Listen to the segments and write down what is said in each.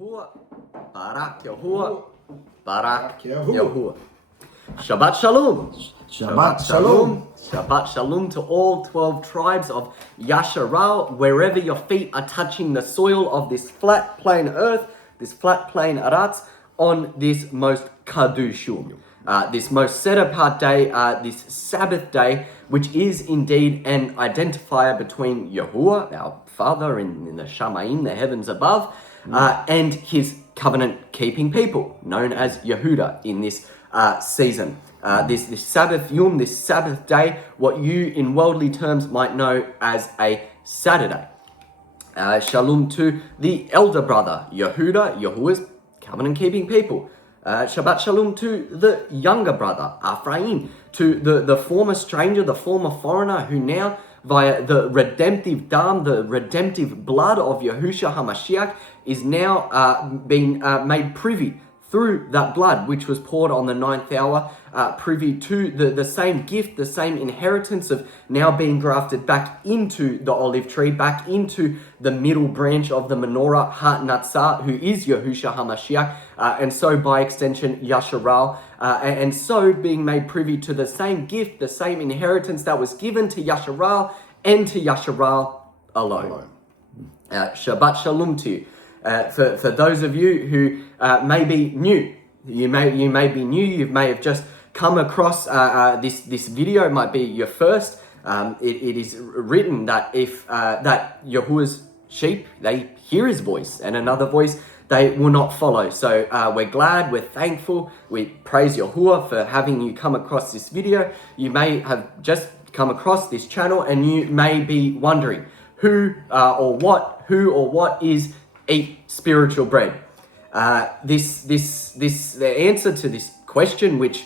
Yahuah, Barak Yahuah, Barak Yahuah. Yahuah. Shabbat Shalom. Shabbat Shalom. Shabbat Shalom to all 12 tribes of Yasharal, wherever your feet are touching the soil of this flat plain earth, this flat plain Aratz, on this most Kadushum, this most set apart day, this Sabbath day, which is indeed an identifier between Yahuah, our Father in the Shamayim, the heavens above, and his covenant-keeping people, known as Yehudah in this season. This Sabbath Yom, this Sabbath day, what you in worldly terms might know as a Saturday. Shalom to the elder brother, Yehudah, Yahuah's covenant-keeping people. Shabbat Shalom to the younger brother, Ephraim, to the former stranger, the former foreigner, who now, via the redemptive dam, the redemptive blood of Yahushua HaMashiach, is now being made privy through that blood, which was poured on the 9th hour, privy to the same gift, the same inheritance of now being grafted back into the olive tree, back into the middle branch of the menorah, Ha-Natsah, who is Yahushua HaMashiach, and so by extension, Yasharal, and so being made privy to the same gift, the same inheritance that was given to Yasharal and to Yasharal alone. Shabbat Shalom to you. For those of you who may be new, you may be new. You may have just come across this video. It might be your first. It is written that if that Yahuah's sheep, they hear his voice, and another voice they will not follow. So we're glad, we're thankful, we praise Yahuah for having you come across this video. You may have just come across this channel, and you may be wondering who or what is eat spiritual bread. The answer to this question, which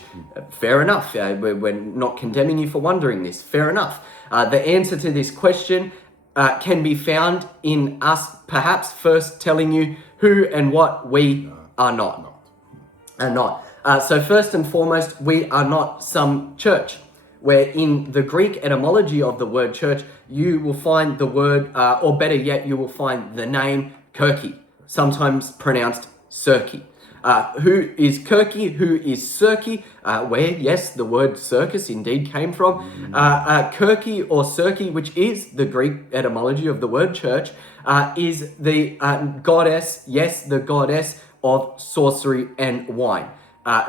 fair enough, we're not condemning you for wondering this, fair enough. The answer to this question can be found in us perhaps first telling you who and what we are not. So first and foremost, we are not some church, where in the Greek etymology of the word church, you will find the word, or better yet, you will find the name Kirki, sometimes pronounced Cirki. Who is Kirki? Who is Cirki? Where, yes, the word circus indeed came from. Kirki or Cirki, which is the Greek etymology of the word church, is the goddess, yes, the goddess of sorcery and wine,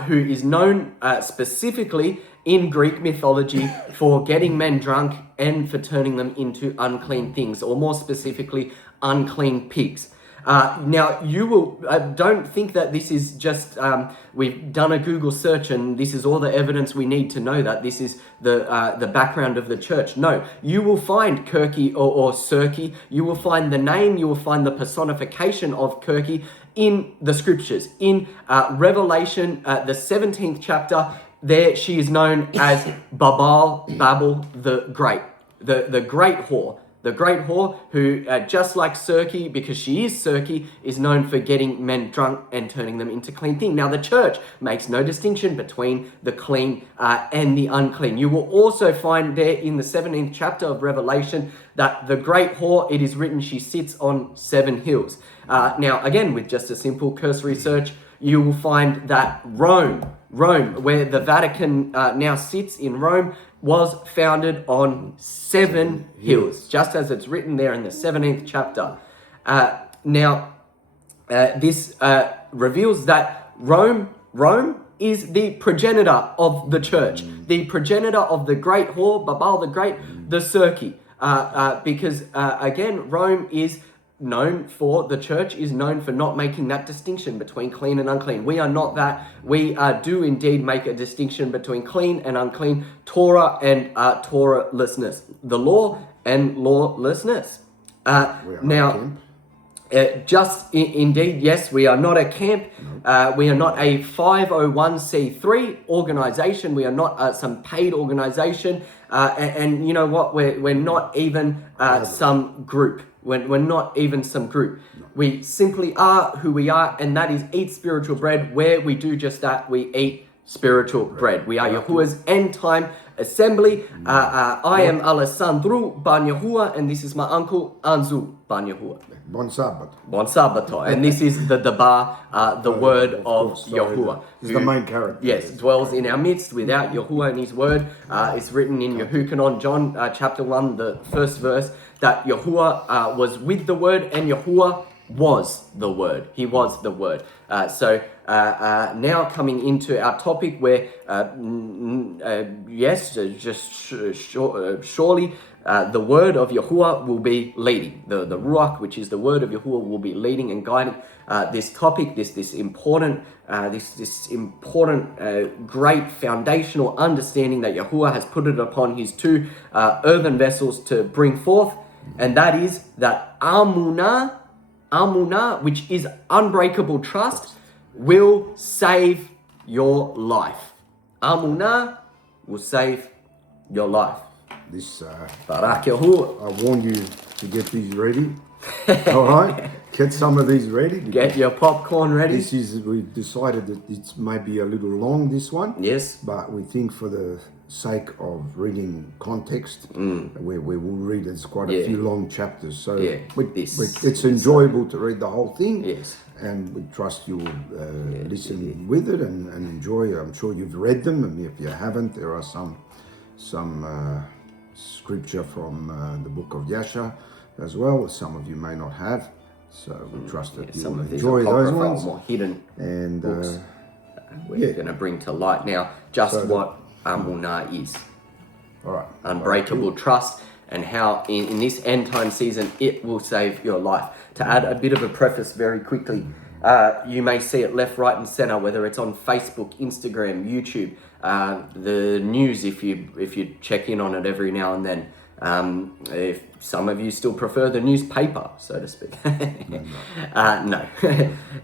who is known specifically in Greek mythology for getting men drunk and for turning them into unclean things, or more specifically, unclean pigs. Now, you will don't think that this is just we've done a Google search and this is all the evidence we need to know that this is the background of the church. No, you will find Kirki or Cirki. You will find the name. You will find the personification of Kirki in the scriptures. In Revelation, the 17th chapter, there she is known as Babel the Great, the great whore. The great whore who, just like Cirki, because she is Cirki, is known for getting men drunk and turning them into clean things. Now, the church makes no distinction between the clean and the unclean. You will also find there in the 17th chapter of Revelation that the great whore, it is written, she sits on 7 hills. Now, again, with just a simple cursory search, you will find that Rome, where the Vatican now sits in Rome, was founded on 7 hills, just as it's written there in the 17th chapter. This reveals that Rome is the progenitor of the church, the progenitor of the great whore, Babel the Great, the Cirki, because again, Rome is known for, the church is known for not making that distinction between clean and unclean. We are not that. We do indeed make a distinction between clean and unclean, Torah and Torahlessness, the law and lawlessness. Indeed, yes, we are not a camp. We are not a 501c3 organization. We are not some paid organization. And you know what? We're not even some group. We're not even some group. We simply are who we are, and that is eat spiritual bread, where we do just that. We eat spiritual bread. We are Yahuah's end time assembly. I am Alessandro Ban Yahuah, and this is my uncle Anzu Ban Yahuah. Bon Sabbath. Bon Sabbath, and this is the Dabar, the word of Yahuah. He's the main character. Yes, dwells in our midst without Yahuah and his word. It's written in Yahuah, John chapter 1, the first verse, that Yahuah was with the word, and Yahuah was the word. He was the word. So now coming into our topic where, surely the word of Yahuah will be leading. The Ruach, which is the word of Yahuah, will be leading and guiding this topic, this important, great foundational understanding that Yahuah has put it upon his two earthen vessels to bring forth, and that is that Amunah, which is unbreakable trust, will save your life. Amunah will save your life. This, Barak Yahuah. I warn you to get these ready. All right? Get some of these ready. Get your popcorn ready. We've decided that it's maybe a little long, this one. Yes. But we think for the sake of reading context, we will read, it's quite a few long chapters. So it's enjoyable to read the whole thing. Yes. And we trust you'll listen with it and enjoy. I'm sure you've read them, and if you haven't, there are some scripture from the book of Yasha as well. Some of you may not have, so we trust that you'll enjoy those ones. More hidden and books we're going to bring to light now what Amunah is. All right. Unbreakable trust, and how in this end time season it will save your life. To add a bit of a preface very quickly, you may see it left, right and center, whether it's on Facebook, Instagram, YouTube, the news if you check in on it every now and then. If some of you still prefer the newspaper, so to speak. No.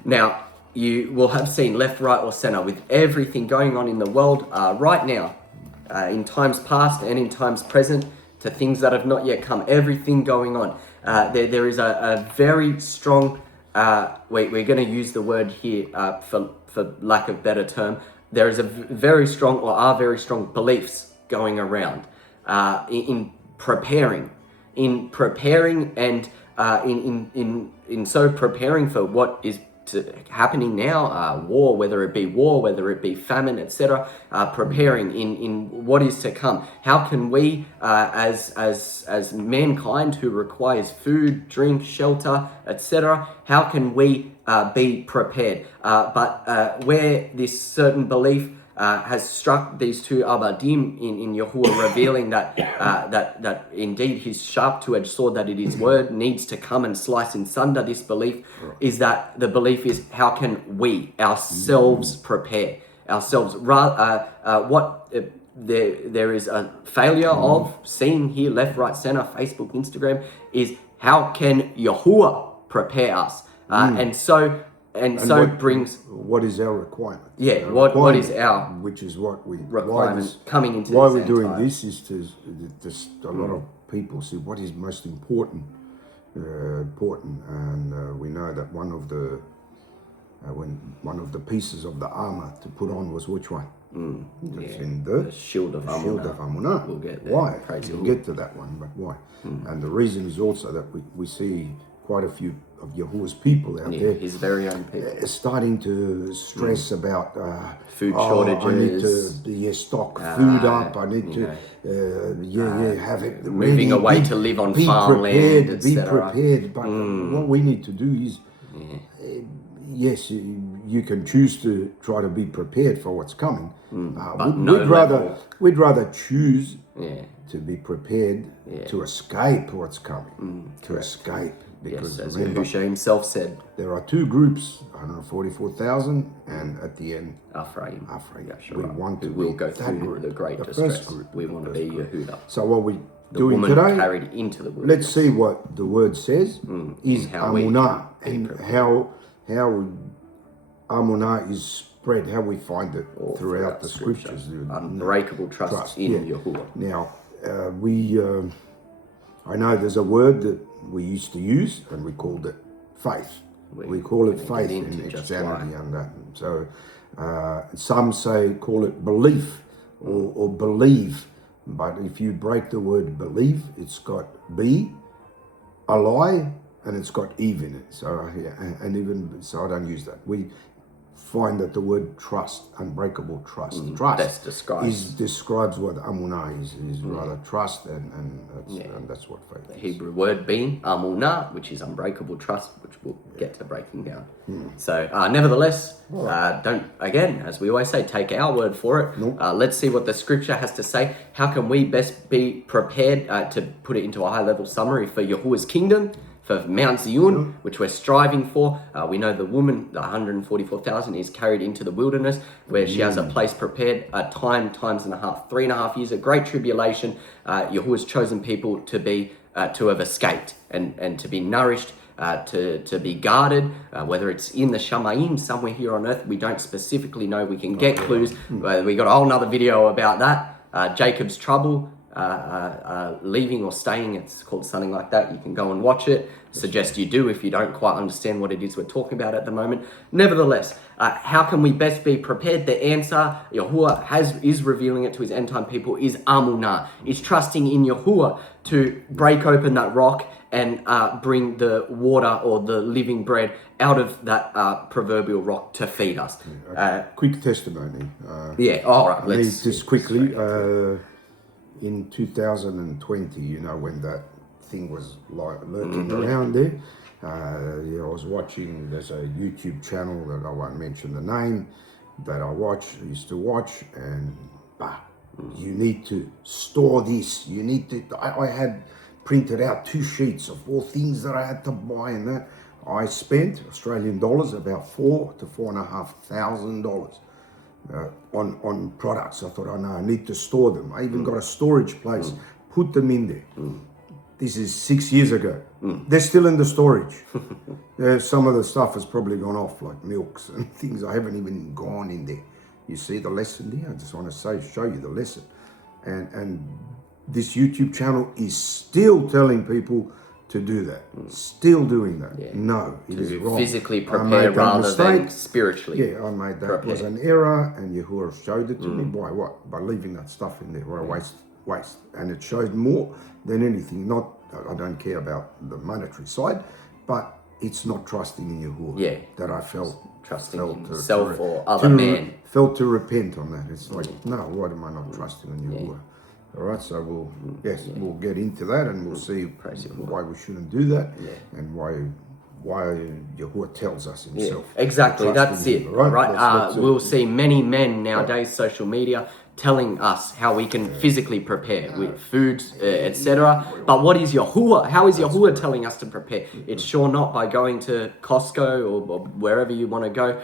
Now, you will have seen left, right or center with everything going on in the world right now, in times past and in times present, to things that have not yet come, everything going on. There is a very strong, we're going to use the word here for lack of better term, there is are very strong beliefs going around in preparing and in so preparing for what is happening now, war, whether it be famine, etc., preparing in what is to come. How can we, as mankind who requires food, drink, shelter, etc., how can we be prepared? But where this certain belief has struck these two Abarym in Yahuah, revealing that indeed his sharp two-edged sword, that it is word, needs to come and slice in sunder this belief, is that the belief is, how can we ourselves prepare ourselves? There is a failure of seeing here, left, right, center, Facebook, Instagram, is how can Yahuah prepare us? What is our requirement? Yeah, what is our which is what we requirement coming into why this we're doing time. this is to just a lot of people see what is most important, and we know that one of the pieces of the armor to put on was which one? In the shield of Amunah. We'll get there. Why? We'll get to that one, but why? And the reason is also that we see quite a few of Yahuah's people out there. His very own people. Starting to stress about food shortages. I need to stock food up. I need to have it moving ready, away to live on farmland, be prepared. But what we need to do is, yes, you can choose to try to be prepared for what's coming. We'd rather choose to be prepared to escape what's coming. To escape. Because as remember, Yahushua himself said, there are two groups, 144,000, and at the end, Abarym. We want to will go through group, the great the distress. First group, we want to be Yahudah. So what we're The doing woman today, carried into the wilderness. let's see what the word says, is Amunah, and how Amunah is spread, how we find it throughout the scriptures. Unbreakable trust in Yahuah. Now, I know there's a word that we used to use, and we called it faith. We call it faith in Christianity, and that. So some call it belief or believe, But if you break the word believe, it's got be, a lie, and it's got Eve in it. So and even so, I don't use that. We find that the word trust, unbreakable trust, describes what Amunah is rather trust, and that's what faith the is. Hebrew word being Amunah, which is unbreakable trust, which we'll get to breaking down. So nevertheless, don't, again, as we always say, take our word for it. Let's see what the scripture has to say. How can we best be prepared, to put it into a high level summary, for Yahuah's kingdom, for Mount Zion, which we're striving for. We know the woman, the 144,000, is carried into the wilderness, where she has a place prepared, times and a half, 3.5 years of great tribulation. Yahuah's chosen people to be to have escaped and to be nourished, to be guarded, whether it's in the Shamayim somewhere here on earth. We don't specifically know. We can get clues. We got a whole nother video about that. Jacob's trouble, leaving or staying, it's called something like that. You can go and watch it. Suggest you do if you don't quite understand what it is we're talking about at the moment. Nevertheless, how can we best be prepared? The answer, Yahuah is revealing it to his end time people, is Amunah, is trusting in Yahuah to break open that rock and bring the water or the living bread out of that proverbial rock to feed us. Quick testimony. All right. Let's just quickly. In 2020, when that thing was like lurking around there, I was watching. There's a YouTube channel that I won't mention the name that I used to watch, and you need to store this. You need to. I had printed out 2 sheets of all things that I had to buy, and that I spent Australian dollars about $4,000 to $4,500. On products. I thought, I need to store them. I even got a storage place, put them in there. This is 6 years ago. They're still in the storage. Some of the stuff has probably gone off, like milks and things. I haven't even gone in there. You see the lesson there? I just want to show you the lesson. And this YouTube channel is still telling people to do that. Still doing that. No, it is wrong. Physically prepare rather than spiritually. I made that. It was an error, and Yahuah showed it to me. By what? By leaving that stuff in there. Waste. And it showed more than anything. I don't care about the monetary side, but it's not trusting in Yahuah. That I felt trusting himself or other man. Felt to repent on that. It's like, no, why am I not trusting in Yahuah? All right, so we'll get into that, and we'll see why we shouldn't do that, and why Yahuah tells us himself. Exactly, that's it. Right? We'll see many men nowadays, social media, telling us how we can physically prepare with foods, etc. But what is Yahuah? How is Yahuah telling us to prepare? It's sure not by going to Costco or wherever you want to go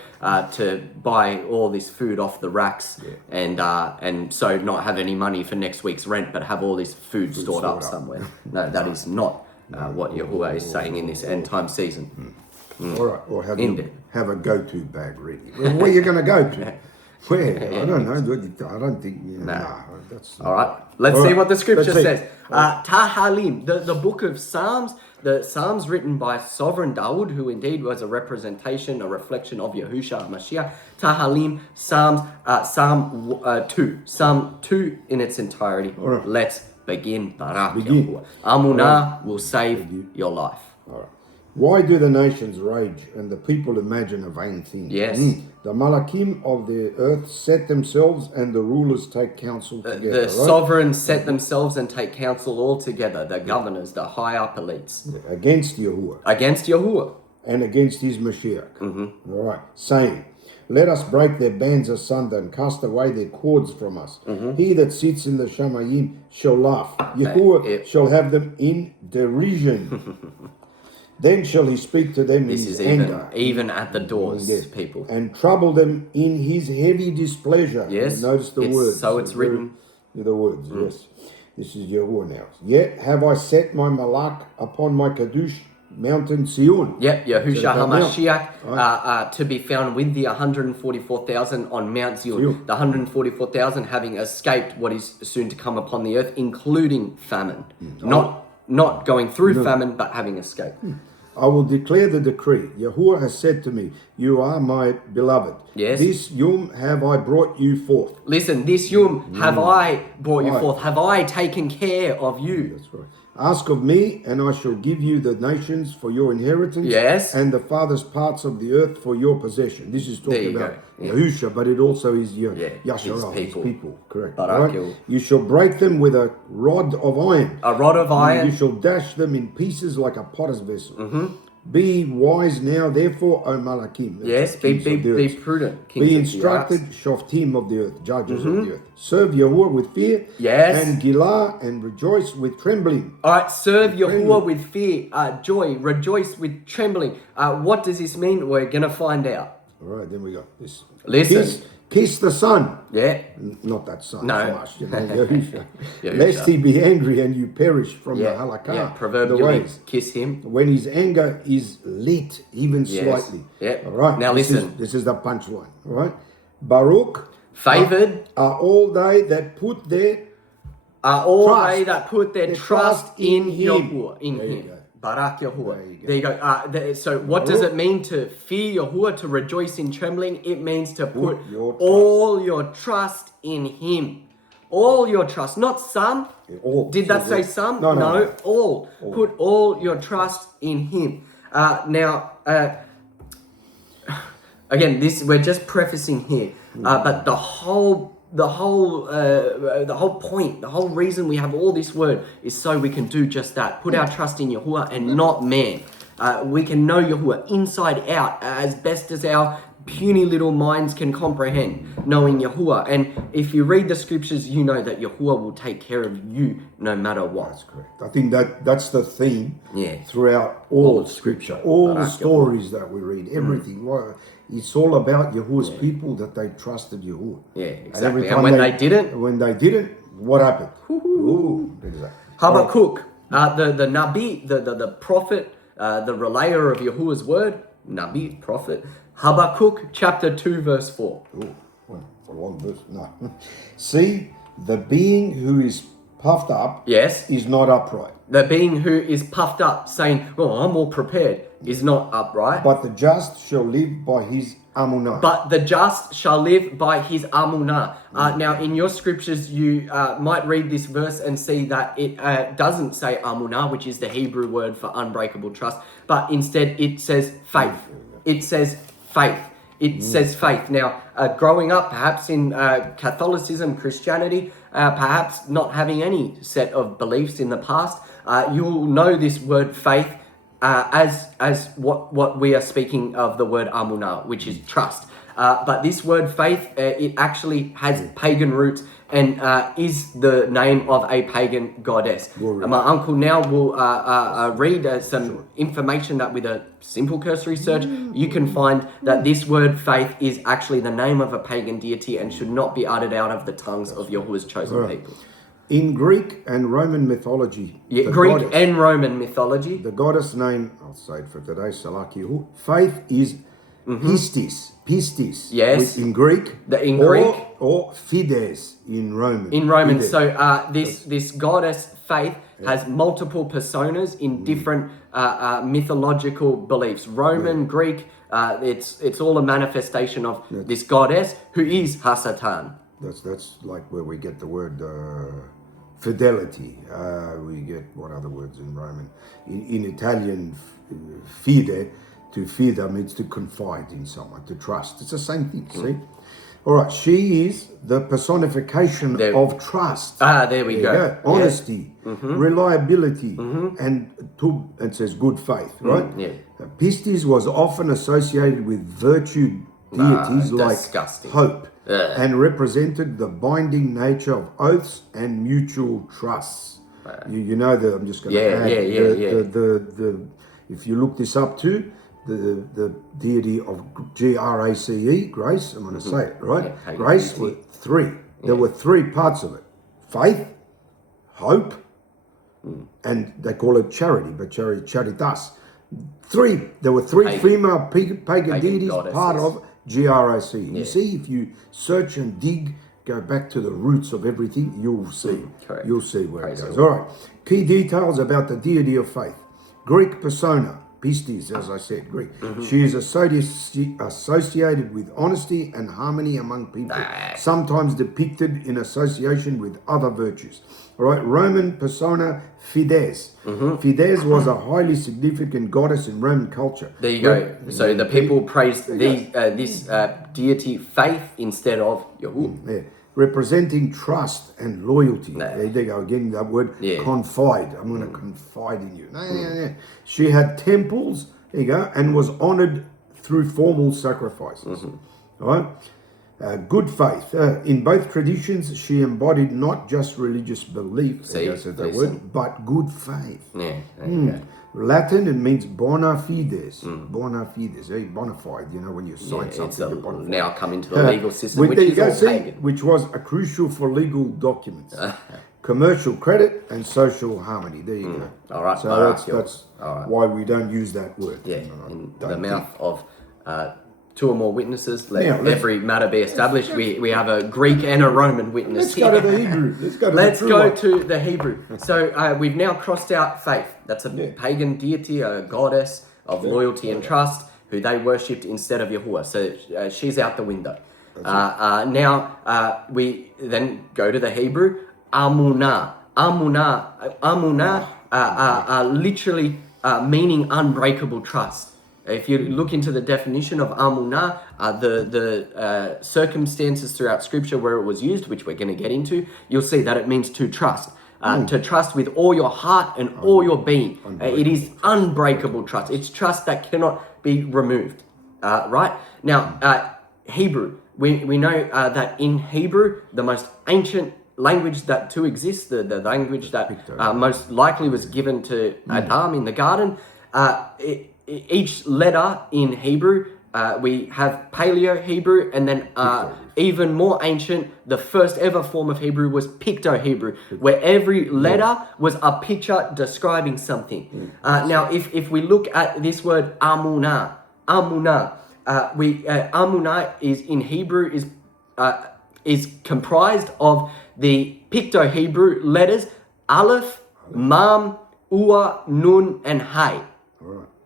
to buy all this food off the racks and so not have any money for next week's rent, but have all this food stored up somewhere. No, that is not what Yahuah is saying in this end time season. All right, or have a go-to bag ready. Where are you going to go to? Where? I don't know. I don't think. That's all right. Let's see what the scripture says. Tahalim, the book of Psalms, the Psalms written by sovereign Dawood, who indeed was a representation, a reflection of Yahushua Mashiach. Tahalim, Psalms, Psalm 2 in its entirety. Right. Let's begin. Yahuah. Amunah will save your life. All right. Why do the nations rage and the people imagine a vain thing? Yes. The Malakim of the earth set themselves, and the rulers take counsel together. The sovereigns set themselves and take counsel all together. The governors, the high up elites. Against Yahuah. Against Yahuah. And against his Mashiach. All right. Saying, let us break their bands asunder and cast away their cords from us. He that sits in the Shamayim shall laugh. Yahuah shall have them in derision. Then shall he speak to them in his anger. Even at the doors, people. And trouble them in his heavy displeasure. Yes. Notice the words. So it's written. The words, yes. This is Yahuah now. Yet have I set my malak upon my Kadush mountain Sion. Yep, Yahushua HaMashiach to be found with the 144,000 on Mount Zion. The 144,000 having escaped what is soon to come upon the earth, including famine. Not going through famine, but having escaped. I will declare the decree. Yahuah has said to me, you are my beloved. Yes. This yom have I brought you forth. Listen, this yom have I brought you forth. Have I taken care of you? That's right. Ask of me, and I shall give you the nations for your inheritance, Yes. and the farthest parts of the earth for your possession. This is talking about Yahusha, but it also is Yasharah, his people. Correct. Right? You shall break them with a rod of iron. A rod of iron. You shall dash them in pieces like a potter's vessel. Be wise now, therefore, O Malakim. Yes, be prudent. Be instructed, Shoftim of the earth, judges of the earth. Serve Yahuah with fear. Yes. And Gilah, and rejoice with trembling. All right, serve Yahuah with fear, joy, rejoice with trembling. What does this mean? We're going to find out. All right, then we got this. Listen. Kiss the son. Yeah. Not that son. No. Flash, Yahusha. Lest he be angry and you perish from the halakah. Yeah, proverbially, kiss him. When his anger is lit, even slightly. Yeah. All right. Now listen. This is the punchline. All right. Baruch. Favoured. Are all they that put their trust in Yahuah. In him. Barak Yahuah. There you go. So what does it mean to fear Yahuah, to rejoice in trembling? It means to put all your trust in him. All your trust, not some. All. Did that say some? No. All. Put all your trust in him. Now, again, we're just prefacing here, but the whole point, the whole reason we have all this word is so we can do just that. Put our trust in Yahuah and not man. We can know Yahuah inside out as best as our puny little minds can comprehend, knowing Yahuah. And if you read the scriptures, you know that Yahuah will take care of you no matter what. That's correct. I think that's the theme throughout all of scripture, all the stories that we read, everything. It's all about Yahuah's people, that they trusted Yahuah. Yeah, exactly. And when they didn't, what happened? Exactly. Habakkuk, the Nabi, the prophet, the relayer of Yahuah's word, Nabi, prophet, Habakkuk chapter 2 verse 4. A long verse. No. See, the being who is puffed up is not upright. The being who is puffed up, saying, "Oh, I'm all prepared," is not upright. But the just shall live by his Amunah. But the just shall live by his Amunah. Now, in your scriptures, you might read this verse and see that it doesn't say Amunah, which is the Hebrew word for unbreakable trust, but instead it says faith. It says faith. It says faith. Now, growing up, perhaps in Catholicism, Christianity, perhaps not having any set of beliefs in the past, you'll know this word faith as what we are speaking of, the word Amunah, which is trust. But this word faith, it actually has pagan roots and is the name of a pagan goddess. My uncle now will read some information that with a simple cursory search, you can find that this word faith is actually the name of a pagan deity and should not be uttered out of the tongues of Yahuah's chosen people. In Greek and Roman mythology, the goddess name, I'll say it for today, Salakihu, faith is pistis. Yes. In Greek. Or fides in Roman. In Roman. Fides. So this goddess faith has multiple personas in different mythological beliefs. Roman, Greek, it's all a manifestation of this goddess who is Hasatan. That's like where we get the word fidelity. We get what other words in Roman? In Italian, fide, to fida means to confide in someone, to trust. It's the same thing, see? All right, she is the personification of trust. There we go. Honesty, reliability, and it says good faith, right? Pistis was often associated with virtue deities like hope, and represented the binding nature of oaths and mutual trusts. You know I'm just going to add if you look this up too, the deity of Grace, grace, I'm going to say it, right? Grace were three. There were three parts of it. Faith, hope, and they call it charity, but charitas. There were three female pagan deities, part of Grace. You see, if you search and dig, go back to the roots of everything, you'll see. You'll see where it goes. All right. Key details about the deity of faith. Greek persona, pistis, as I said, Greek. She is associated with honesty and harmony among people, sometimes depicted in association with other virtues. All right, Roman persona Fides. Fides was a highly significant goddess in Roman culture. There you go. So the people praised this deity Faith instead of Yahuah. Yeah. Representing trust and loyalty. There you go again, that word confide. I'm going to confide in you. She had temples, there you go, and was honored through formal sacrifices. All right? Good faith. In both traditions, she embodied not just religious belief, but good faith. Yeah, there you go. Latin, it means bona fides. Bona fides, bona fide, when you sign something. It's now come into the legal system, which is all pagan. Which was a crucial for legal documents. Commercial credit and social harmony. There you go. All right. So that's why we don't use that word. Yeah, in the mouth of two or more witnesses, let every matter be established. We have a Greek and a Roman witness. Let's go to the Hebrew. Let's go to the Hebrew. So we've now crossed out Faith. That's a pagan deity, a goddess of loyalty and trust, who they worshipped instead of Yahuah. So she's out the window. Now we then go to the Hebrew, Amunah. Amunah, literally meaning unbreakable trust. If you look into the definition of Amunah, the circumstances throughout Scripture where it was used, which we're going to get into, you'll see that it means to trust. To trust with all your heart and all your being. It is unbreakable trust. It's trust that cannot be removed. Right? Now, Hebrew. We know that in Hebrew, the most ancient language that to exist, the language that most likely was given to Adam in the garden, each letter in Hebrew, we have Paleo Hebrew, and then even more ancient, the first ever form of Hebrew was Picto Hebrew, where every letter was a picture describing something. Now, if we look at this word Amunah, Amunah is in Hebrew is comprised of the Picto Hebrew letters Aleph, Mam, Ua, Nun, and Hay.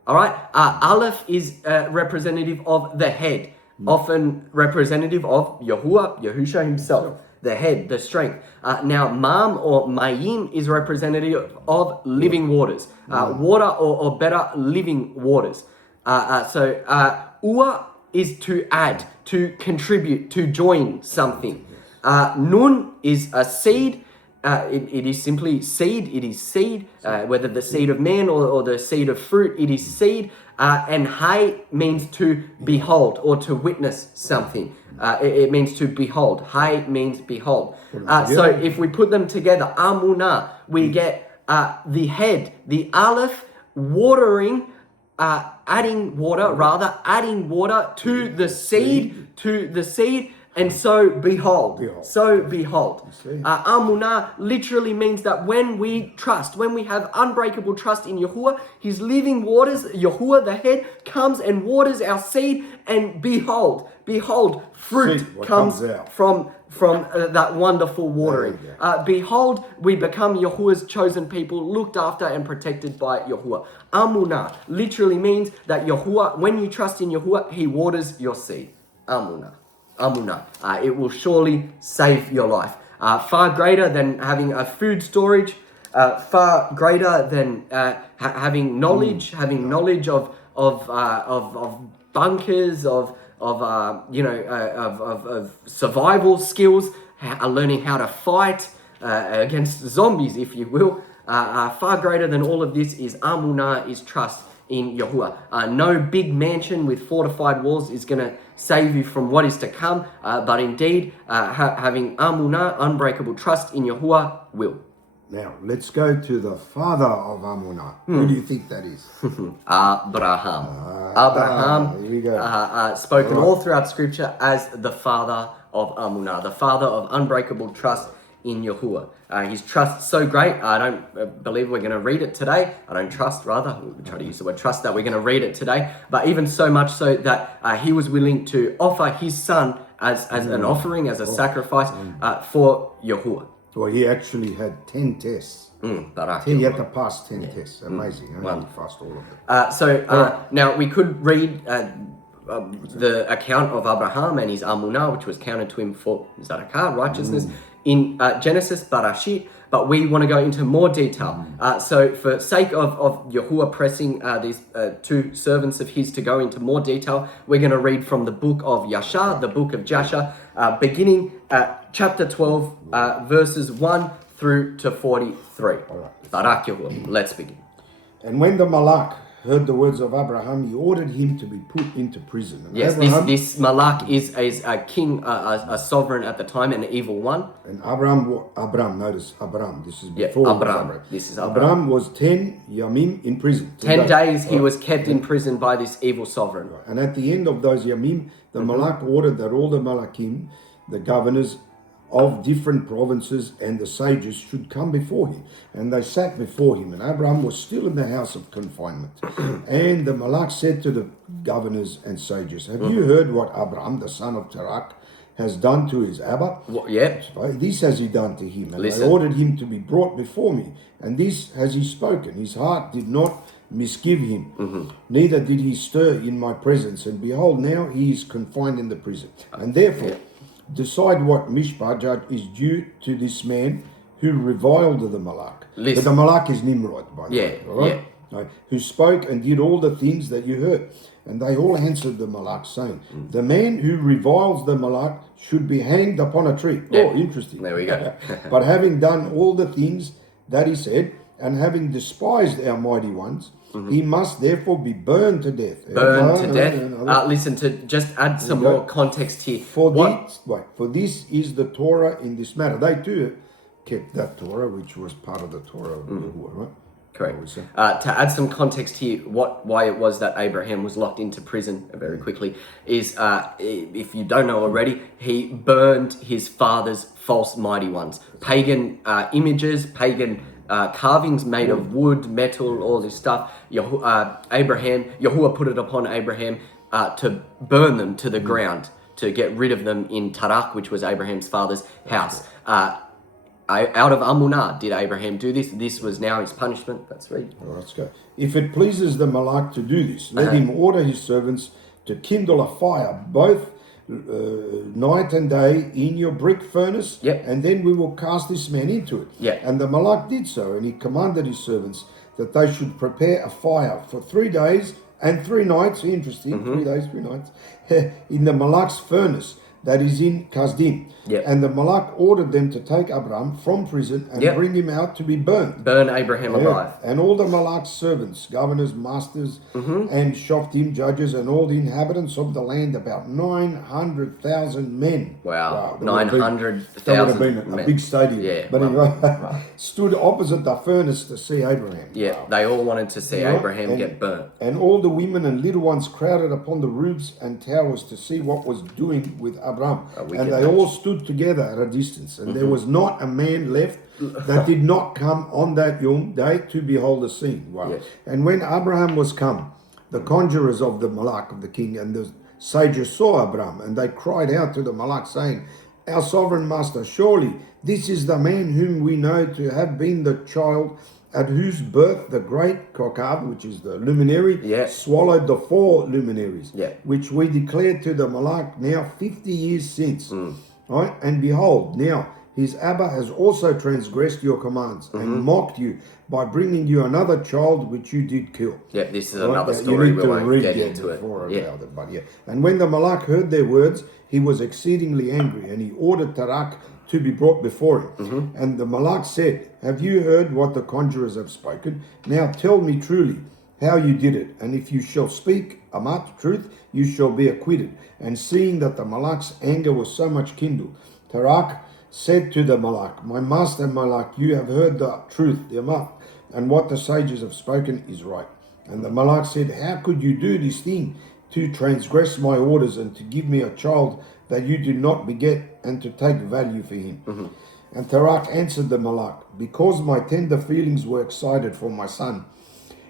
All right. Aleph is representative of the head, often representative of Yahuah, Yahusha himself, the head, the strength. Now, Mam or Mayim is representative of living waters, water or better, living waters. Ua is to add, to contribute, to join something. Nun is a seed. It is simply seed. It is seed, whether the seed of man or the seed of fruit, it is seed. And hay means to behold or to witness something. It means to behold. Hay means behold. So if we put them together, Amunah, we get the head, the Aleph, watering, adding water to the seed, and so behold. Amunah literally means that when we trust, when we have unbreakable trust in Yahuah, his living waters, Yahuah the head, comes and waters our seed, and behold, fruit comes from that wonderful watering. Behold, we become Yahuah's chosen people, looked after and protected by Yahuah. Amunah literally means that Yahuah, when you trust in Yahuah, he waters your seed. Amunah. It will surely save your life. Far greater than having a food storage, far greater than having knowledge, of bunkers, of survival skills, learning how to fight against zombies, if you will. Far greater than all of this is Amunah, is trust in Yahuah. No big mansion with fortified walls is going to save you from what is to come, but indeed, having Amunah, unbreakable trust in Yahuah, will. Now, let's go to the father of Amunah. Who do you think that is? Abraham. Here we go. Spoken all throughout Scripture as the father of Amunah, the father of unbreakable trust in Yahuah. His trust so great, I don't believe we're going to read it today. I don't trust, rather, we try to use the word trust, that we're going to read it today. But even so much so that he was willing to offer his son as an offering, as a sacrifice for Yahuah. Well, he actually had 10 tests. Barak. You have to pass 10 tests. Amazing. Huh? You passed all of them. Now we could read the account of Abraham and his Amunah, which was counted to him for Zadakah, righteousness, in Genesis, Barashit, but we want to go into more detail. So for sake of Yahuah pressing these two servants of his to go into more detail, we're going to read from the book of Yashar, the book of Jasher, beginning at chapter 12, verses 1 through to 43. Barak Yahuah. Let's begin. And when the Malak heard the words of Abraham, he ordered him to be put into prison. And yes, Abraham, this Malak is a king, a sovereign at the time, an evil one. And Abraham, notice Abraham, this is before Abraham. This is Abraham was 10 yamim in prison. 10 days he was kept in prison by this evil sovereign. And at the end of those yamim, the Malak ordered that all the Malakim, the governors of different provinces and the sages should come before him. And they sat before him. And Abraham was still in the house of confinement. And the Malak said to the governors and sages, have you heard what Abraham, the son of Tarak, has done to his Abba? This has he done to him. And I ordered him to be brought before me. And this has he spoken. His heart did not misgive him. Neither did he stir in my presence. And behold, now he is confined in the prison. And therefore, decide what mishpah is due to this man who reviled the Malak. But the Malak is Nimrod, by the way. Right? No, who spoke and did all the things that you heard. And they all answered the Malak, saying, the man who reviles the Malak should be hanged upon a tree. Oh, interesting. There we go. But having done all the things that he said, and having despised our mighty ones, he must therefore be burned to death. Listen, to just add some more context here. For this is the Torah in this matter. They too kept that Torah, which was part of the Torah of Yahuah, right? Correct. To add some context here, why it was that Abraham was locked into prison very quickly is, if you don't know already, he burned his father's false mighty ones. Pagan images, pagan carvings made of wood, metal, all this stuff. Yahuah put it upon Abraham to burn them to the ground, to get rid of them in Tarak, which was Abraham's father's house. Out of Amunah did Abraham do this. This was now his punishment. That's right. All right, let's go. If it pleases the Malak to do this, let him order his servants to kindle a fire both night and day in your brick furnace, and then we will cast this man into it. And the Malak did so, and he commanded his servants that they should prepare a fire for 3 days and 3 nights. Interesting, 3 days, 3 nights in the Malak's furnace that is in Kasdim. And the Malak ordered them to take Abraham from prison and bring him out to be burnt. Burn Abraham alive. And all the Malak's servants, governors, masters, and Shoftim, judges, and all the inhabitants of the land, about 900,000 men. Wow, 900,000 That would have been a big stadium. Yeah, but anyway, stood opposite the furnace to see Abraham. They all wanted to see Abraham get burnt. And all the women and little ones crowded upon the roofs and towers to see what was doing with Abraham. And they all stood together at a distance, and there was not a man left that did not come on that Yom day to behold the scene. And when Abraham was come, the conjurers of the Malak of the king and the sages saw Abraham, and they cried out to the Malak, saying, our sovereign master, surely this is the man whom we know to have been the child at whose birth the great Kokav, which is the luminary, swallowed the 4 luminaries, which we declared to the Malak now 50 years since. Right? And behold, now his Abba has also transgressed your commands and mocked you by bringing you another child which you did kill. This is another story. We won't get into it. And when the Malak heard their words, he was exceedingly angry, and he ordered Tarak to be brought before him. And the Malak said, have you heard what the conjurers have spoken? Now tell me truly how you did it, and if you shall speak amat, truth, you shall be acquitted. And seeing that the Malak's anger was so much kindled, Tarak said to the Malak, my master Malak, you have heard the truth, the amat, and what the sages have spoken is right. And the Malak said, how could you do this thing, to transgress my orders and to give me a child that you did not beget, and to take value for him? And Tarak answered the Malak, because my tender feelings were excited for my son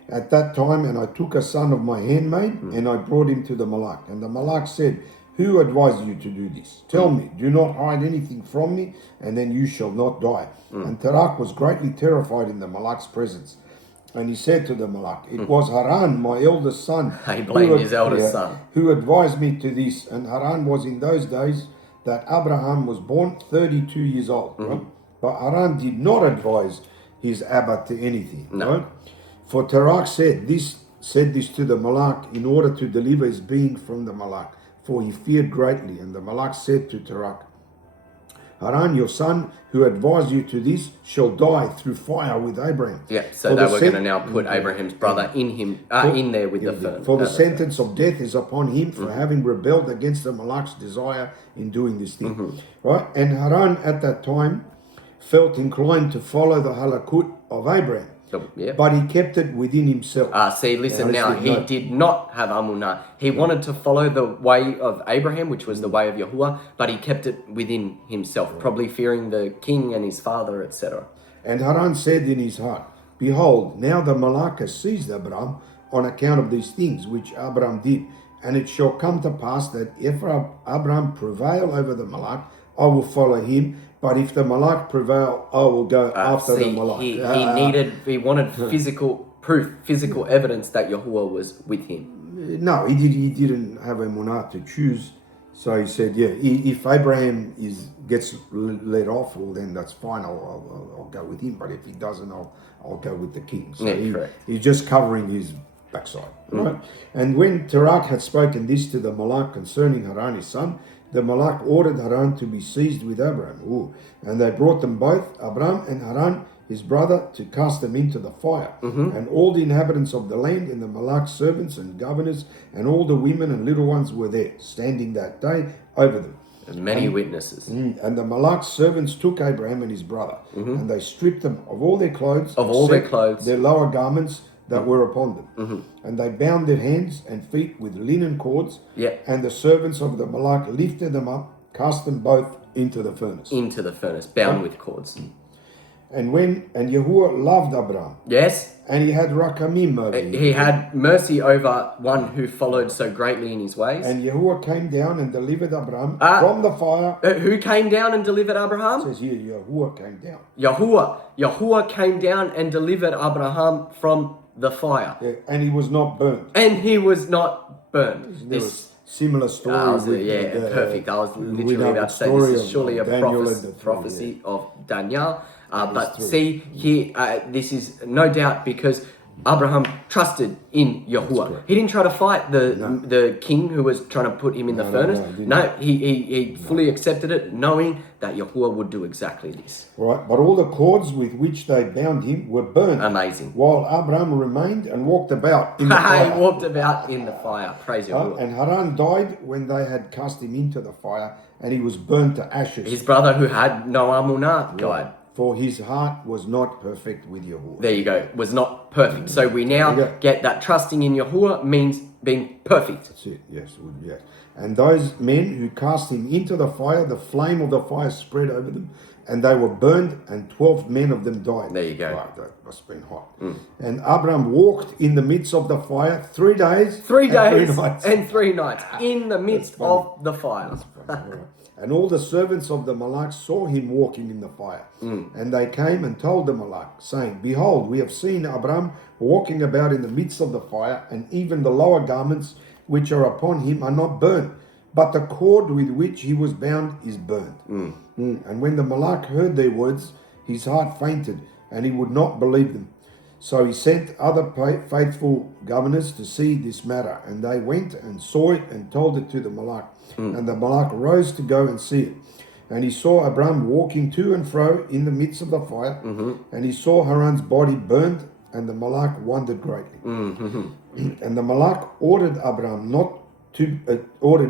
at that time, and I took a son of my handmaid, and I brought him to the Malak. And the Malak said, who advised you to do this? Tell me, do not hide anything from me, and then you shall not die. And Tarak was greatly terrified in the Malak's presence. And he said to the Malak, it was Haran, my eldest son, He blamed his eldest son, who advised me to this. And Haran was in those days that Abraham was born 32 years old. Right? But Haran did not advise his Abba to anything. Right? For Tarak said this to the Malak in order to deliver his being from the Malak, for he feared greatly. And the Malak said to Tarak, Haran, your son, who advised you to this, shall die through fire with Abraham. Yeah, so they were going to now put Abraham's brother in there with the furnace. For the sentence of death is upon him for having rebelled against the Malak's desire in doing this thing. Right? And Haran at that time felt inclined to follow the halakut of Abraham. But he kept it within himself. See, listen now, he did not have Amunah. He wanted to follow the way of Abraham, which was the way of Yahuah, but he kept it within himself, probably fearing the king and his father, etc. And Haran said in his heart, behold, now the Malak has seized Abraham on account of these things which Abraham did. And it shall come to pass that if Abraham prevail over the Malak, I will follow him. But if the Malak prevail, I will go after the Malak. He wanted physical proof, physical evidence that Yahuah was with him. No, he didn't have Amunah to choose. So he said, if Abraham gets let off, well, then that's fine. I'll go with him. But if he doesn't, I'll go with the king. So he's just covering his backside. Right? And when Tarak had spoken this to the Malak concerning Haran his son, the Malak ordered Haran to be seized with Abraham. And they brought them both, Abraham and Haran, his brother, to cast them into the fire. And all the inhabitants of the land and the Malak's servants and governors and all the women and little ones were there, standing that day over them. Many witnesses. And the Malak's servants took Abraham and his brother, and they stripped them of all their clothes, their lower garments that were upon them. And they bound their hands and feet with linen cords. And the servants of the Malak lifted them up, cast them both into the furnace. Bound with cords. And Yahuah loved Abraham. Yes. And he had rakamim over him. He had mercy over one who followed so greatly in his ways. And Yahuah came down and delivered Abraham from the fire. Who came down and delivered Abraham? It says here, Yahuah came down. Yahuah came down and delivered Abraham from the fire. And he was not burnt. This similar story. Perfect. I was literally about to say this is surely a prophecy of Daniel. But see, here, this is no doubt because Abraham trusted in Yahuah. He didn't try to fight the king who was trying to put him in the furnace. He fully accepted it, knowing that Yahuah would do exactly this. Right, but all the cords with which they bound him were burnt. Amazing. While Abraham remained and walked about in the fire. He walked about in the fire. Praise Yahuah. And Haran died when they had cast him into the fire, and he was burnt to ashes. His brother who had no Amunah died. For his heart was not perfect with Yahuah. There you go. Was not perfect. So we now get that trusting in Yahuah means being perfect. That's it. Yes. And those men who cast him into the fire, the flame of the fire spread over them, and they were burned, and 12 men of them died. There you go. Right, that must have been hot. And Abraham walked in the midst of the fire 3 days. 3 days and 3 nights in the midst of the fire. And all the servants of the Malak saw him walking in the fire. And they came and told the Malak, saying, behold, we have seen Abraham walking about in the midst of the fire, and even the lower garments which are upon him are not burnt, but the cord with which he was bound is burnt. And when the Malak heard their words, his heart fainted, and he would not believe them. So he sent other faithful governors to see this matter, and they went and saw it and told it to the Malak. And the Malak rose to go and see it. And he saw Abraham walking to and fro in the midst of the fire, and he saw Haran's body burned, and the Malak wondered greatly. And the Malak ordered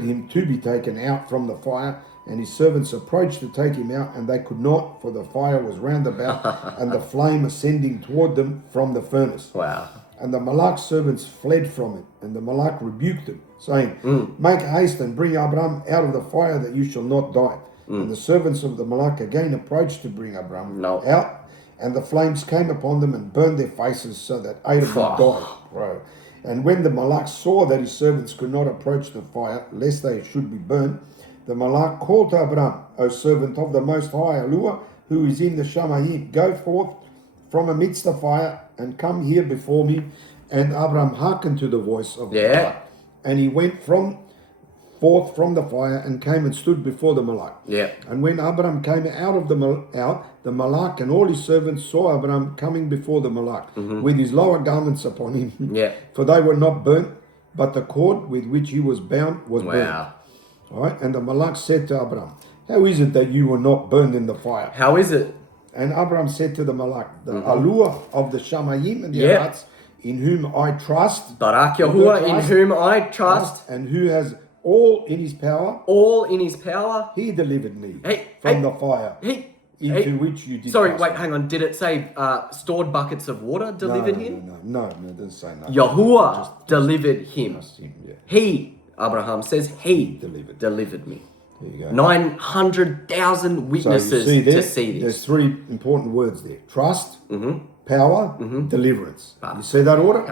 him to be taken out from the fire, and his servants approached to take him out, and they could not, for the fire was round about, and the flame ascending toward them from the furnace. Wow. And the Malak's servants fled from it, and the Malak rebuked them, saying, make haste and bring Abraham out of the fire, that you shall not die. And the servants of the Malak again approached to bring Abraham out, and the flames came upon them and burned their faces, so that 8 of them died. Right. And when the Malak saw that his servants could not approach the fire, lest they should be burned, the Malak called to Abarym, O servant of the Most High, Yahuah, who is in the Shamayim, go forth from amidst the fire and come here before me. And Abarym hearkened to the voice of the Malak. And he went forth from the fire and came and stood before the Malak. And when Abarym came out of the Malak and all his servants saw Abarym coming before the Malak with his lower garments upon him, for they were not burnt, but the cord with which he was bound was burnt. All right? And the Malak said to Abarym, how is it that you were not burned in the fire? How is it? And Abarym said to the Malak, the Yahuah of the Shamayim and the Arats, in whom I trust, Barak Yahuah, in whom I trust, and who has all in his power, he delivered me from the fire into which you did. Sorry, wait, hang on. Did it say stored buckets of water delivered him? No, it doesn't say that. Yahuah delivered him. Yeah. He, Abraham says, he delivered me. There you go. 900,000 witnesses to see this. There's three important words there: trust, power, deliverance. You see that order?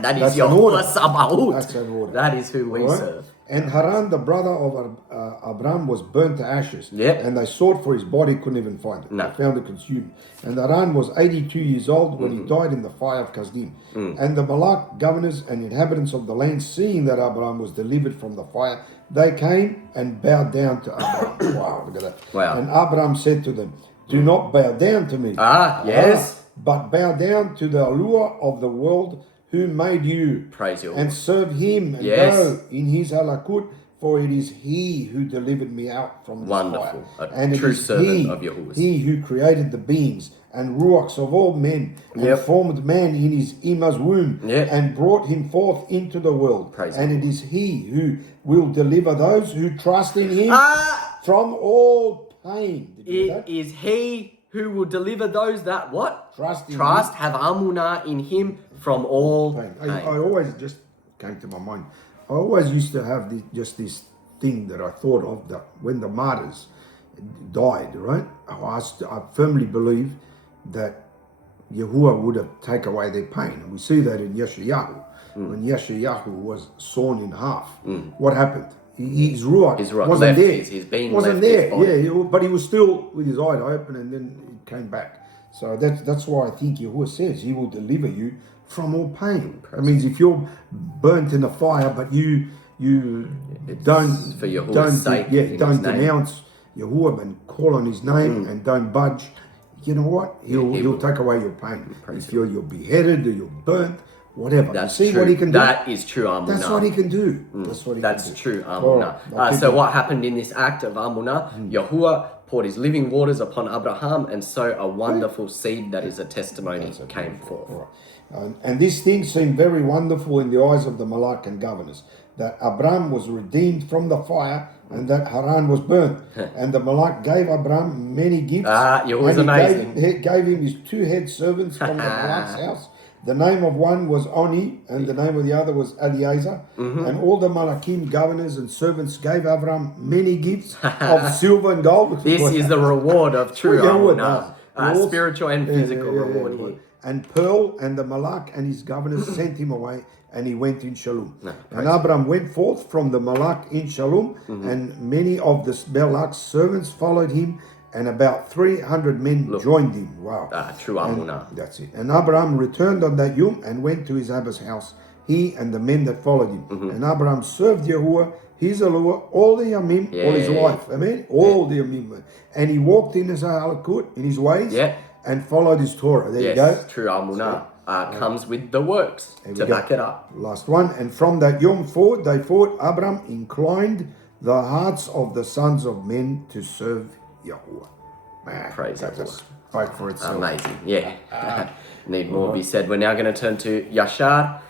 That's Yahuah Sabaoth. That's an order. That is who we serve. And Haran, the brother of Abarym, was burnt to ashes. And they sought for his body, couldn't even find it. They found it consumed. And Haran was 82 years old when he died in the fire of Kasdim. And the Malak, governors and inhabitants of the land, seeing that Abarym was delivered from the fire, they came and bowed down to Abarym. Wow, look at that. Wow. And Abarym said to them, do not bow down to me. But bow down to the Yahuah of the world, who made you, praise you, and serve him, and go in his halakut, for it is he who delivered me out from this fire. And true it is servant of Yahuah. He who created the beings and ruachs of all men, and formed man in his Ima's womb, and brought him forth into the world. And it is he who will deliver those who trust in him from all pain. It is he who will deliver those that what? Trust, have Amunah in him from all pain. I always just came to my mind. I always used to have this thing that I thought of, that when the martyrs died, right? I firmly believe that Yahuah would have taken away their pain. And we see that in Yeshayahu. When Yeshayahu was sawn in half, what happened? His ruach wasn't there. His being wasn't left there. But he was still with his eye open, and then it came back. So that's why I think Yahuah says he will deliver you from all pain. That means if you're burnt in the fire, but you don't for Yahuah's sake, don't denounce Yahuah and call on his name and don't budge, you know what? He'll take away your pain. If you're beheaded or you're burnt, whatever. That's see true. What he can do. That is true Amunah. That's what he can do. That's what he can do. True Amunah. So what happened in this act of Amunah? Yahuah poured his living waters upon Abraham, and so a wonderful seed that is a testimony came forth. Right. And this thing seemed very wonderful in the eyes of the Malak and governors, that Abarym was redeemed from the fire, and that Haran was burnt. And the Malak gave Abarym many gifts. Yahuah's amazing. He gave him his 2 head servants from the Malak's house. The name of one was Oni, and the name of the other was Eliezer. And all the Malakim governors and servants gave Abarym many gifts of silver and gold. This is the reward of true Amunah. Spiritual and physical reward here. And Pearl and the Malak and his governors sent him away, and he went in Shalom. And Abarym went forth from the Malak in Shalom, and many of the Malak's servants followed him, and about 300 men joined him. Wow. True Amunah. That's it. And Abarym returned on that yom and went to his Abba's house, he and the men that followed him. And Abarym served Yahuah, his Yahuah, all the Yamim, all his life. Amen? All the Yamim. And he walked in his halakut, in his ways, and followed his Torah. There you go. True Amunah comes with the works to back it up. Last one. And from that yom forward, they fought. Abarym inclined the hearts of the sons of men to serve Yahuah. Praise Yahuah. Fight for itself. Amazing. Yeah. Need more be said. We're now going to turn to Yashar.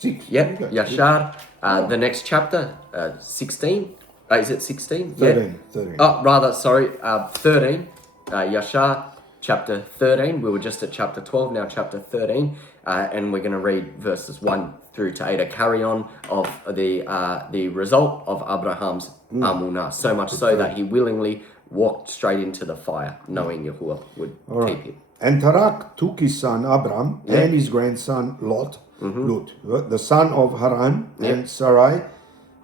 Yashar. The next chapter, 16. Is it 16? 13. 13. 13. Yashar, chapter 13. We were just at chapter 12, now chapter 13. And we're going to read verses 1 through to 8, a carry on of the result of Abraham's Amunah. So much so that he willingly walked straight into the fire, knowing Yahuah would keep him. And Tarak took his son Abram and his grandson Lot, the son of Haran, and Sarai,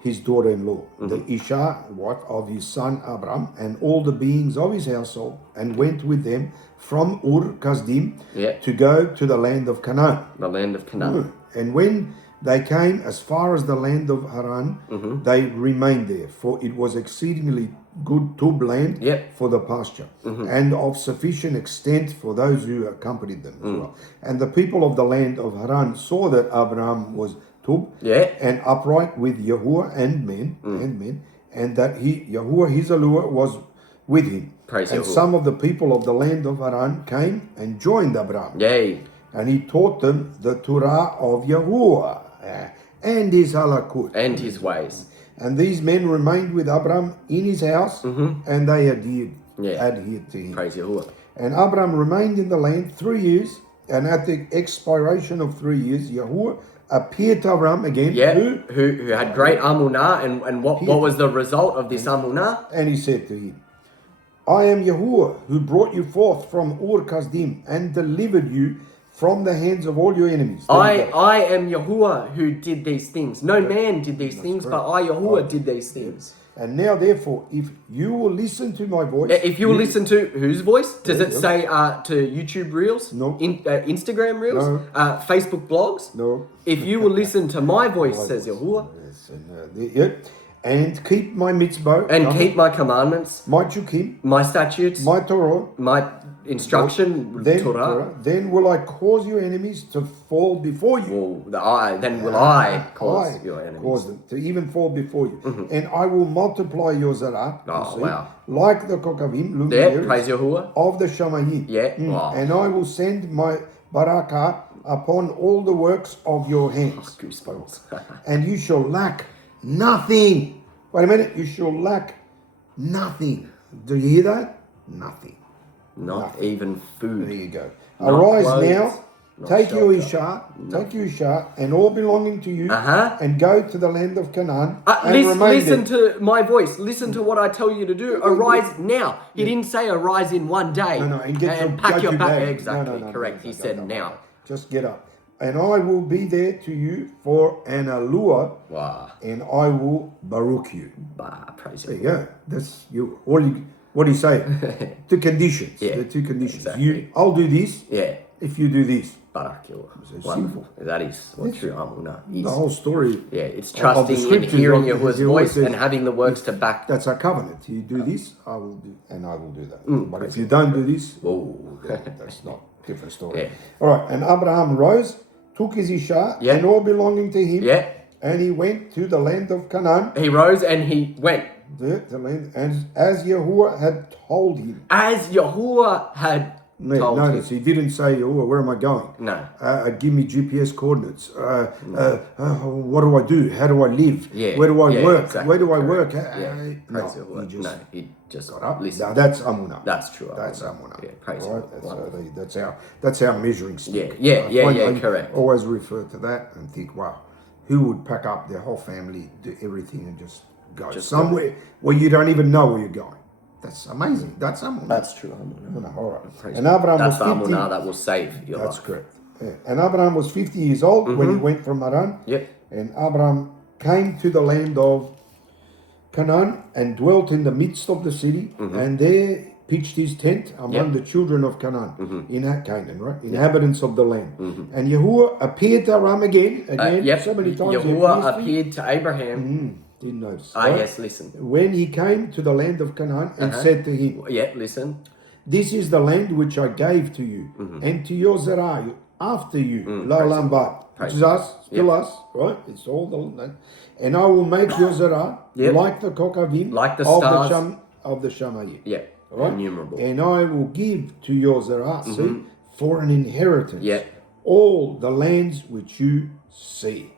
his daughter-in-law, the Isha, wife of his son Abram, and all the beings of his household, and went with them from Ur-Kasdim to go to the land of Canaan. The land of Canaan. And when they came as far as the land of Haran, they remained there, for it was exceedingly good tub land for the pasture, and of sufficient extent for those who accompanied them as well. And the people of the land of Haran saw that Abraham was tub and upright with Yahuah and men, and that Yahuah his allure was with him. Praise and Yahuah. Some of the people of the land of Haran came and joined Abraham. Yay. And he taught them the Torah of Yahuah and his halakut. And his ways. And these men remained with Abraham in his house, and they adhered to him. Praise Yahuah. And Abraham remained in the land 3 years, and at the expiration of 3 years, Yahuah appeared to Abraham again. Who had great Amunah, and what was the result of this Amunah? And he said to him, I am Yahuah, who brought you forth from Ur-Kasdim and delivered you from the hands of all your enemies. I am Yahuah who did these things. No man did these things, correct. but I, Yahuah, did these things. And now, therefore, if you will listen to my voice... If you will listen to whose voice? Does it say to YouTube Reels? No. Instagram Reels? No. Facebook blogs? No. If you will listen to my voice, says Yahuah, Yes, and keep my mitzvah... and keep my commandments, my chukim, my statutes, my Torah... my instruction, Torah, then will I cause your enemies to fall before you. Then will I cause your enemies. Cause them to even fall before you. And I will multiply your zarah, like the kokavim, luminaries, praise Yahuah. of the shamayim. Wow. And I will send my barakah upon all the works of your hands. Goosebumps. And you shall lack nothing. Wait a minute, you shall lack nothing. Do you hear that? Nothing. Not even food. There you go. Not Arise clothes, now, not take your shelter. Isha, and all belonging to you, and go to the land of Canaan, and listen to my voice. Listen to what I tell you to do. Arise now. He didn't say arise in one day. No, and pack your bag. bag. Exactly, No, correct. He said now. Just get up. And I will be there to you for an allure, and I will baruch you. Praise There you go. That's you. What do you say? Two conditions. The two conditions. Exactly. I'll do this. If you do this. Barak Yahuah. Wonderful. That is what true Amunah is. The whole story. It's trusting in hearing Yahuah's voice and having the works to back. That's our covenant. You do this, I will do, and I will do that. But if you don't do this, that's not a different story. All right. And Abraham rose, took his Isha, and all belonging to him, and he went to the land of Canaan. He rose and he went. The land, and as Yahuah had told him. As Yahuah had told Notice, him. he didn't say, where am I going? No. Give me GPS coordinates. What do I do? How do I live? Where do I work? Exactly. Where do I work? He just got up. Listen. Now, that's Amunah. That's true. That's Amunah. Praise right? That's our measuring stick. I correct. Always refer to that and think, wow, who would pack up their whole family, do everything, and just go somewhere where you don't even know where you're going? That's amazing. That's Amunah. That's true. Amunah. All right. And Abraham that's was 50. Amunah that will save your That's life. correct. And Abraham was 50 years old when he went from Haran. And Abraham came to the land of Canaan and dwelt in the midst of the city, and there pitched his tent among the children of Canaan, in Canaan, right? Inhabitants of the land. And Yahuah appeared to Abraham again, so many times. Yahuah appeared to Abraham. Didn't notice. Yes, listen. When he came to the land of Canaan and said to him, listen. This is the land which I gave to you, and to your Zerah after you, La'olam Ba'ad, which is us, still us, right? It's all the land. And I will make your Zerah like the kokavim, like the stars of the Shamayim. Right? Innumerable. And I will give to your Zerah, for an inheritance, all the lands which you see.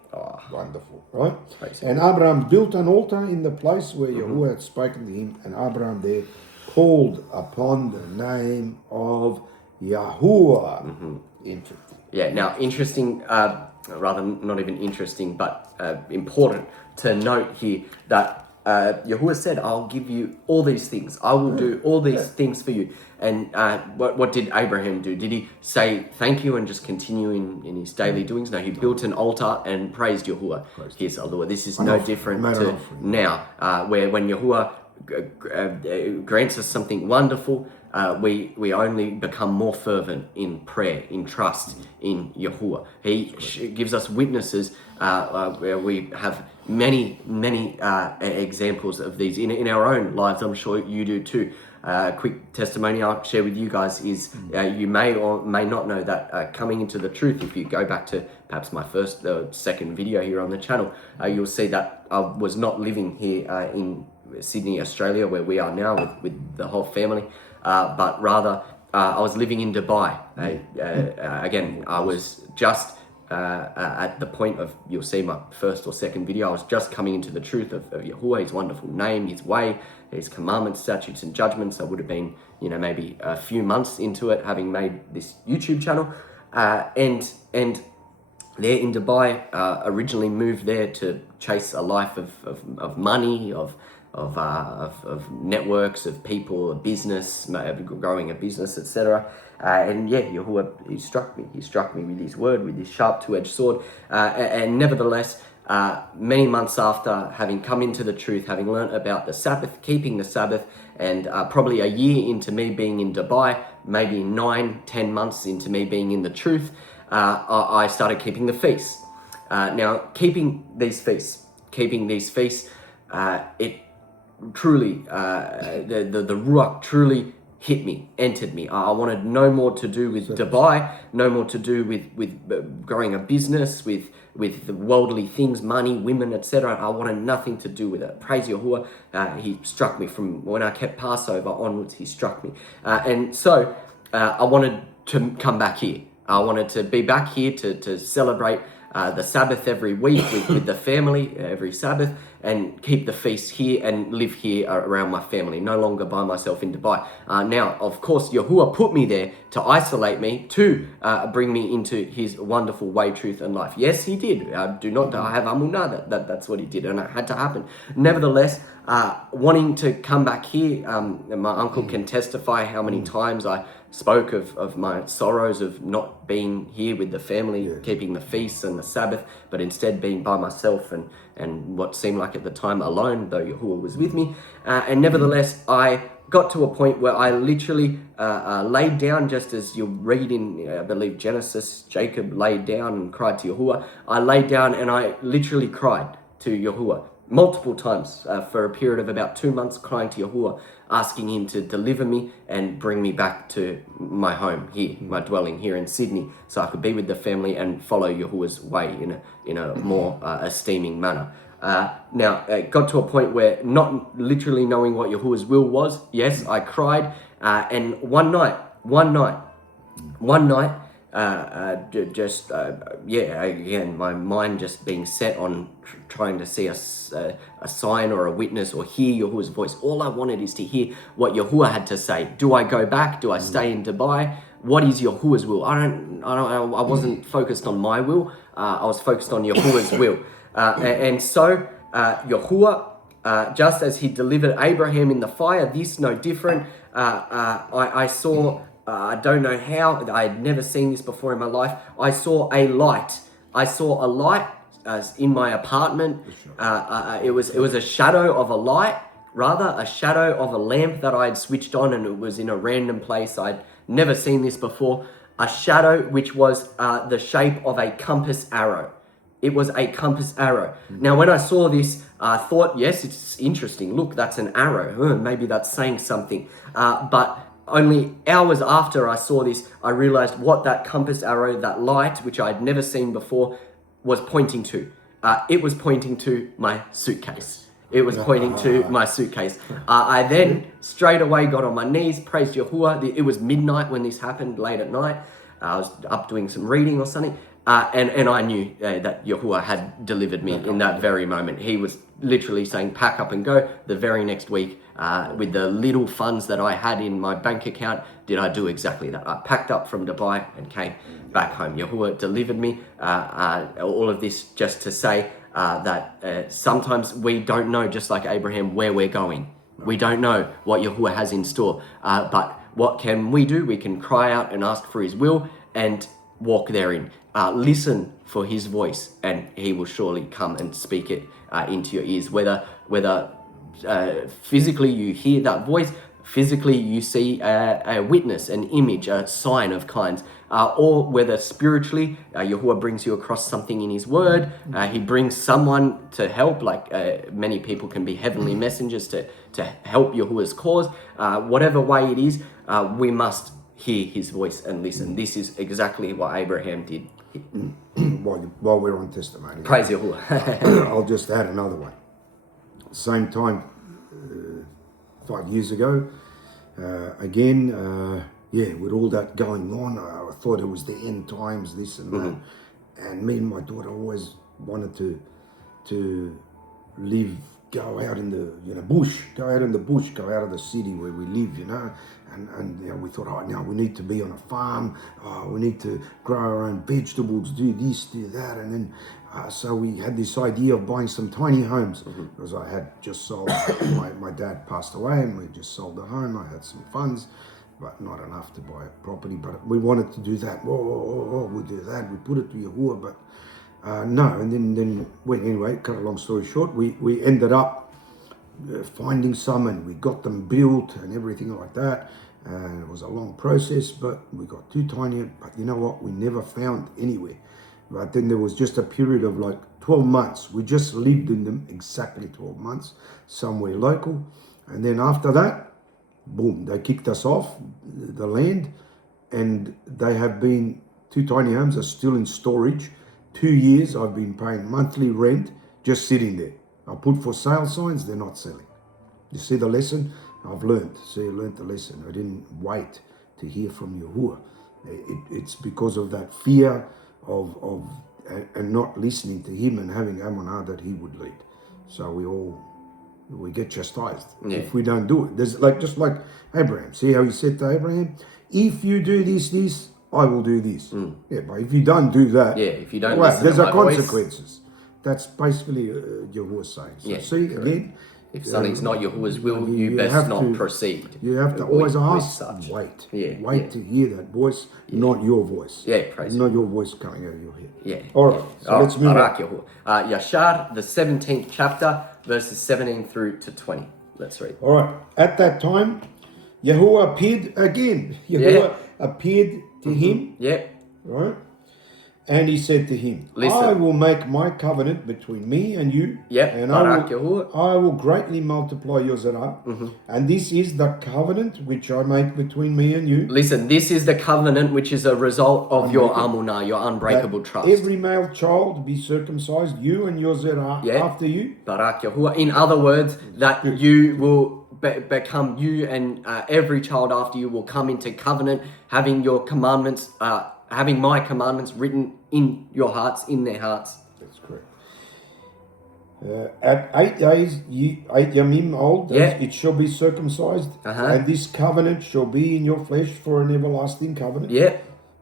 Wonderful, right? And Abraham built an altar in the place where Yahuah had spoken to him, and Abraham there called upon the name of Yahuah. Interesting. Now interesting, rather not even interesting, but important to note here that Yahuah said, I'll give you all these things. I will do all these things for you. And what did Abraham do? Did he say thank you and just continue in his daily doings? No, he built an altar and praised Yahuah, his Allah. This is no different to now, where when Yahuah grants us something wonderful, we only become more fervent in prayer, in trust in Yahuah. He gives us witnesses where we have many examples of these in our own lives. I'm sure you do too. Quick testimony I'll share with you guys is you may or may not know that coming into the truth, if you go back to perhaps my first or second video here on the channel, you'll see that I was not living here in Sydney, Australia, where we are now with the whole family, but rather I was living in Dubai. Again, I was just at the point of, you'll see my first or second video, I was just coming into the truth of Yahuah, his wonderful name, his way, his commandments, statutes, and judgments. I would have been, maybe a few months into it, having made this YouTube channel, and there in Dubai, originally moved there to chase a life of money, of networks, of people, a business, growing a business, etc. And yeah, Yahuah, he struck me with his word, with his sharp two-edged sword. And nevertheless, many months after having come into the truth, having learnt about the Sabbath, keeping the Sabbath, and probably a year into me being in Dubai, maybe 9-10 months into me being in the truth, I started keeping the feasts. Now, keeping these feasts, it truly, the Ruach truly hit me, entered me. I wanted no more to do with Dubai, no more to do with growing a business, with the worldly things, money, women, etc. I wanted nothing to do with it. Praise Yahuah. He struck me from when I kept Passover onwards. He struck me, and so I wanted to come back here. I wanted to be back here to celebrate the Sabbath every week with the family every Sabbath, and keep the feast here and live here around my family, no longer by myself in Dubai. Now, of course, Yahuah put me there to isolate me, to bring me into his wonderful way, truth, and life. Yes, he did. I have Amunah, that's what he did, and it had to happen. Nevertheless, wanting to come back here, my uncle can testify how many times I spoke of my sorrows of not being here with the family, keeping the feasts and the Sabbath, but instead being by myself and what seemed like at the time alone, though Yahuah was with me. And nevertheless, I got to a point where I literally laid down, just as you read in, I believe, Genesis, Jacob laid down and cried to Yahuah. I laid down and I literally cried to Yahuah multiple times for a period of about 2 months, crying to Yahuah, asking him to deliver me and bring me back to my home here, my dwelling here in Sydney, so I could be with the family and follow Yahuah's way in a more esteeming manner. Now, it got to a point where, not literally knowing what Yahuah's will was, yes, I cried, and one night, again, my mind just being set on trying to see a sign or a witness or hear Yahuah's voice. All I wanted is to hear what Yahuah had to say. Do I go back? Do I stay in Dubai? What is Yahuah's will? I wasn't focused on my will. I was focused on Yahuah's will. And so Yahuah, just as he delivered Abraham in the fire, this no different. I saw, I don't know how, I had never seen this before in my life. I saw a light in my apartment. It was a shadow of a light, rather a shadow of a lamp that I had switched on, and it was in a random place. I'd never seen this before. A shadow which was the shape of a compass arrow. It was a compass arrow. Now, when I saw this, I thought, yes, it's interesting. Look, that's an arrow. Maybe that's saying something. But only hours after I saw this, I realized what that compass arrow, that light, which I had never seen before, was pointing to. It was pointing to my suitcase. It was pointing to my suitcase. I then straight away got on my knees, praised Yahuah. It was midnight when this happened, late at night. I was up doing some reading or something. And I knew that Yahuah had delivered me in that very moment. He was literally saying, pack up and go. The very next week, with the little funds that I had in my bank account, did I do exactly that. I packed up from Dubai and came back home. Yahuah delivered me. All of this just to say, that sometimes we don't know, just like Abraham, where we're going. We don't know what Yahuah has in store. But what can we do? We can cry out and ask for his will and walk therein. Listen for his voice, and he will surely come and speak it into your ears. Whether physically you hear that voice, physically you see a witness, an image, a sign of kinds, or whether spiritually Yahuah brings you across something in his word, he brings someone to help, like many people can be heavenly messengers to help Yahuah's cause. Whatever way it is, we must hear his voice and listen. This is exactly what Abraham did. While we're on testimony, Praise Yahuah. I'll just add another one. Same time, 5 years ago, with all that going on, I thought it was the end times, this and that. And me and my daughter always wanted to live, go out in the bush, go out of the city where we live, and we thought, now we need to be on a farm, we need to grow our own vegetables, do this, do that, and then so we had this idea of buying some tiny homes, because I had just sold, my dad passed away, and we just sold the home. I had some funds, but not enough to buy a property, but we wanted to do that. We'll do that, we put it to Yahuah, but no, and then anyway, cut a long story short, we ended up finding some, and we got them built and everything like that, and it was a long process, but we got too tiny. But you know what, we never found anywhere. But then there was just a period of like 12 months. We just lived in them exactly 12 months, somewhere local. And then after that, boom, they kicked us off the land, and they have been, 2 tiny homes are still in storage. 2 years I've been paying monthly rent, just sitting there. I put for sale signs, they're not selling. You see the lesson? I've learned. I learned the lesson. I didn't wait to hear from Yahuah. It's because of that fear of and not listening to him and having Amunah that he would lead. So we get chastised if we don't do it. There's just like Abraham. See how he said to Abraham, if you do this, I will do this. Yeah, but if you don't do that, if you don't listen there's to my consequences. voice. That's basically Yahuah saying. So see, correct. Again, if something's not Yahuah's will, you best not proceed. You have to always ask, wait. Wait to hear that voice, not your voice. Praise not your voice coming out of your head. All right, so let's move on. Yashar, the 17th chapter, verses 17 through to 20. Let's read. All right. At that time, Yahuah appeared again. Yahuah appeared to him. Right? And he said to him, listen, I will make my covenant between me and you, and I will greatly multiply your zerah. And this is the covenant which I make between me and you. Listen, this is the covenant which is a result of your Amunah, your unbreakable trust. Every male child be circumcised, you and your zerah after you. Barak Yahuah. In other words, that you will become, you and every child after you will come into covenant, having your commandments, having my commandments written in your hearts, in their hearts. That's correct. At 8 days, 8 yamim old, it shall be circumcised, and this covenant shall be in your flesh for an everlasting covenant.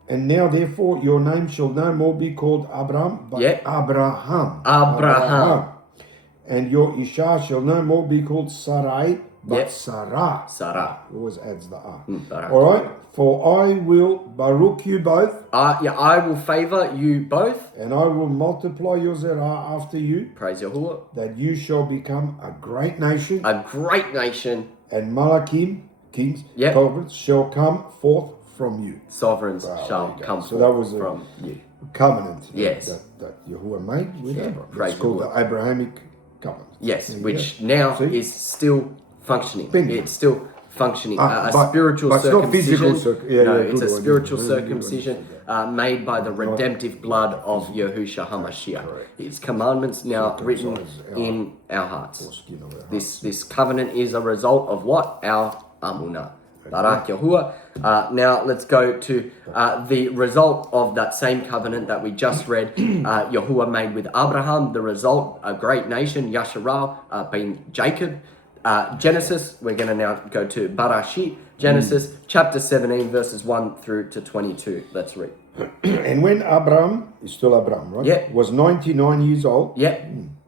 And now, therefore, your name shall no more be called Abarym, but Abraham. And your Isha shall no more be called Sarai, but Sarah. Always adds the All right. For I will baruch you both. I will favor you both. And I will multiply your zerah after you. Praise Yahuah. That you shall become a great nation. A great nation. And Malachim, kings, prophets, shall come forth from you. Sovereigns shall come forth that was from you. Covenant that Yahuah made with Abraham. It's called the Abrahamic covenant. Yes, which now is still functioning. It's still functioning. A spiritual circumcision. It's a spiritual circumcision made by the redemptive blood of Yahushua HaMashiach. His commandments now written in our hearts. This covenant is a result of what? Our Amunah. Barak Yahuah. Now let's go to the result of that same covenant that we just read. Yahuah made with Abraham. The result, a great nation, Yasharal, being Jacob. Genesis, we're going to now go to Barashit, Genesis chapter 17, verses 1 through to 22. Let's read. And when Abraham, is still Abraham, right? Yeah. Was 99 years old. Yeah.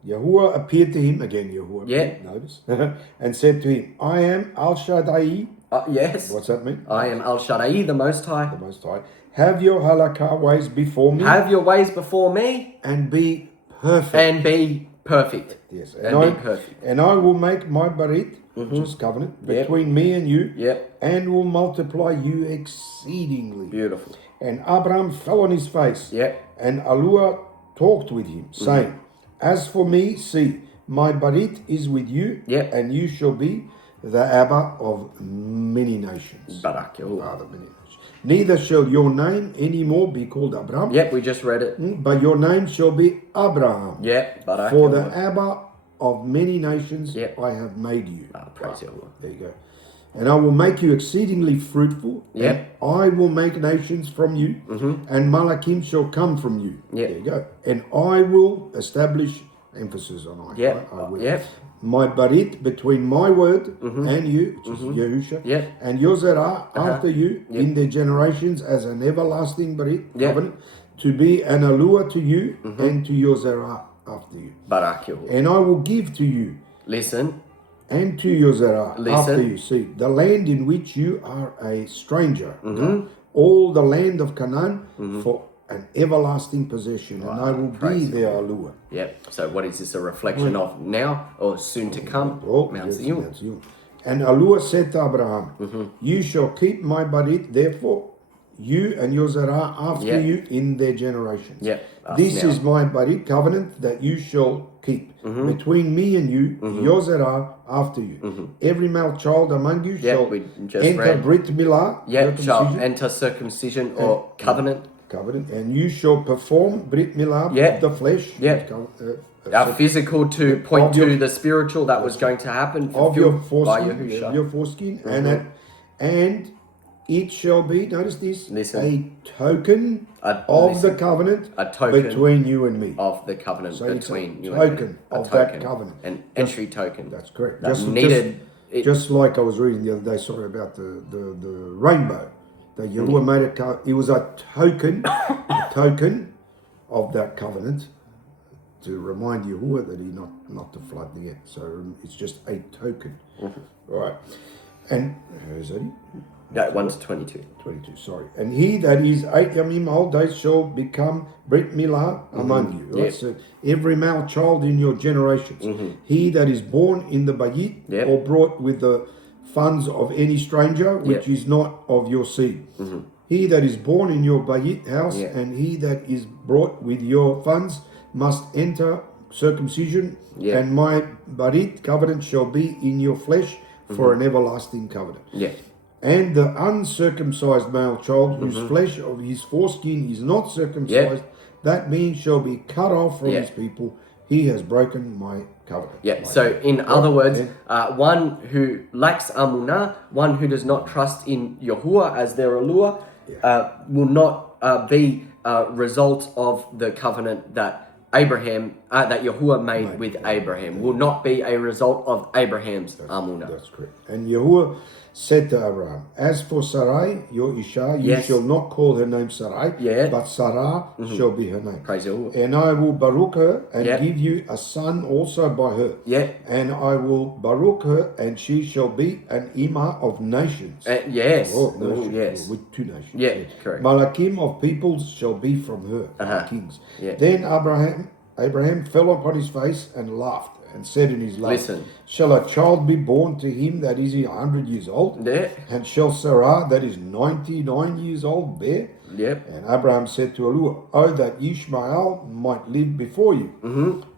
Yahuah appeared to him, again Yahuah, Yeah. notice, and said to him, I am Al Shaddai. Yes. What's that mean? I am Al Shaddai, the Most High. The Most High. Have your halakha ways before me. Have your ways before me. And be perfect. And be perfect. Yes. And be perfect. And I will make my barit, which is covenant, between me and you. Yep. And will multiply you exceedingly. Beautiful. And Abraham fell on his face. Yep. And Yahuah talked with him, saying, As for me, see, my barit is with you, and you shall be the Abba of many nations. Barak Yahuah. Father, many nations. Neither shall your name anymore be called Abraham. Yep, we just read it. But your name shall be Abraham. Yep, Barak For Yahuah. the Abba of many nations I have made you. Praise Yahuah. There you go. And I will make you exceedingly fruitful. Yep. And I will make nations from you. And Malachim shall come from you. Yep. There you go. And I will establish, emphasis on I. Yep. Right? I will. Yep. My barit between my word and you, which is Yahusha, Yep. and your zerah after you in their generations as an everlasting barit covenant, to be an alua to you and to your zerah after you. Barak Yahuah. And I will give to you Listen. and to your zerah Listen. after you. See, the land in which you are a stranger, all the land of Canaan for an everlasting possession, and I will be their alua. Yep. So what is this a reflection of now or soon to come? Mount Zion. Mount Zion. And Yahuah said to Abraham, You shall keep my barit, therefore you and your zerah after you in their generations. Yep. This is my barit covenant that you shall keep between me and you, your zerah after you. Every male child among you shall enter Brit Milah, shall enter circumcision or covenant. And you shall perform Brit Milah of the flesh. Physical to point to the spiritual that was going to happen of your foreskin, foreskin, and it shall be, notice this, Listen. a token of the covenant between you and me. Of the covenant So between you and me. a Of that covenant. An entry token. That's correct. That needed. Just like I was reading the other day, sorry, about the rainbow. That Yahuah made it was a token, of that covenant to remind Yahuah that he not to flood the earth. So it's just a token. Right. And is that it? Yeah, 1 to 22. 22, sorry. And he that is 8 yamim old days shall become Brit Milah among you. Right? So every male child in your generations. He that is born in the bayit or brought with the funds of any stranger, which is not of your seed. He that is born in your bayit house and he that is brought with your funds must enter circumcision, and my barit covenant shall be in your flesh for an everlasting covenant. And the uncircumcised male child, whose flesh of his foreskin is not circumcised, that being shall be cut off from his people. He has broken my covenant. So in other words, one who lacks Amunah, one who does not trust in Yahuah as their alua, will not be a result of the covenant that Abraham, that Yahuah made with Abraham, will not be a result of Abraham's Amunah. That's correct. And Yahuah said to Abraham, As for Sarai, your Isha, you shall not call her name Sarai, but Sarah shall be her name. Praise Yahuah. And I will baruch her and give you a son also by her. And I will baruch her, and she shall be an imah of nations. Nations. With 2 nations. Correct. Malachim of peoples shall be from her, kings. Then Abraham fell upon his face and laughed, and said in his love, Shall a child be born to him that is 100 years old? And shall Sarah that is 99 years old bear? And Abraham said to Yahuah, Oh, that Ishmael might live before you.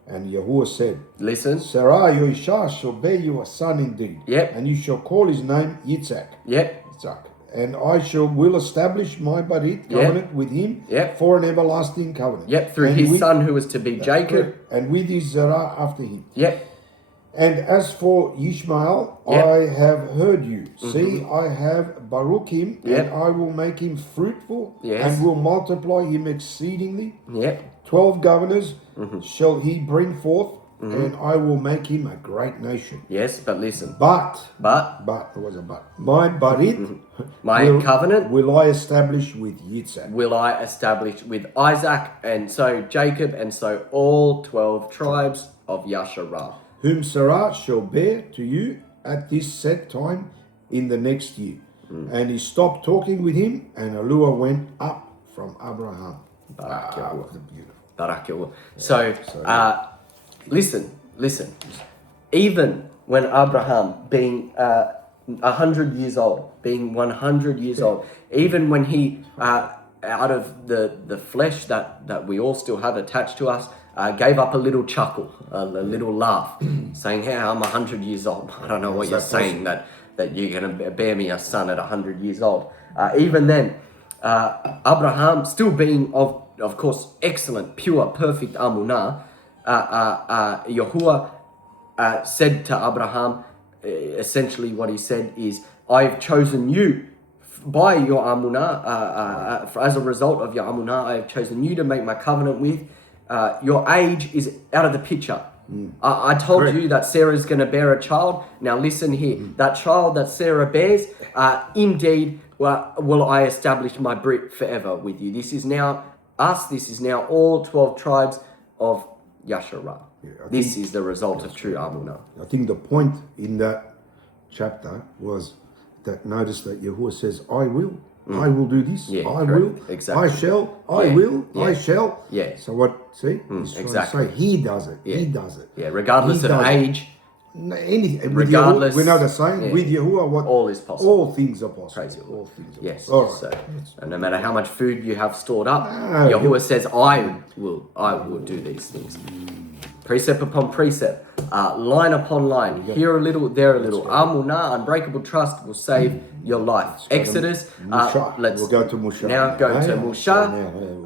And Yahuah said, Sarah your Isha shall bear you a son indeed. And you shall call his name Yitzhak. Yitzhak. And I will establish my barit covenant with him for an everlasting covenant. Through his son who was to be Jacob. And with his zerah after him. And as for Ishmael, I have heard you. See, I have baruch him, and I will make him fruitful, and will multiply him exceedingly. 12 governors shall he bring forth, and I will make him a great nation. Yes, but listen. But there was a but. My covenant will I establish with Yitzhak. will I establish with Isaac, and so Jacob, and so all 12 tribes of Yasharah. Whom Sarah shall bear to you at this set time in the next year. And he stopped talking with him, and Yahuah went up from Abraham. Barak Yahuah. Beautiful. Barak Yahuah. So, listen. Even when Abraham, being 100 years old, being 100 years old, even when he, out of the flesh that we all still have attached to us, gave up a little chuckle, a little laugh, saying, hey, I'm 100 years old. I don't know what you're saying, that you're going to bear me a son at 100 years old. Even then, Abraham, still being of course, excellent, pure, perfect Amunah, Yahuah said to Abraham, essentially what he said is, I've chosen you by your Amunah, as a result of your Amunah, I have chosen you to make my covenant with. Your age is out of the picture. I told you that Sarah's going to bear a child. Now listen here. That child that Sarah bears, indeed, will I establish my Brit forever with you. This is now us. This is now all 12 tribes of Yasharah. This is the result of true Amunah. I think the point in that chapter was that notice that Yahuah says, I will. I will do this. I correct. will. Exactly. I shall. I will. I shall. Yeah. So what? See? He's trying to say he does it. He does it. Yeah. Regardless of age. Anything. Regardless. We know the saying. With Yahuah, what? All is possible. All things are possible. Praise Yahuah. All things are yes. possible. So, and no matter how much food you have stored up, Yahuah says, I will do these things. Precept upon precept, line upon line, here a little, there a little. Amunah, unbreakable trust will save your life. Exodus, we'll go to Musha. Now go to Musha.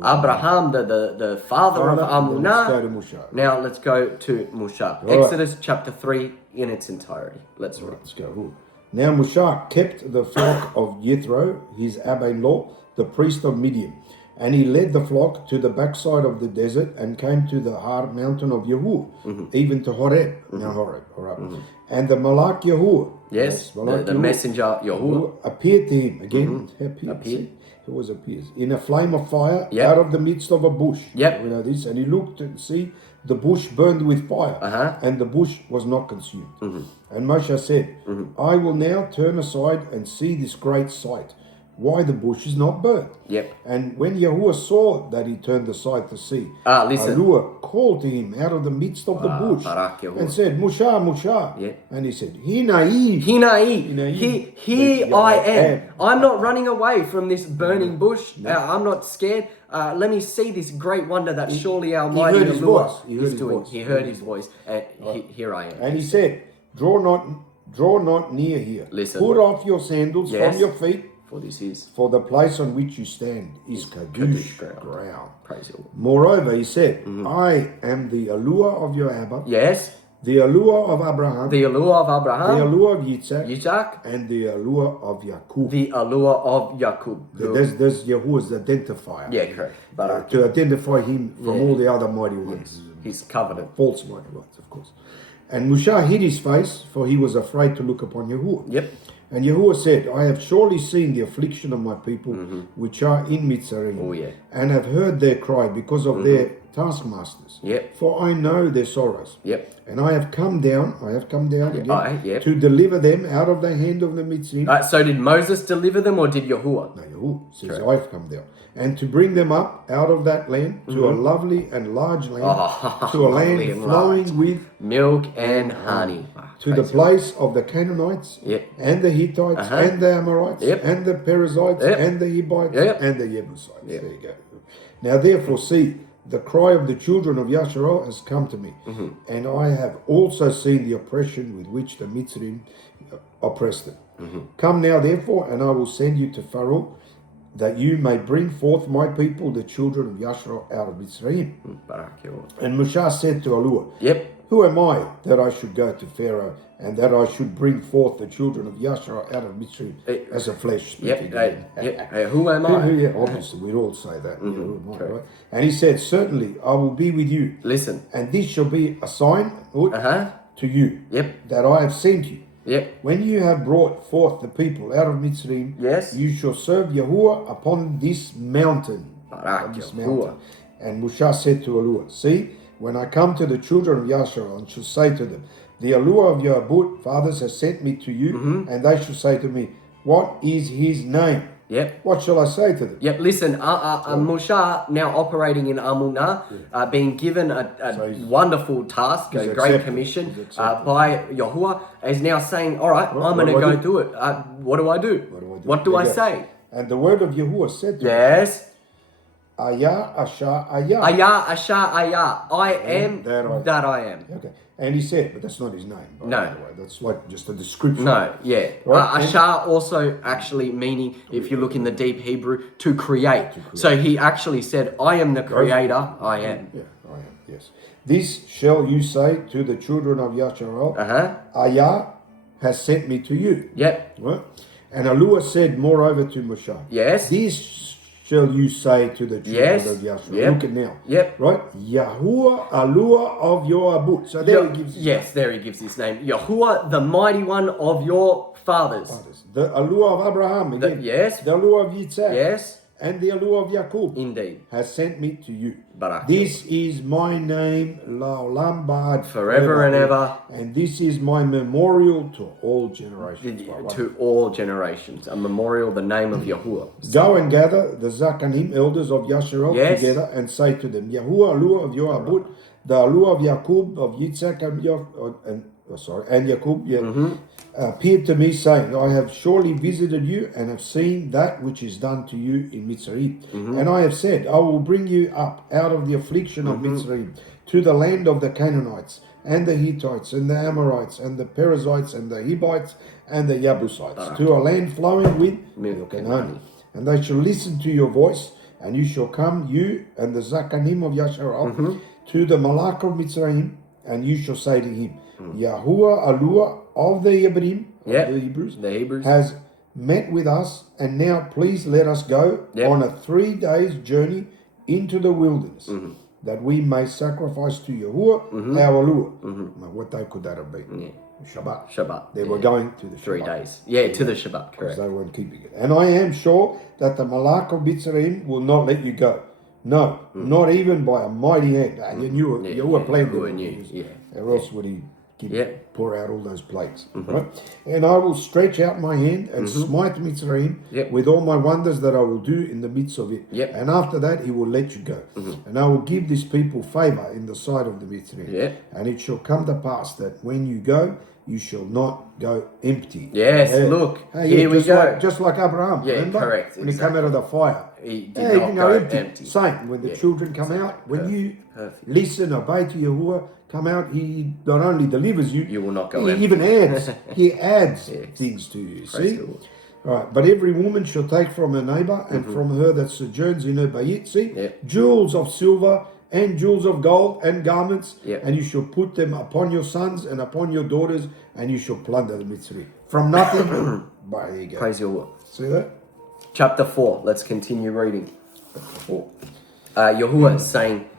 Abraham, the father of Amunah. Let's go to Musha. Now let's go to Musha. Exodus chapter 3 in its entirety. Let's read. Let's go. Now Musha kept the flock of Jethro, his Abba-in-law, the priest of Midian. And he led the flock to the backside of the desert and came to the hard mountain of Yahuah, even to Horeb. Now Horeb. And the Malach Yahuah, the messenger Yahuah, appeared to him again. Appeared. It was appears in a flame of fire out of the midst of a bush. We know this. And he looked and see the bush burned with fire, and the bush was not consumed. And Moshe said, I will now turn aside and see this great sight, why the bush is not burnt. And when Yahuah saw that he turned aside to see, Yahuah called to him out of the midst of the bush and said, Musha, Musha. And he said, Here I am. I'm not running away from this burning bush. I'm not scared. Let me see this great wonder that surely our mighty Yahuah is doing. He heard his voice. Here I am. And he said, Draw not near here. Listen. Put off your sandals from your feet. For the place on which you stand is Kadosh ground. Praise you. Moreover, he said, I am the Yahuah of your Abba. Yes. The Yahuah of Abraham. The Yahuah of Abraham. The Yahuah of Yitzhak. And the Yahuah of Yaakov. The Yahuah of Yaakov. There's Yahuah's identifier. Yeah, correct. But to identify him from all the other mighty ones. His covenant. False mighty ones, of course. And Musha hid his face, for he was afraid to look upon Yahuah. And Yahuah said, I have surely seen the affliction of my people, which are in Mitzrayim, and have heard their cry because of their taskmasters. For I know their sorrows. And I have come down again, to deliver them out of the hand of the Mitzrayim. So did Moses deliver them, or did Yahuah? No, Yahuah says, I've come down. And to bring them up out of that land to a lovely and large land, to a land flowing with milk and honey. To the place of the Canaanites, and the Hittites, and the Amorites, and the Perizzites, and the Hivites, and the Jebusites. There you go. Now therefore see, the cry of the children of Yasharah has come to me, and I have also seen the oppression with which the Mitzrayim oppressed them. Come now therefore, and I will send you to Pharaoh, that you may bring forth my people, the children of Yasharah, out of Mitzrayim. And Moshe said to Yahuah, Who am I that I should go to Pharaoh and that I should bring forth the children of Yahuah out of Mitzrayim as a flesh speaking? Who am I? Yeah, obviously, we'd all say that. Who am I, right? And he said, certainly, I will be with you. Listen. And this shall be a sign to you that I have sent you. When you have brought forth the people out of Mitzrayim, you shall serve Yahuah upon this mountain. And Moshe said to Yahuah, see, when I come to the children of Yasharel and shall say to them, the Yahuah of your fathers has sent me to you, and they shall say to me, what is his name? What shall I say to them? Listen, Moshe, now operating in Amunah, being given a wonderful task, a great commission by Yahuah, is now saying, all right, I'm going to go do it. What do I do? What do I say? And the word of Yahuah said to him, Ayah, Asha, Ayah. Ayah, Asha, Ayah. I am that I am. Okay. And he said, but that's not his name. No. That's like just a description. No, yeah. Right? Asha also actually meaning, if you look in the deep Hebrew, to create. So he actually said, I am the creator, I am. Yeah, I am, yes. This shall you say to the children of Yasharel, Ayah has sent me to you. Right? And Yahuah said moreover to Moshe, this shall you say to the children of Yasharel. Look at now. Right? Yahuah, Yahuah of your abut. So there he gives there he gives his name. Yahuah, the mighty one of your fathers. The Yahuah of Abraham again. The Yahuah of Yitzhak. And the Yahuah of Jacob. Indeed. Has sent me to you. Barak. This is my name, La'olam Ba'ad. Forever and ever. And this is my memorial to all generations. To all generations. A memorial, the name of Yahuah. Go and gather the Zakanim, elders of Yasharel, together and say to them, Yahuah, Yahuah of your abut, the Yahuah of Jacob, of Yitzhak and Jacob, appeared to me, saying, I have surely visited you and have seen that which is done to you in Mitzrayim. And I have said, I will bring you up out of the affliction of Mitzrayim to the land of the Canaanites and the Hittites and the Amorites and the Perizzites and the Hivites and the Jebusites, to a land flowing with milk and honey. And they shall listen to your voice, and you shall come, you and the Zakanim of Yasharel, to the Malach of Mitzrayim, and you shall say to him, Yahuah, Yahuah of the Abarym, the Hebrews, has met with us, and now please let us go on a 3 days journey into the wilderness, that we may sacrifice to Yahuah, our Yahuah. Now, what day could that have been? Shabbat. They were going to the Shabbat. 3 days. To the Shabbat, correct. Because they weren't keeping it. And I am sure that the Malach of Mitzrayim will not let you go. No, not even by a mighty hand. You knew it. Yahuah planned it. Or else would he pour out all those plagues. Right? And I will stretch out my hand and smite Mitzrayim with all my wonders that I will do in the midst of it. And after that he will let you go. And I will give this people favour in the sight of the Mitzrayim. And it shall come to pass that when you go, you shall not go empty. Look, here we go. Just like Abraham, remember? Correct. When he came out of the fire. He did not go empty. Same, when the children come out, when you listen, obey to Yahuah, come out, he not only delivers you, you will not go empty. He even adds, things to you, see? Right, but every woman shall take from her neighbour and from her that sojourns in her bayit, see? Jewels of silver and jewels of gold and garments, and you shall put them upon your sons and upon your daughters, and you shall plunder the Mitzri. From nothing, but there you go. Praise Yahuah. See that? Chapter 4, let's continue reading. Yahuah is saying,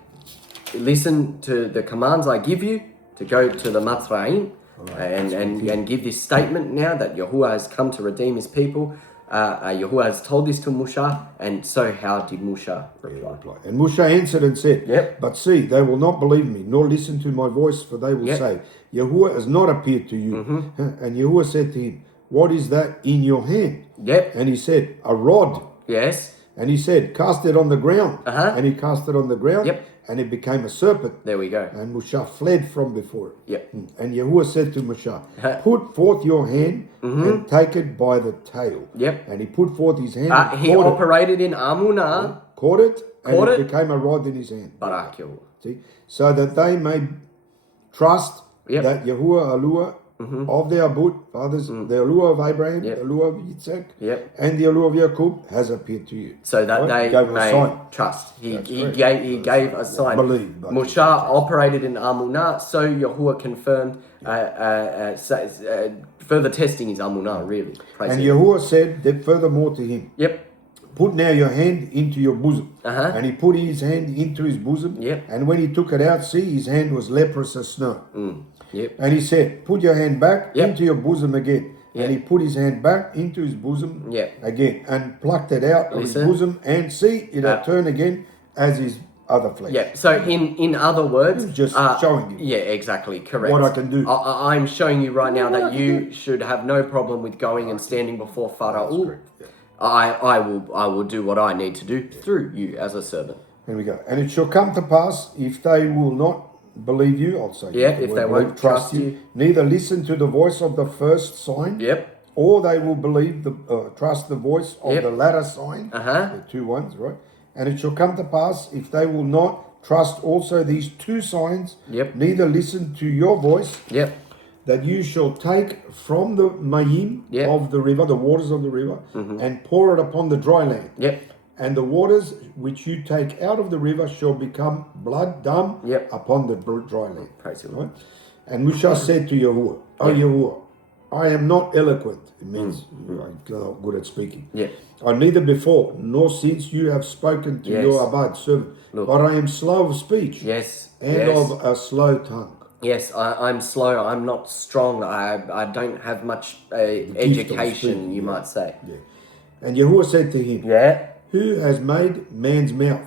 listen to the commands I give you to go to the Mitzrayim, and give this statement now that Yahuah has come to redeem his people. Yahuah has told this to Moshe, and so how did Moshe reply? And Moshe answered and said, But see, they will not believe me, nor listen to my voice, for they will say, Yahuah has not appeared to you. And Yahuah said to him, what is that in your hand? And he said, a rod. And he said, cast it on the ground. And he cast it on the ground, and it became a serpent. There we go. And Moshe fled from before it. And Yahuah said to Moshe, put forth your hand and take it by the tail. And he put forth his hand. He operated in Amunah. Caught it, and it became a rod in his hand. Barak Yahuah. See? So that they may trust that Yahuah, Yahuah, of the forefathers, the Yahuah of Abraham, the Yahuah of Yitzhak, and the Yahuah of Jacob has appeared to you. So that they may trust. He gave a sign. Moshe operated in Amunah, so Yahuah confirmed, further testing his Amunah, really. And Yahuah said that furthermore to him, put now your hand into your bosom. And he put his hand into his bosom. And when he took it out, see, his hand was leprous as snow. And he said, put your hand back into your bosom again. And he put his hand back into his bosom again and plucked it out of his bosom. And see, it had turned again as his other flesh. So in other words, just showing you. Exactly, correct. What I can do. I'm showing you right now that you should have no problem with going and standing before Pharaoh. I will do what I need to do through you as a servant. Here we go. And it shall come to pass, if they will not believe you, I'll say, if they won't trust you, neither listen to the voice of the first sign, or they will believe trust the voice of the latter sign, the two ones, right? And it shall come to pass, if they will not trust also these two signs, neither listen to your voice, that you shall take from the mayim of the river, the waters of the river, and pour it upon the dry land. And the waters which you take out of the river shall become blood upon the dry land. Praise right? And Moshe said to Yahuah, Yahuah, I am not eloquent. It means I'm not good at speaking. I neither before nor since you have spoken to your Abad servant, but I am slow of speech and of a slow tongue. Yes, I'm slow. I'm not strong. I don't have much education, you might say. And Yahuah said to him, who has made man's mouth?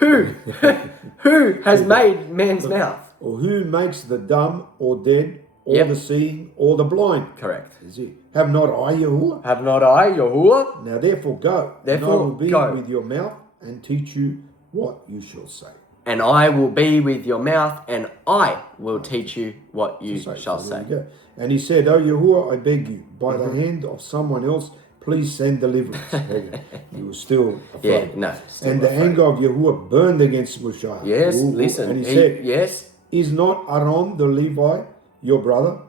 Who has made man's mouth? Or who makes the dumb or dead or the seeing or the blind? Correct. Is it? Have not I Yahuah? Have not I Yahuah? Now therefore go. Therefore and I will be go with your mouth and teach you what you shall say. And I will be with your mouth, and I will teach you what you shall say. And he said, O Yahuah, I beg you, by the hand of someone else, please send deliverance. He was still afraid. Still and the anger of Yahuah burned against Moshe. Listen. And he said, is not Aaron the Levi your brother?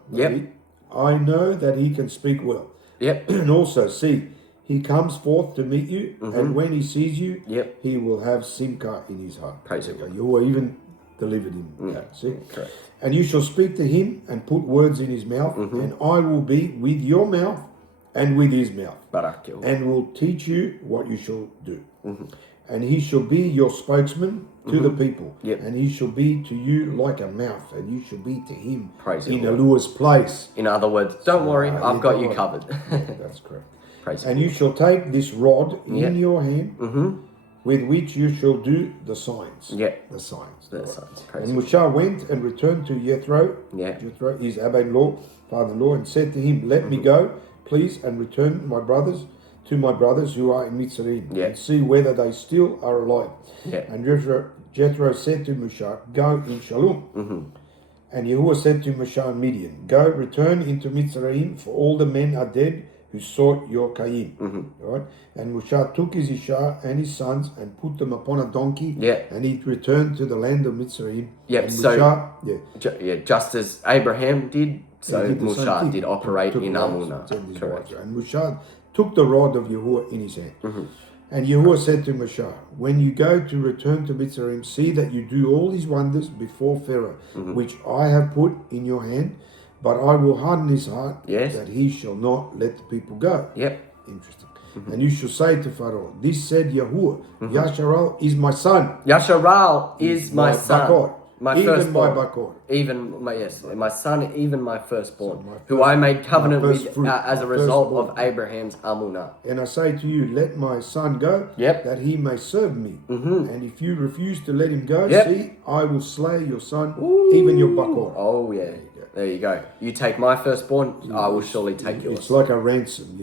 I know that he can speak well. And also, see, he comes forth to meet you, and when he sees you, he will have simcha in his heart. Praise God. Yahuah even delivered him. See? Correct. And you shall speak to him and put words in his mouth, and I will be with your mouth and with his mouth, and will teach you what you shall do. And he shall be your spokesman to the people, and he shall be to you like a mouth, and you shall be to him in Yahuah's place. In other words, don't worry, I've got you covered. That's correct. And you shall take this rod in your hand, with which you shall do the signs. The signs. And Moshe went and returned to Jethro, his Abba-in-law, father-in-law, and said to him, let me go, please, and return to my brothers who are in Mitzrayim, and see whether they still are alive. And Jethro said to Moshe, go in shalom. And Yahuah said to Moshe in Midian, go, return into Mitzrayim, for all the men are dead who sought your Cain. Right? And Moshe took his Isha and his sons and put them upon a donkey, and he returned to the land of Mitzrayim. Just as Abraham did, so Moshe did operate in Amunah. Correct. And Moshe took the rod of Yahuah in his hand. And Yahuah said to Moshe, when you go to return to Mitzrayim, see that you do all these wonders before Pharaoh, which I have put in your hand, but I will harden his heart, that he shall not let the people go. Interesting. And you shall say to Pharaoh, this said Yahuah, Yasharal is my son. Yasharal is my son. Bakor. My even firstborn. my Bakor. My son, even my firstborn, who I made covenant with as a result of Abraham's Amunah. And I say to you, let my son go, that he may serve me. And if you refuse to let him go, see, I will slay your son, even your Bakor. Oh yeah. There you go. You take my firstborn, I will surely take yours. It's like a ransom.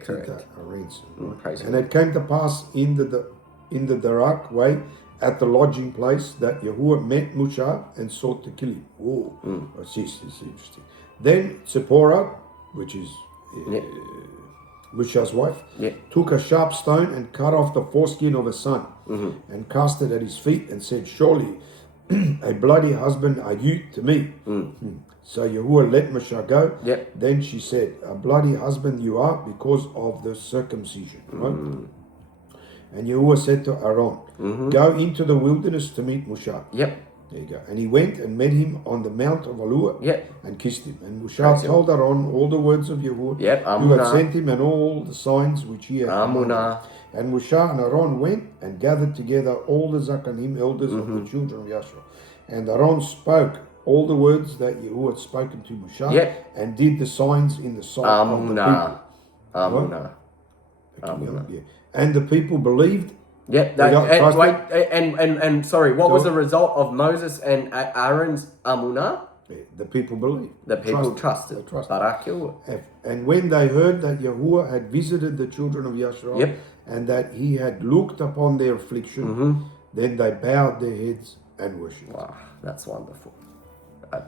Correct. A ransom. Right? And it came to pass in the dark way at the lodging place that Yahuah met Moshe and sought to kill him. It's interesting. Then Zipporah, which is Moshe's wife, took a sharp stone and cut off the foreskin of her son and cast it at his feet and said, surely a bloody husband are you to me? So Yahuah let Moshe go. Yep. Then she said, a bloody husband you are because of the circumcision. Right? And Yahuah said to Aaron, go into the wilderness to meet Moshe. Yep. There you go. And he went and met him on the Mount of Yahuah and kissed him. And Moshe told Aaron all the words of Yahuah who had sent him and all the signs which he had Amunah. And Moshe and Aaron went and gathered together all the Zakanim elders of the children of Yashua. And Aaron spoke all the words that Yahuah had spoken to Moshe and did the signs in the sight of the people. Amunah. Yeah. And the people believed. Yep. And sorry, what was the result of Moses and Aaron's Amunah? The people believed. The people trusted. Barak Yahuah. And when they heard that Yahuah had visited the children of Yashua and that he had looked upon their affliction, then they bowed their heads and worshipped. Wow, that's wonderful.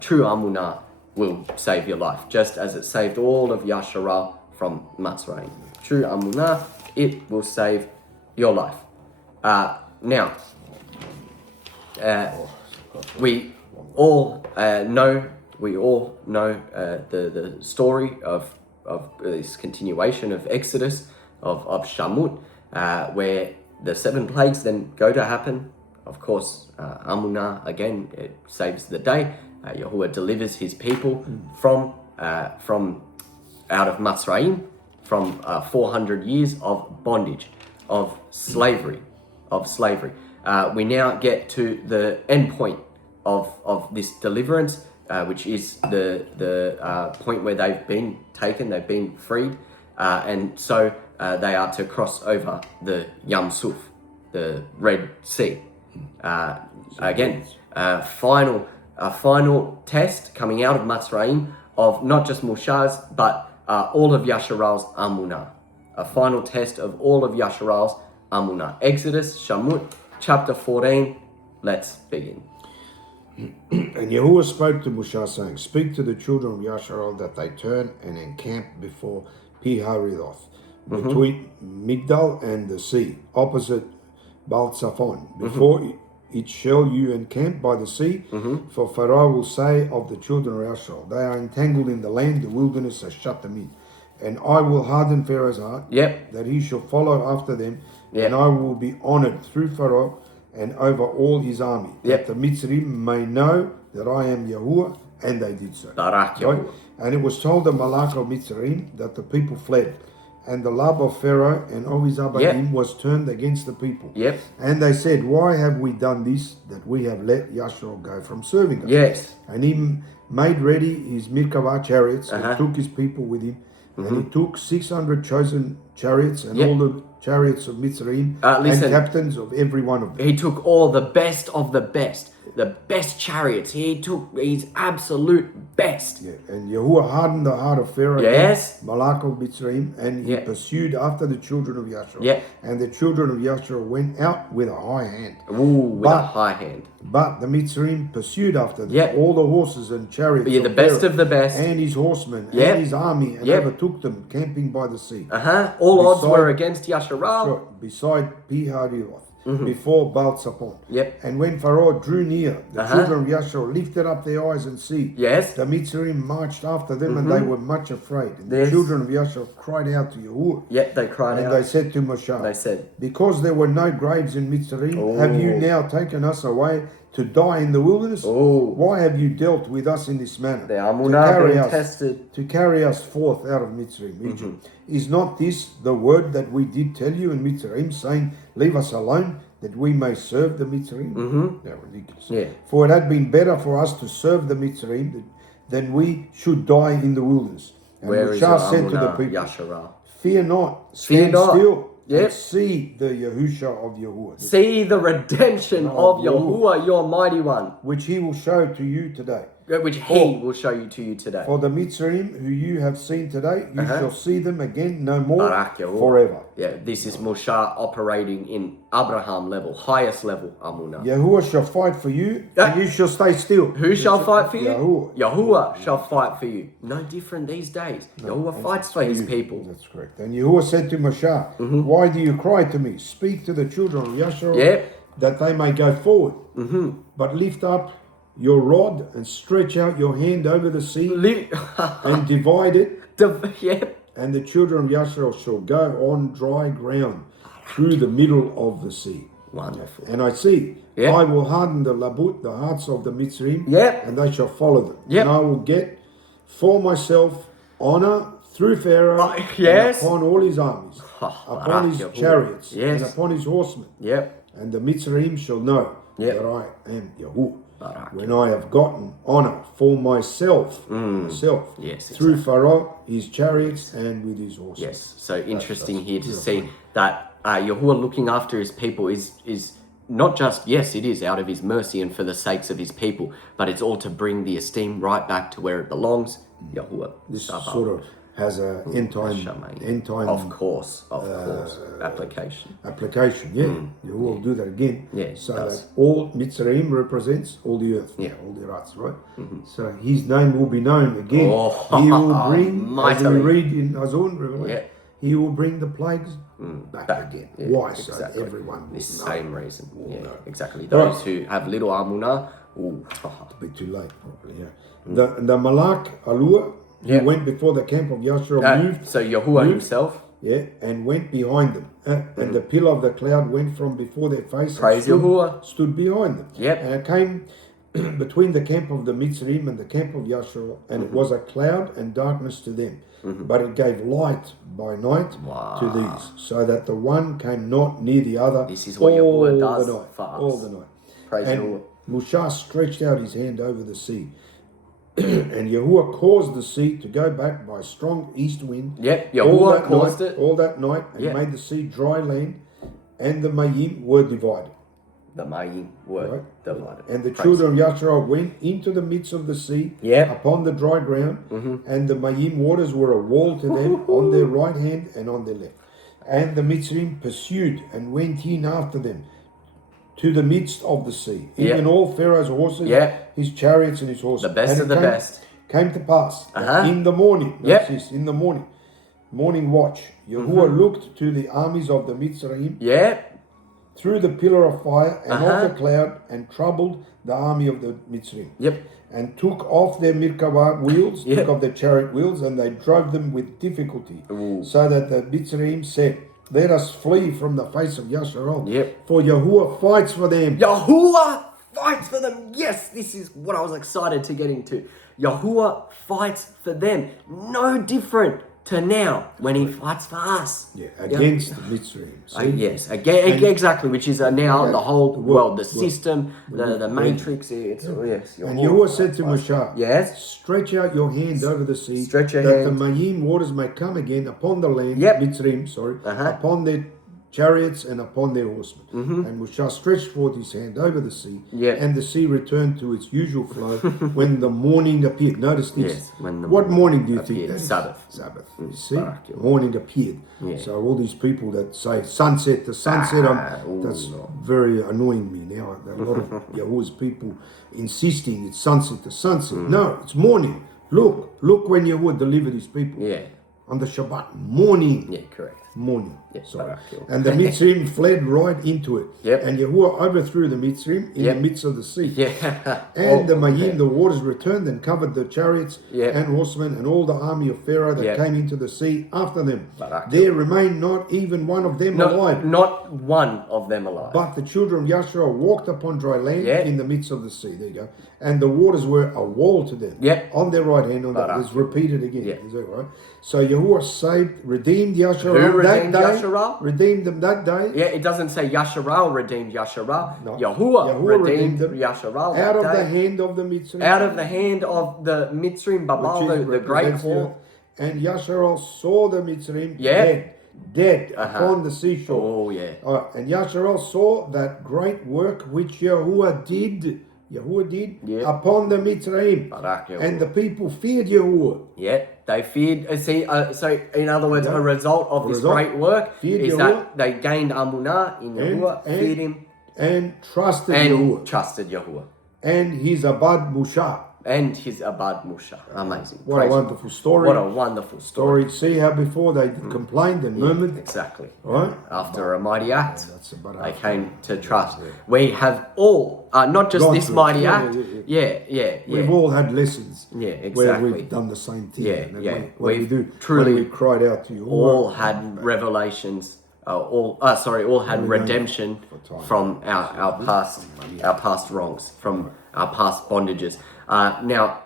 True Amunah will save your life, just as it saved all of Yasharah from Mitzrayim. True Amunah, it will save your life. Now, we all know the story of this continuation of Exodus of Shamut, where the 7 plagues then go to happen. Of course, Amunah again, it saves the day. Yahuah delivers his people from out of Mitzrayim, from 400 years of bondage, of slavery. We now get to the end point of this deliverance, which is the point where they've been taken, they've been freed, and so they are to cross over the Yam Suf, the Red Sea. Again, a final test coming out of Mitzrayim of not just Moshe's, but all of Yasharal's Amunah. A final test of all of Yasharal's Amunah. Exodus, Shamut, chapter 14. Let's begin. And Yahuah spoke to Moshe, saying, speak to the children of Yasharal that they turn and encamp before Pi-hahiroth, between Migdal and the sea, opposite Baal-Zephon. Before it shall you encamp by the sea, for Pharaoh will say of the children of Yasharal, they are entangled in the land, the wilderness has shut them in. And I will harden Pharaoh's heart, that he shall follow after them, and I will be honored through Pharaoh and over all his army, that the Mitzrim may know that I am Yahuah, and they did so. Right? And it was told the Malach of Mitzrim that the people fled, and the love of Pharaoh and of his Abarym was turned against the people. And they said, why have we done this, that we have let Yashua go from serving us? And he made ready his Merkavah chariots and took his people with him. And he took 600 chosen chariots and all the chariots of Mitzrayim and captains of every one of them. He took all the best of the best chariots. He took his absolute best. And Yahuah hardened the heart of Pharaoh, Malach of Mitzrayim, and he pursued after the children of Yashua. And the children of Yashua went out with a high hand. A high hand. But the Mitzrayim pursued after them, all the horses and chariots the best of the best. And his horsemen and his army, and overtook them, camping by the sea. All odds were against Yasharal. Beside Pi-hahiroth, before Baal-Zephon. And when Pharaoh drew near, the children of Yashua lifted up their eyes and see. The Mitzrayim marched after them, and they were much afraid. And the children of Yashua cried out to Yahuah. They cried out. And they said to Moshe, because there were no graves in Mitzrayim, have you now taken us away to die in the wilderness? Why have you dealt with us in this manner? The Amunah to carry us forth out of Mitzrayim, Egypt. Is not this the word that we did tell you in Mitzrayim, saying, leave us alone, that we may serve the Mitzrayim? They're ridiculous. For it had been better for us to serve the Mitzrayim than we should die in the wilderness. And Moshe said to the people, fear not, stand still, and see the Yahusha of Yahuah. See the redemption of Yahuah, your mighty one. Which he will show to you today. Which he will show you to you today. For the Mitzrayim who you have seen today, you shall see them again no more forever. This is Moshe operating in Abraham level, highest level Amunah. Yahuah shall fight for you, and you shall stay still. Who shall fight for you? Yahuah shall fight for you. No different these days. Yahuah fights for his people. That's correct. And Yahuah said to Moshe, why do you cry to me? Speak to the children of Yashua that they may go forward. But lift up your rod and stretch out your hand over the sea and divide it. Yep. And the children of Yasharel shall go on dry ground through the middle of the sea. Wonderful. And I see, Yep. I will harden the labut, the hearts of the Mitzrayim, Yep. and they shall follow them. Yep. And I will get for myself honor through Pharaoh yes. and upon all his armies, upon his chariots, yes. and upon his horsemen. Yep. And the Mitzrayim shall know Yep. that I am Yahuah. When I have gotten honor for myself, Yes, through Pharaoh, his chariots, and with his horses. Yes. So interesting here to see that Yahuah looking after his people is not just, yes, it is out of his mercy and for the sakes of his people, but it's all to bring the esteem right back to where it belongs. Yahuah. This sort of has a end time. Of course, application. Yeah, you will do that again. Yeah, so that all Mitzrayim represents all the earth, all the earths, right? So his name will be known again. He will bring, as we read in Azun Revelation, he will bring the plagues back again. Yeah, why? Exactly. So that everyone will know. Same reason. Yeah, exactly. Those who have little Amunah, it's a bit too late, probably. Yeah. The Malak Alua. He went before the camp of Yasharel, moved. So Yahuah himself. Yeah, and went behind them. And the pillar of the cloud went from before their face. Praise and Yahuah. Stood behind them. Yep. And it came between the camp of the Mitzrayim and the camp of Yasharel, and it was a cloud and darkness to them. But it gave light by night to these, so that the one came not near the other. This is what Yahuah does for us. All the night. Praise and Yahuah. Mushah stretched out his hand over the sea. And Yahuah caused the sea to go back by a strong east wind. Yep, Yahuah caused it. All that night, and made the sea dry land, and the Mayim were divided. The Mayim were divided. And the children of Yasharel went into the midst of the sea upon the dry ground, and the Mayim waters were a wall to them on their right hand and on their left. And the Mitzrayim pursued and went in after them to the midst of the sea, even all Pharaoh's horses, his chariots and his horses. The best of the best. Came to pass in the morning, in the morning watch, Yahuah looked to the armies of the Mitzrayim through the pillar of fire and of the cloud, and troubled the army of the Mitzrayim. And took off their Merkabah wheels, took off their chariot wheels, and they drove them with difficulty. So that the Mitzrayim said, let us flee from the face of Yasharel. For Yahuah fights for them. Yahuah fights for them. Yes, this is what I was excited to get into. Yahuah fights for them. No different to now when he fights for us. Against the Mitzrayim. Yes, again, exactly, which is now the whole world, the system, the matrix. And Yahuah said to Moshe, stretch out your hand over the sea, that the Mayim waters may come again upon the land, Mitzrayim, upon their chariots and upon their horsemen. And Moshe stretched forth his hand over the sea, and the sea returned to its usual flow when the morning appeared. Notice this. What morning do you think that is? Sabbath. You see? Morning appeared. So all these people that say sunset to sunset, that's very annoying me now. A lot of Yahuah's people insisting it's sunset to sunset. No, it's morning. Look when Yahuah delivered his people. On the Shabbat, morning. Correct. Morning. And the Mitzrayim fled right into it. And Yahuah overthrew the Mitzrayim in the midst of the sea. And the Mayim, the waters returned and covered the chariots and horsemen and all the army of Pharaoh that came into the sea after them. There remained not even one of them alive. Not one of them alive. But the children of Yasharel walked upon dry land in the midst of the sea. There you go. And the waters were a wall to them. On their right hand. It's repeated again. Is that right? So Yahuah redeemed Yasharel that day. Redeemed them that day. It doesn't say Yasharel redeemed Yasharel. No. Yahuah redeemed Yasharel out of the hand of the Mitzrayim. Out of the hand of the Mitzrayim, Babal, the great hall. And Yasharel saw the Mitzrayim dead upon the seashore. And Yasharel saw that great work which Yahuah did upon the Mitzrayim. And the people feared Yahuah. They feared. So in other words, a result of this great work is that they gained Amunah in Yahuah, feared him, and trusted Yahuah. Yahuah. And his Abad Mushah. and his Abad Musha. Amazing. What Praise a him. wonderful story. What a wonderful story. See how before they complained and murmured? Exactly. Right? After a mighty act, That's about they after. came to trust. We have all, not just Gone this through it. mighty Yeah, act. yeah, Yeah. We've all had lessons Yeah, where exactly. we've done the same thing. Yeah, And yeah. What did we do? truly When we cried out to you. all had revelations. All had redemption from our past wrongs, from our past bondages. Now,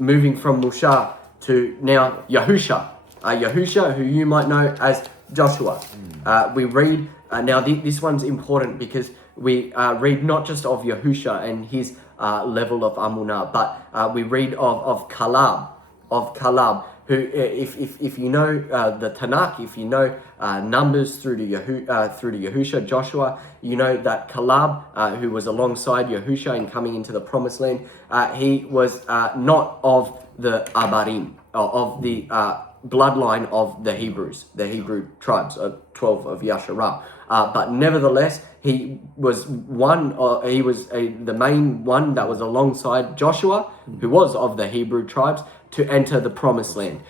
moving from Musha to now Yahusha. Yahusha, who you might know as Joshua. We read, now this one's important because we read not just of Yahusha and his level of Amunah, but we read of Caleb, who, if you know the Tanakh, if you know Numbers through to Yahusha, Joshua, you know that Caleb, who was alongside Yahusha in coming into the Promised Land, he was not of the Abarym, of the bloodline of the Hebrews, the Hebrew tribes, 12 of Yasharah. But nevertheless, he was the main one that was alongside Joshua, who was of the Hebrew tribes, to enter the Promised Land.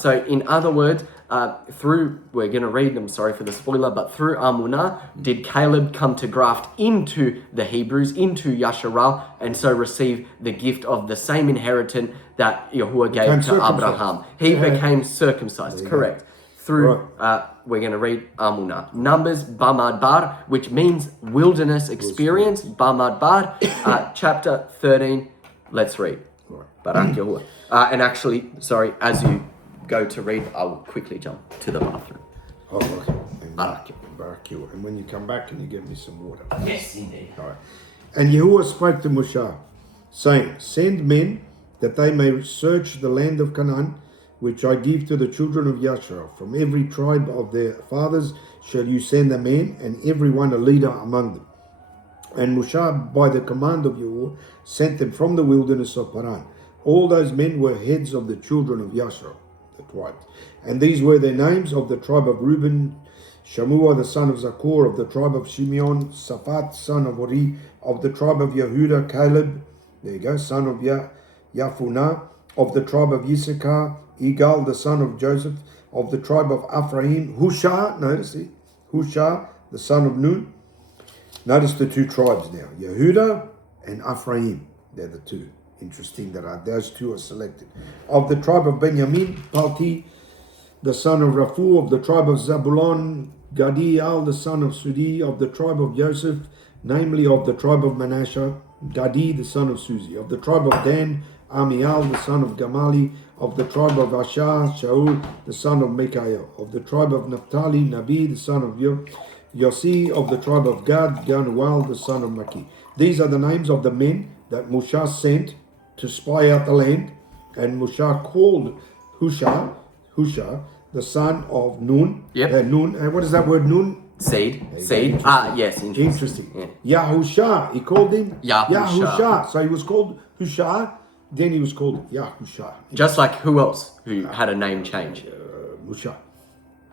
So in other words, we're going to read them, sorry for the spoiler, but through Amunah, did Caleb come to graft into the Hebrews, into Yasharah, and so receive the gift of the same inheritance that Yahuah gave to Abraham. He became circumcised, correct. Through, we're going to read Amunah. Numbers, Bamadbar, which means wilderness experience, Bamadbar, chapter 13. Let's read. Barak Yahuah. And actually, sorry, as you go to read, I will quickly jump to the bathroom. Oh, okay. And Barak you. And when you come back, can you get me some water? Yes, indeed. All right. And Yahuah spoke to Moshe, saying, send men that they may search the land of Canaan, which I give to the children of Yasharah. From every tribe of their fathers shall you send a man, and every one a leader among them. And Moshe, by the command of Yahuah, sent them from the wilderness of Paran. All those men were heads of the children of Yasharah, the tribes. And these were their names: of the tribe of Reuben, Shammua the son of Zakur; of the tribe of Shimeon, Saphat son of Ori; of the tribe of Yehuda, Caleb, there you go, son of Yafunah; of the tribe of Issachar, Igal the son of Joseph; of the tribe of Ephraim, Hushah, notice it, Hushah the son of Nun. Notice the two tribes now, Yehuda and Ephraim, they're the two. Interesting that those two are selected. Of the tribe of Benjamin, Palti the son of Raphu; of the tribe of Zabulon, Gadiel the son of Sudi; of the tribe of Joseph, namely of the tribe of Manasseh, Gadi the son of Suzi; of the tribe of Dan, Amiel the son of Gamali; of the tribe of Asher, Shaul the son of Mikael; of the tribe of Naphtali, Nabi the son of Yossi; of the tribe of Gad, Ganuel the son of Maki. These are the names of the men that Moshe sent to spy out the land. And Moshe called Hushah, the son of Nun. Nun. What is that word, Nun? Seed. Yes, Interesting. Yahusha, he called him Yahusha. So he was called Hushah, then he was called Yahusha. Just like who else who had a name change? Moshe.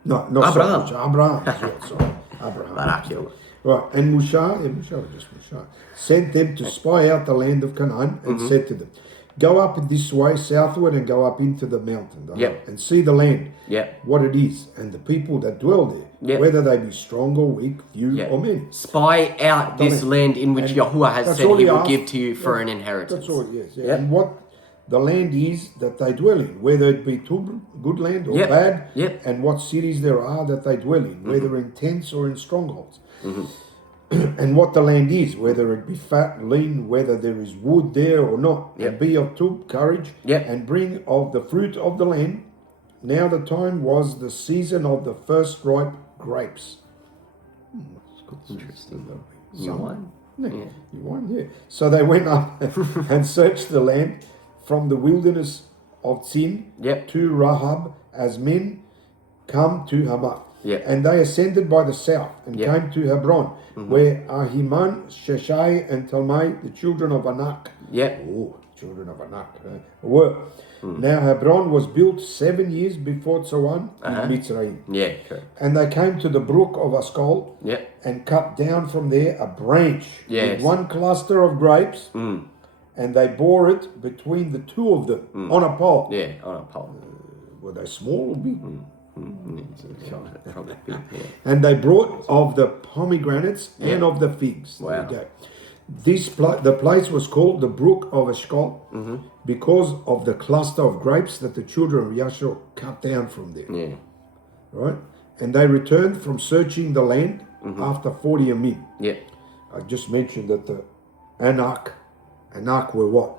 No, not Abraham. Abraham as well, sorry. Abraham. Barak Yahuah. Right, and Moshe sent them to spy out the land of Canaan, and said to them, go up this way southward and go up into the mountain and see the land, what it is, and the people that dwell there, whether they be strong or weak, few or many. Spy out this land in which Yahuah has said he will give to you for an inheritance. That's all, yes. Yeah. And what the land is that they dwell in, whether it be good land or bad, and what cities there are that they dwell in, whether in tents or in strongholds. And what the land is, whether it be fat, lean, whether there is wood there or not. And be of courage, and bring of the fruit of the land. Now the time was the season of the first ripe grapes. Interesting. You won? You won, yeah. So they went up and searched the land from the wilderness of Tzin to Rahab, as men come to Hamath. And they ascended by the south and came to Hebron, where Ahiman, Sheshai, and Talmai, the children of Anak, children of Anak, were. Now Hebron was built 7 years before Tsawan in Mitzrayim. Correct. And they came to the brook of Askol and cut down from there a branch with one cluster of grapes, and they bore it between the two of them on a pole. Yeah, on a pole. Were they small or big? Probably big, yeah. And they brought of the pomegranates and of the figs. Wow. There you go. The place was called the Brook of Eshcol because of the cluster of grapes that the children of Yashua cut down from there. Yeah. Right? And they returned from searching the land after 40 Amim. Yeah. I just mentioned that the Anak were what?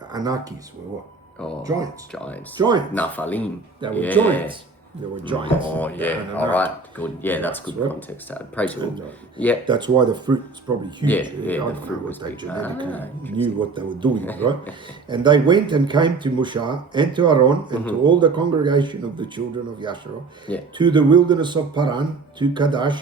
Anakis were what? Oh, Giants. Giants. Giants. Naphalim. They were giants. They were giants. Oh, yeah. All right. Good. Yeah, that's good context. Praise the Lord. Yeah. That's why the fruit is probably huge. Yeah, I the don't fruit know was what they big. genetically knew what they were doing, right? And they went and came to Mushah and to Aaron and to all the congregation of the children of Yashua, to the wilderness of Paran, to Kadesh,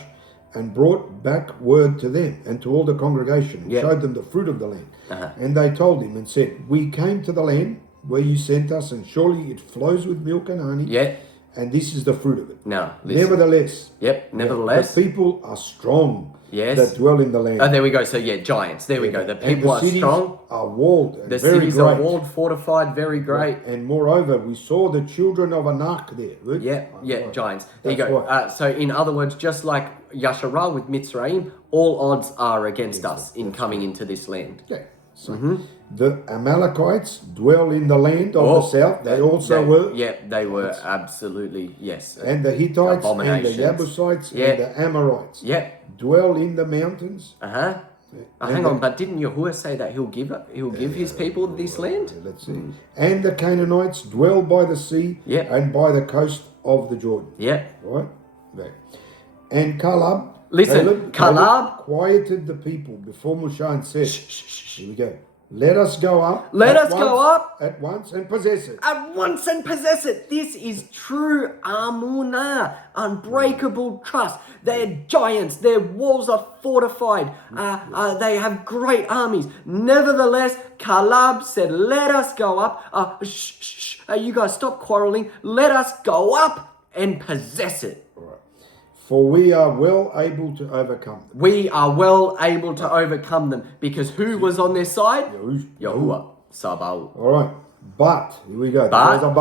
and brought back word to them and to all the congregation, and showed them the fruit of the land. And they told him and said, we came to the land where you sent us, and surely it flows with milk and honey. Yeah. And this is the fruit of it. Now, listen. Nevertheless. Nevertheless. The people are strong. Yes. That dwell in the land. Oh, there we go. So, yeah, giants. There we go. The people are strong. Are walled and the very cities great. are walled, fortified, very great. And moreover, we saw the children of Anak there. Look. Yeah, giants. There you go. So, in other words, just like Yasharah with Mitzrayim, all odds are against us in coming into this land. Okay. So the Amalekites dwell in the land of the south. They were. Yeah, they were absolutely, yes. And the Hittites and the Jebusites and the Amorites dwell in the mountains. Hang on, but didn't Yahuah say that he'll give his people this land? Let's see. And the Canaanites dwell by the sea and by the coast of the Jordan. Yeah. Right? Okay. And Caleb Caleb quieted the people before Moshe and said, here we go. Let us go up. At once and possess it. At once and possess it. This is true Amunah, unbreakable trust. They're giants. Their walls are fortified. They have great armies. Nevertheless, Caleb said, let us go up. You guys stop quarreling. Let us go up and possess it. For we are well able to overcome them. We are well able to overcome them. Because who was on their side? Yahuah. Sabaoth. All right. But, here we go.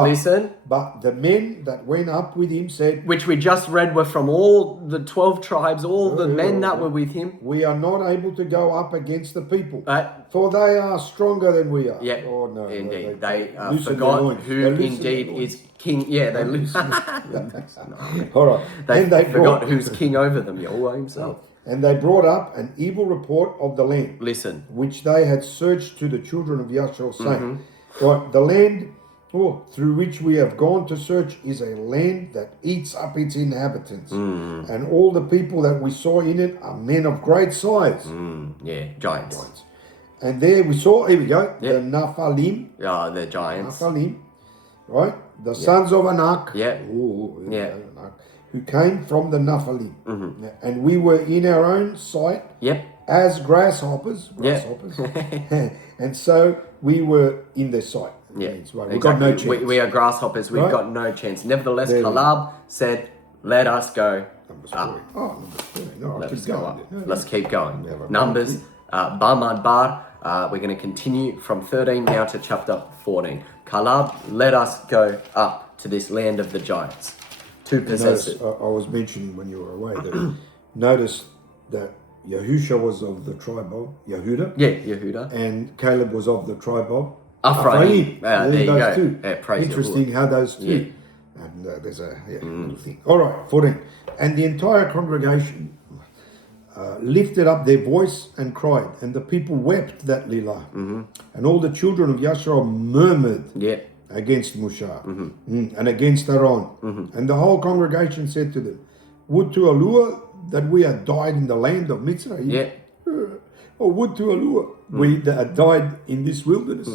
Listen. But the men that went up with him said... Which we just read were from all the 12 tribes, all the men that were with him. We are not able to go up against the people. For they are stronger than we are. Yeah. Oh, no. Indeed. They forgot who indeed is king. Yeah, they lose. All right. They forgot who's king over them, Yahuah himself. And they brought up an evil report of the land. Listen. Which they had searched to the children of Yashua, saying, right, the land through which we have gone to search is a land that eats up its inhabitants. And all the people that we saw in it are men of great size. Yeah, giants. And there we saw, here we go, the Naphalim. Yeah, the giants. Naphalim, right? The sons of Anak. Anak, who came from the Naphalim. And we were in our own sight as grasshoppers. And so we were in their sight. We've got no chance. We are grasshoppers. We've got no chance. Nevertheless, Caleb said, let us go up. Let's go up. Let's keep going. Numbers, Bamad we're going to continue from 13 now to chapter 14. Caleb, let us go up to this land of the giants to possess it. I was mentioning when you were away that notice that Yahusha was of the tribe of Yehuda. Yeah, Yehuda. And Caleb was of the tribe of Ephraim. There you go. Two. Interesting how those two. And there's a little thing. All right, 14. And the entire congregation lifted up their voice and cried, and the people wept that Lila. And all the children of Yashua murmured against Mushah and against Aaron. And the whole congregation said to them, would to Yahuah that we had died in the land of Mitzrayim. Or would to Yahuah we that had died in this wilderness.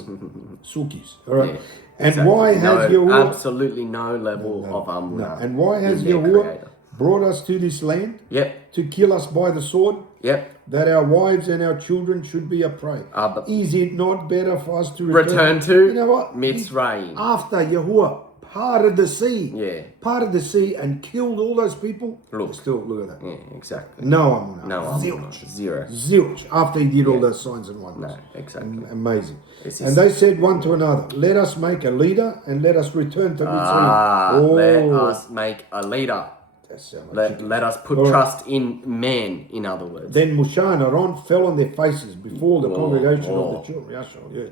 Sukis. All right. And why has Yahuah... Absolutely no level of Amunah. And why has Yahuah brought us to this land? To kill us by the sword? That our wives and our children should be a prey. Is it not better for us to return to you know what? Mitzrayim? After Yahuah parted the sea. Yeah. Parted the sea and killed all those people. Look. Still, look at that. Yeah, exactly. No Amunah. No Amunah. Zero. Zilch. After he did all those signs and wonders. No, exactly. Amazing. This And is- they said one to another, let us make a leader and let us return to Mitzrayim. Let us make a leader. That sounds like Let us put All right. trust in man, in other words. Then Moshe and Aaron fell on their faces before the congregation of the children of Yashar. Yeah.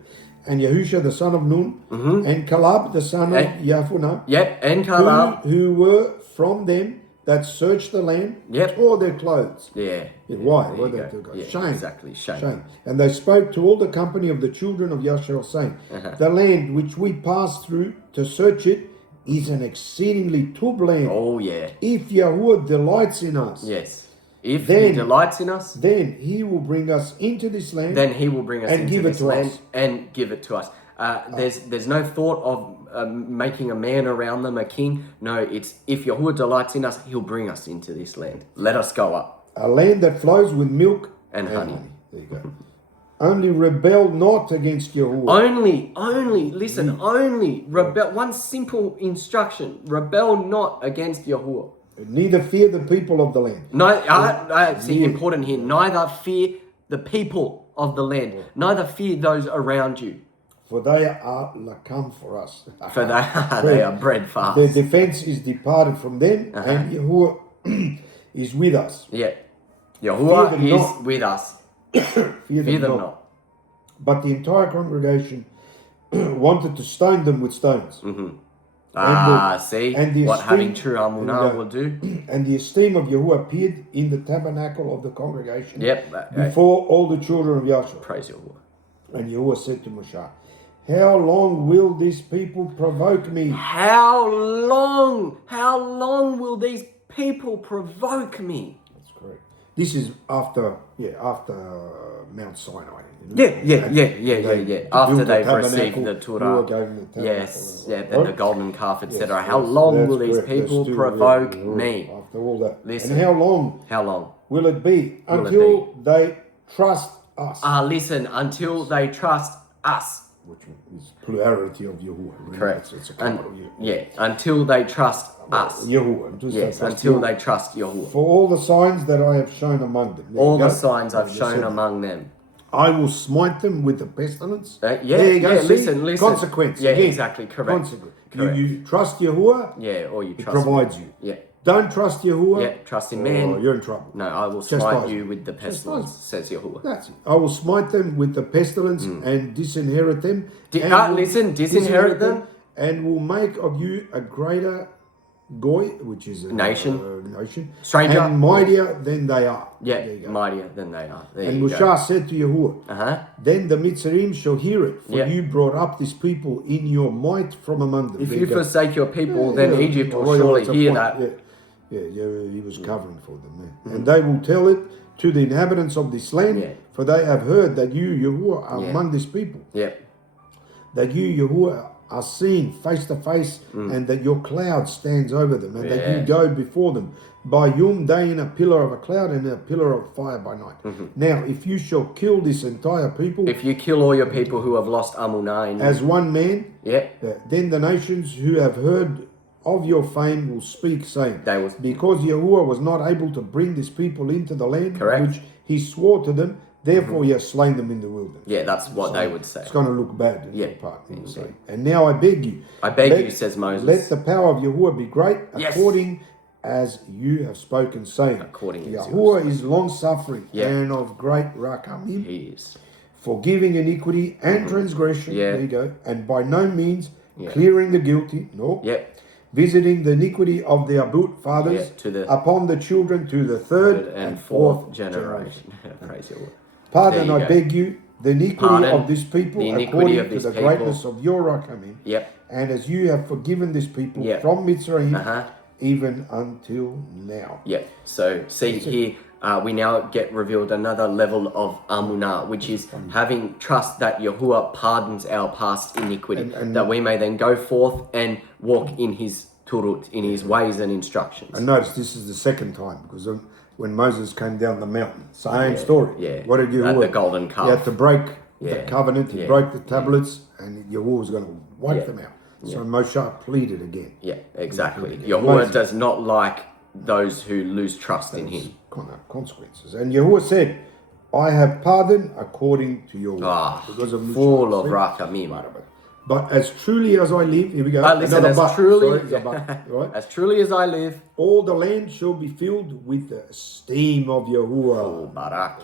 And Yahusha the son of Nun and Caleb the son of Yahuah, Yep, and Caleb. who were from them that searched the land, Yep. tore their clothes. Yeah. Why? There What you they go. do? Yeah, Shame. exactly. Shame. And they spoke to all the company of the children of Yashar, saying, the land which we passed through to search it is an exceedingly tub land. Oh, yeah. If Yahuah delights in us, Yes. If Then- he delights in us, then he will bring us into this land. then he will bring us And into give it this to land us. and give it to us. There's no thought of making a man around them a king. No, it's if Yahuah delights in us, he'll bring us into this land. Let us go up. A land that flows with milk And honey. There you go. Only rebel not against Yahuah. Only rebel. One simple instruction: rebel not against Yahuah. Neither fear the people of the land. No, see, important here. Neither fear the people of the land. Neither fear those around you, For they are lakam for us. for they are bread for Their us. defense is departed from them, and Yahuah is with us. Yeah, Fear Yahuah them is not. with us. Fear Fear them not. not. But the entire congregation wanted to stone them with stones. See and the what having esteem- true Amunah will do. And the esteem of Yahuah appeared in the tabernacle of the congregation Yep. before all the children of Yashar. Praise Yahuah. And Yahuah said to Moshe, how long will these people provoke me? How long will these people provoke me? That's correct. This is after Mount Sinai. Yeah. After built the they've received tabernacle, the Yahuah Torah. gave them the tabernacle. Yes, yeah, Right? then the golden calf, etc. Yes, How yes, long that's will these correct. people That's still- provoke yeah, me? After all that. Listen. And how long How long? will it be? Will it Until they trust us. Listen, until they trust us. Which is plurality of Yahuah. Remember, Correct. It's a capital Yahuah. Yeah, until they trust us. Yahuah. Just Yes, trust until Yahuah. they trust Yahuah. For all the signs that I have shown among them. There All you the go. signs I've Just shown said that. among them. I will smite them with the pestilence. Yeah, There you go. yeah, See? listen. Consequence. Yeah, Again. exactly, correct. Consequence. Correct. You trust Yahuah, Yeah, or you He trust provides you. Yeah. Don't trust Yahuah, Yeah, trust in man. you're in trouble. No, I will Chastise smite them. you with the pestilence, says Yahuah. That's it. I will smite them with the pestilence and disinherit them. and will disinherit them. And will make of you a greater goy, which is a Nation. nation, Stranger. and mightier than they are. Yeah, There you go. mightier than they are. There And you Moshe go. said to Yahuah, then the Mitzrayim shall hear it, for Yeah. you brought up this people in your might from among them. If There you go. forsake your people, then Yeah, Egypt will well, surely it's a hear point. that. Yeah, he was covering for them. Yeah. And they will tell it to the inhabitants of this land, Yeah. for they have heard that you, Yahuah, are Yeah. among this people, Yeah. that you, Yahuah, are seen face to face, and that your cloud stands over them, and that you Yeah. go before them by yom day in a pillar of a cloud and a pillar of fire by night. Now, if you shall kill this entire people If you kill all your people who have lost Amunah in you, as one man, yeah, then the nations who have heard of your fame will speak, saying, they will. because Yahuah was not able to bring this people into the land Correct. which he swore to them, therefore he has slain them in the wilderness. Yeah, that's what they would say. It's going to look bad in Yeah, your part. you indeed. say. And now I beg you, I beg let- you, says Moses. let the power of Yahuah be great, Yes. according as you have spoken, saying, According as you have Yahuah is long-suffering Yeah. and of great rakamim, He is. forgiving iniquity and transgression, Yeah. there you go, and by no means Yeah. clearing the guilty, no, Yep. visiting the iniquity of the Abut fathers Yeah, to the upon the children to the third and fourth generation. Praise Yahuah. Pardon, There you I go. beg you, the iniquity Pardon of this people the iniquity according of to this the people. greatness of your rakamim, Yep. and as you have forgiven this people Yeah. from Mitzrayim, Uh-huh. even until now. Yep. So see here, we now get revealed another level of Amunah, which is having trust that Yahuah pardons our past iniquity, And- that we may then go forth and walk in his turut, in his ways and instructions. And notice this is the second time, because when Moses came down the mountain, same story. Yeah. What did Yahuah? At the golden He had calf. to break the Yeah. covenant, he Yeah. broke the tablets, and Yahuah was going to wipe them out. So Moshe pleaded again. Yeah, exactly. Again. Yahuwah Amazing. does not like those who lose trust in him. Kind of consequences. And Yahuwah said, I have pardoned according to your word. Because of Full Moshe of said, rachamim. But as truly as I live, here we go. Listen, another as but. truly, Sorry, it's a but, right? as truly as I live, All the land shall be filled with the esteem of Yahuwah. oh, barak,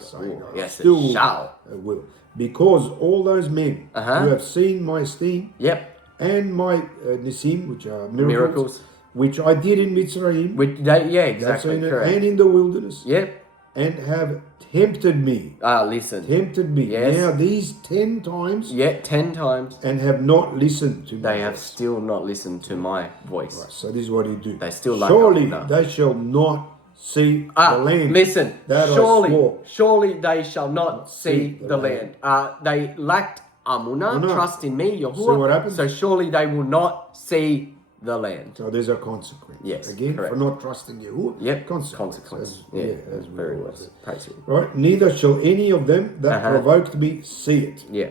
yes, it Still shall. will. Because all those men who have seen my esteem Yep, and my nisim, which are miracles. which I did in Mitzrayim, Exactly, and correct. in the wilderness, Yep. and have tempted me. Listen. Tempted me. Yes. Now these 10 times, 10 times. and have not listened to me. They have still not listened to my voice. Right, so this is what he do. They still like surely Amunah. they shall not see the land. Listen, that I swore. surely they shall not see the land. They lacked Amunah, trust in me, Yahuwah. So what happens? So surely they will not see the land. So there's a consequence. Yes, Again, correct. for not trusting Yahuwah. Yep, Consequence. As very we well. Praise you. Right. Neither shall any of them that provoked me see it. Yeah.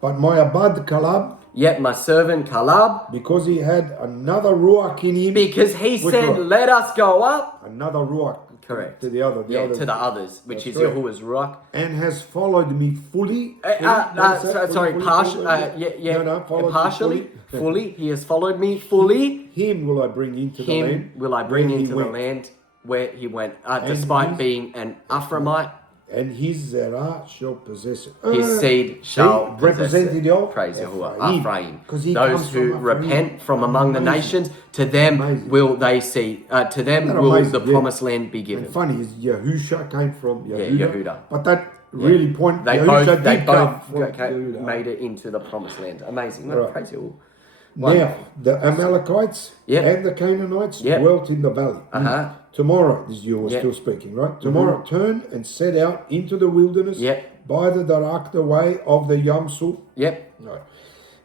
But my Abad Kalab, Yet my servant Caleb, because he had another Ruach in him. because he Which said, Ruach? let us go up. Another Ruach. Correct. To the other. To the others, which is correct. Yahuwah's Ruach. And has followed me fully. Sorry, partially. Partially. Fully. He has followed me fully. Him will I bring into the land. Him will I bring where he into the went. land where he went, despite being an Ephraimite. And his Zerah shall possess it. His seed shall possess represented it. of Praise Yahuwah. Ephraim. Ephraim. Those who repent from among the nations, to them will they see. To them will the promised land be given. And funny is Yahusha came from Yahudah. Yehudah. But that really point They Yahusha both did come from Yahudah. made it into the promised land. Amazing. Right. Praise Yahuwah. Now the Amalekites Yep. and the Canaanites Yep. dwelt in the valley. Tomorrow, this you were Yep. still speaking, right? Tomorrow, turn and set out into the wilderness by the Darak, the way of the Yamsul. Yep. Right.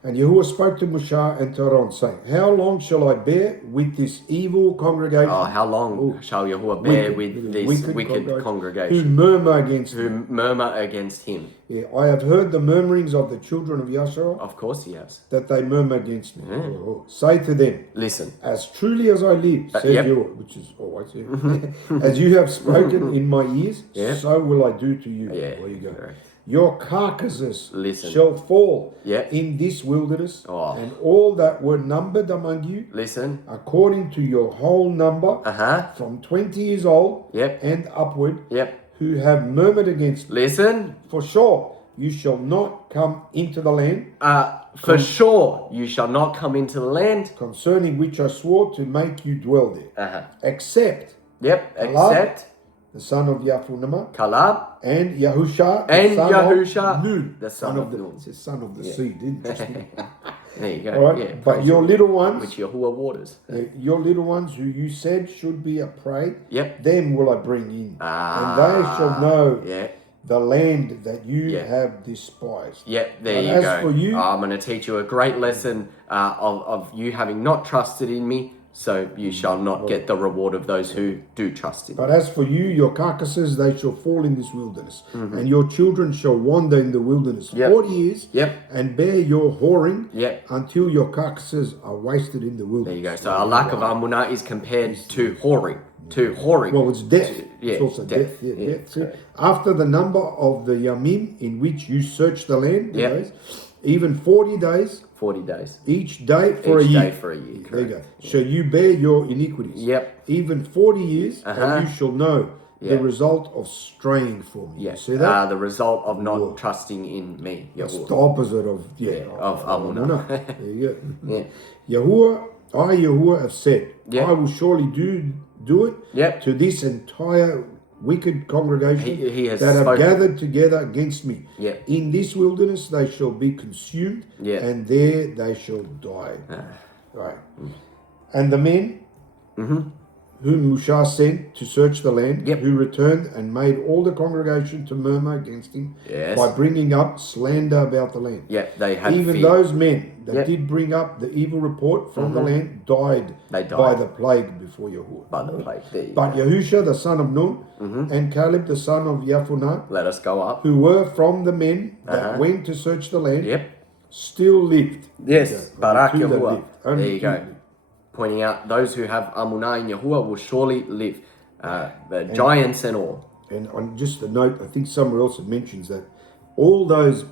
And Yahuwah spoke to Moshe and to Aaron, saying, How long shall I bear with this evil congregation? How long shall Yahuwah bear with this wicked congregation who murmur against who murmur against him? Yeah, I have heard the murmurings of the children of Yasharah, Of course he has. that they murmur against me. Say to them, Listen. As truly as I live, says Yahuwah, which is always as you have spoken in my ears, so will I do to you. There you go. Correct. Your carcasses Listen. shall fall Yep. in this wilderness, Oh. and all that were numbered among you, Listen. according to your whole number, from 20 years old Yep. and upward, Yep. who have murmured against me. Listen. For sure, you shall not come into the land, For sure you shall not come into the land. concerning which I swore to make you dwell there, except Except the son of Yafunama Caleb and Yahusha, and the son Yahusha, of Nun, the son of the Nun. it's the son of the seed. Interesting. There you go. All right, Yeah, but praise your Yahuwah. little ones, Which Yahuwah waters. your little ones who you said should be a prey, Yep. them will I bring in, and they shall know the land that you have despised. Yep, there But you as go. for you- I'm going to teach you a great lesson of you having not trusted in me, so you shall not get the reward of those who do trust in me. But as for you, your carcasses, they shall fall in this wilderness, and your children shall wander in the wilderness 40 years, and bear your whoring until your carcasses are wasted in the wilderness. There you go. So a lack of Amunah is compared to whoring. Well, it's death. Yeah, It's also death. death. Yeah, death. See? After the number of the Yamim in which you search the land, the days, even 40 days, 40 days. each day for Each a year. day for a year. There you go. Correct. Shall you bear your iniquities? Yep. Even 40 years, and you shall know the result of straying from me. You see that? The result of not trusting in me, It's Yahuwah. the opposite of of Amunah. There you go. Yahuwah, I Yahuwah have said, I will surely do it to this entire wicked congregation He has that have spoken. gathered together against me. Yep. In this wilderness they shall be consumed, and there they shall die. Right. And the men whom Moshe sent to search the land, who returned and made all the congregation to murmur against him by bringing up slander about the land. They had Even fear. those men that did bring up the evil report from the land died, They died. by the plague before Yahuwah. By the plague. There you But go. Yahusha, the son of Nun, and Caleb, the son of Yafunah, Let us go up. who were from the men that went to search the land, still lived. Yes, Okay, Barak two that Yahuah. lived. There Only you two go. lived. Pointing out those who have Amunah in Yahuah will surely live. The giants and all. And on just a note, I think somewhere else it mentions that all those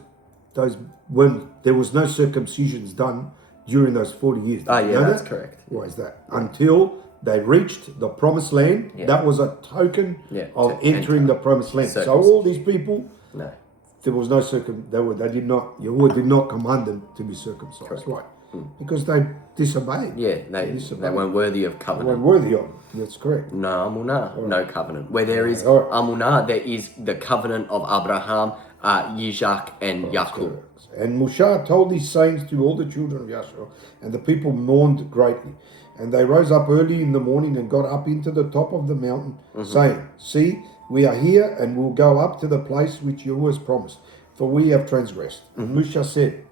when there was no circumcisions done during those 40 years. Did you know that's that? correct. Why is that? Until they reached the promised land, that was a token of entering the promised land. So all these people, there was no Yahuah did not command them to be circumcised. Correct. Right. Because they disobeyed. Yeah, they weren't worthy of covenant. They weren't worthy of it. That's correct. No Amunah, no covenant. Where there is Amunah, there is the covenant of Abraham, Isaac, and Yaakov. And Moshe told these sayings to all the children of Yashar, and the people mourned greatly. And they rose up early in the morning and got up into the top of the mountain, saying, See, we are here, and we'll go up to the place which Yahuwah has promised, for we have transgressed. And Moshe said,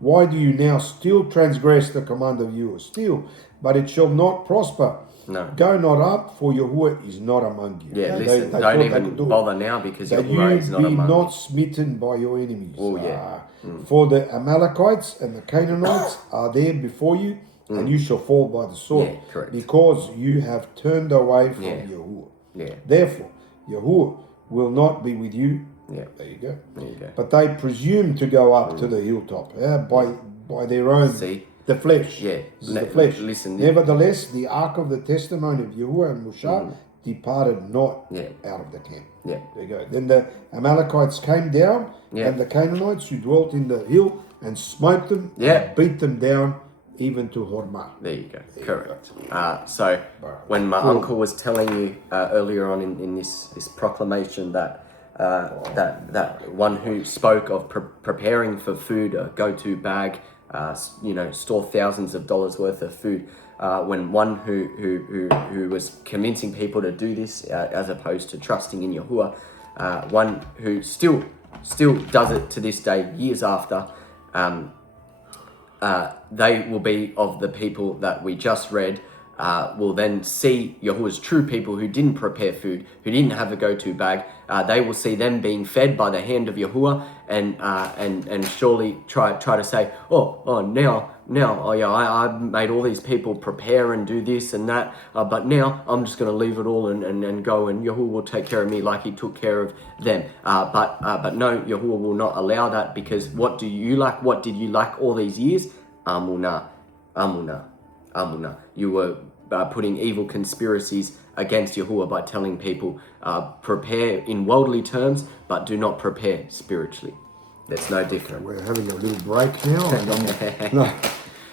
Why do you now still transgress the command of Yahuwah? Still, but it shall not prosper. No. Go not up, for Yahuwah is not among you. Yeah, listen, don't even bother now because Yahuwah is not among you. That you be not smitten by your enemies. Oh, yeah. For the Amalekites and the Canaanites are there before you, and you shall fall by the sword. Yeah, correct. Because you have turned away from Yahuwah. Yeah. Therefore, Yahuwah will not be with you. Yeah. There you go. There you go. But they presume to go up to the hilltop by their own. See? The flesh. Yeah. This is the flesh. Listen. Nevertheless, the ark of the testimony of Yahuwah and Moshe departed not out of the camp. Yeah. There you go. Then the Amalekites came down, and the Canaanites who dwelt in the hill, and smote them, and beat them down, even to Hormah. There you go. Correct. So when my uncle was telling you earlier on in this proclamation that that one who spoke of preparing for food, a go-to bag, store thousands of dollars worth of food. When one who was convincing people to do this as opposed to trusting in Yahuwah, one who still does it to this day, years after, they will be of the people that we just read. Will then see Yahuwah's true people who didn't prepare food, who didn't have a go-to bag. They will see them being fed by the hand of Yahuwah, and surely try to say, I made all these people prepare and do this and that, but now I'm just going to leave it all and go, and Yahuwah will take care of me like He took care of them. But no, Yahuwah will not allow that, because what do you lack? What did you lack all these years? Amunah. You were putting evil conspiracies against Yahuwah by telling people prepare in worldly terms, but do not prepare spiritually. That's no different. We're having a little break now.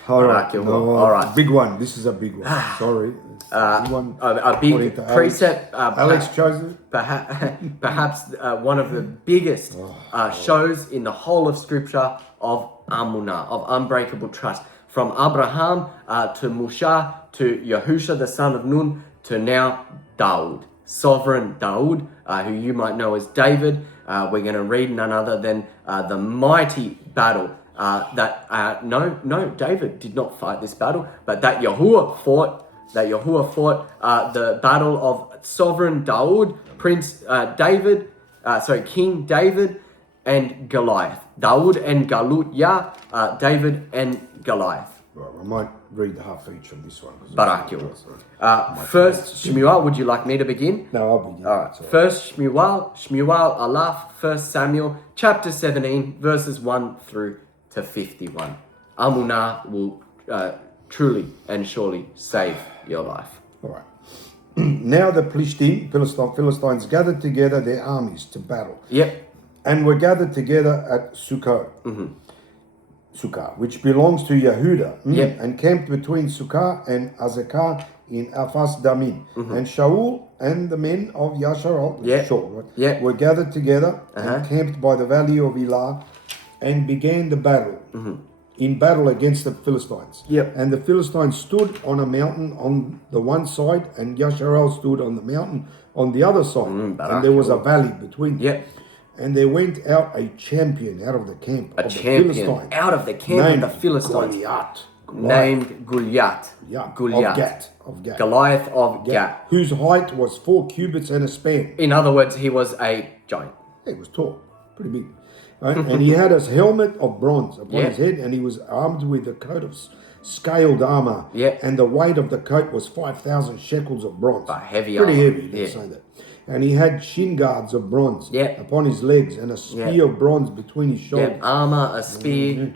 All right. Big one. This is a big one. Sorry. A big precept. Alex chose it. Perhaps one of the biggest shows in the whole of Scripture of Amunah, of unbreakable trust. From Abraham to Moshe to Yahusha, the son of Nun, to now Daud, sovereign Daud, who you might know as David. We're going to read none other than the mighty battle David did not fight this battle, but that Yahuwah fought. The battle of sovereign Daud, King David, and Goliath. Daud and Galut, David and Goliath. Right, I might read half each of this one. Barak Yahuwah. First Shmuel, would you like me to begin? No, I'll begin. All right. First Shmuel Aleph, 1 Samuel, chapter 17, verses 1 through to 51. Amunah will truly and surely save your life. All right. Now the Philistines gathered together their armies to battle. Yep. And were gathered together at Sukkah, which belongs to Yehuda, and camped between Sukkah and Azekah in Aphas Damim. And Shaul and the men of Yasharal were gathered together and camped by the valley of Elah, and began the battle, in battle against the Philistines. And the Philistines stood on a mountain on the one side, and Yasharal stood on the mountain on the other side. And there was a valley between them. And there went out a champion out of the camp of the Philistines. Out of the camp of the Philistines. Named Goliath. Of Gath. Goliath of Gath. Whose height was 4 cubits and a span. In other words, he was a giant. He was tall, pretty big. Right? And he had a helmet of bronze upon Yeah. his head, and he was armed with a coat of scaled armor. Yeah. And the weight of the coat was 5,000 shekels of bronze. But heavy Pretty armor. heavy, let's say that. And he had shin guards of bronze Yeah. upon his legs, and a spear of bronze between his shoulders. Yeah, armor, a spear.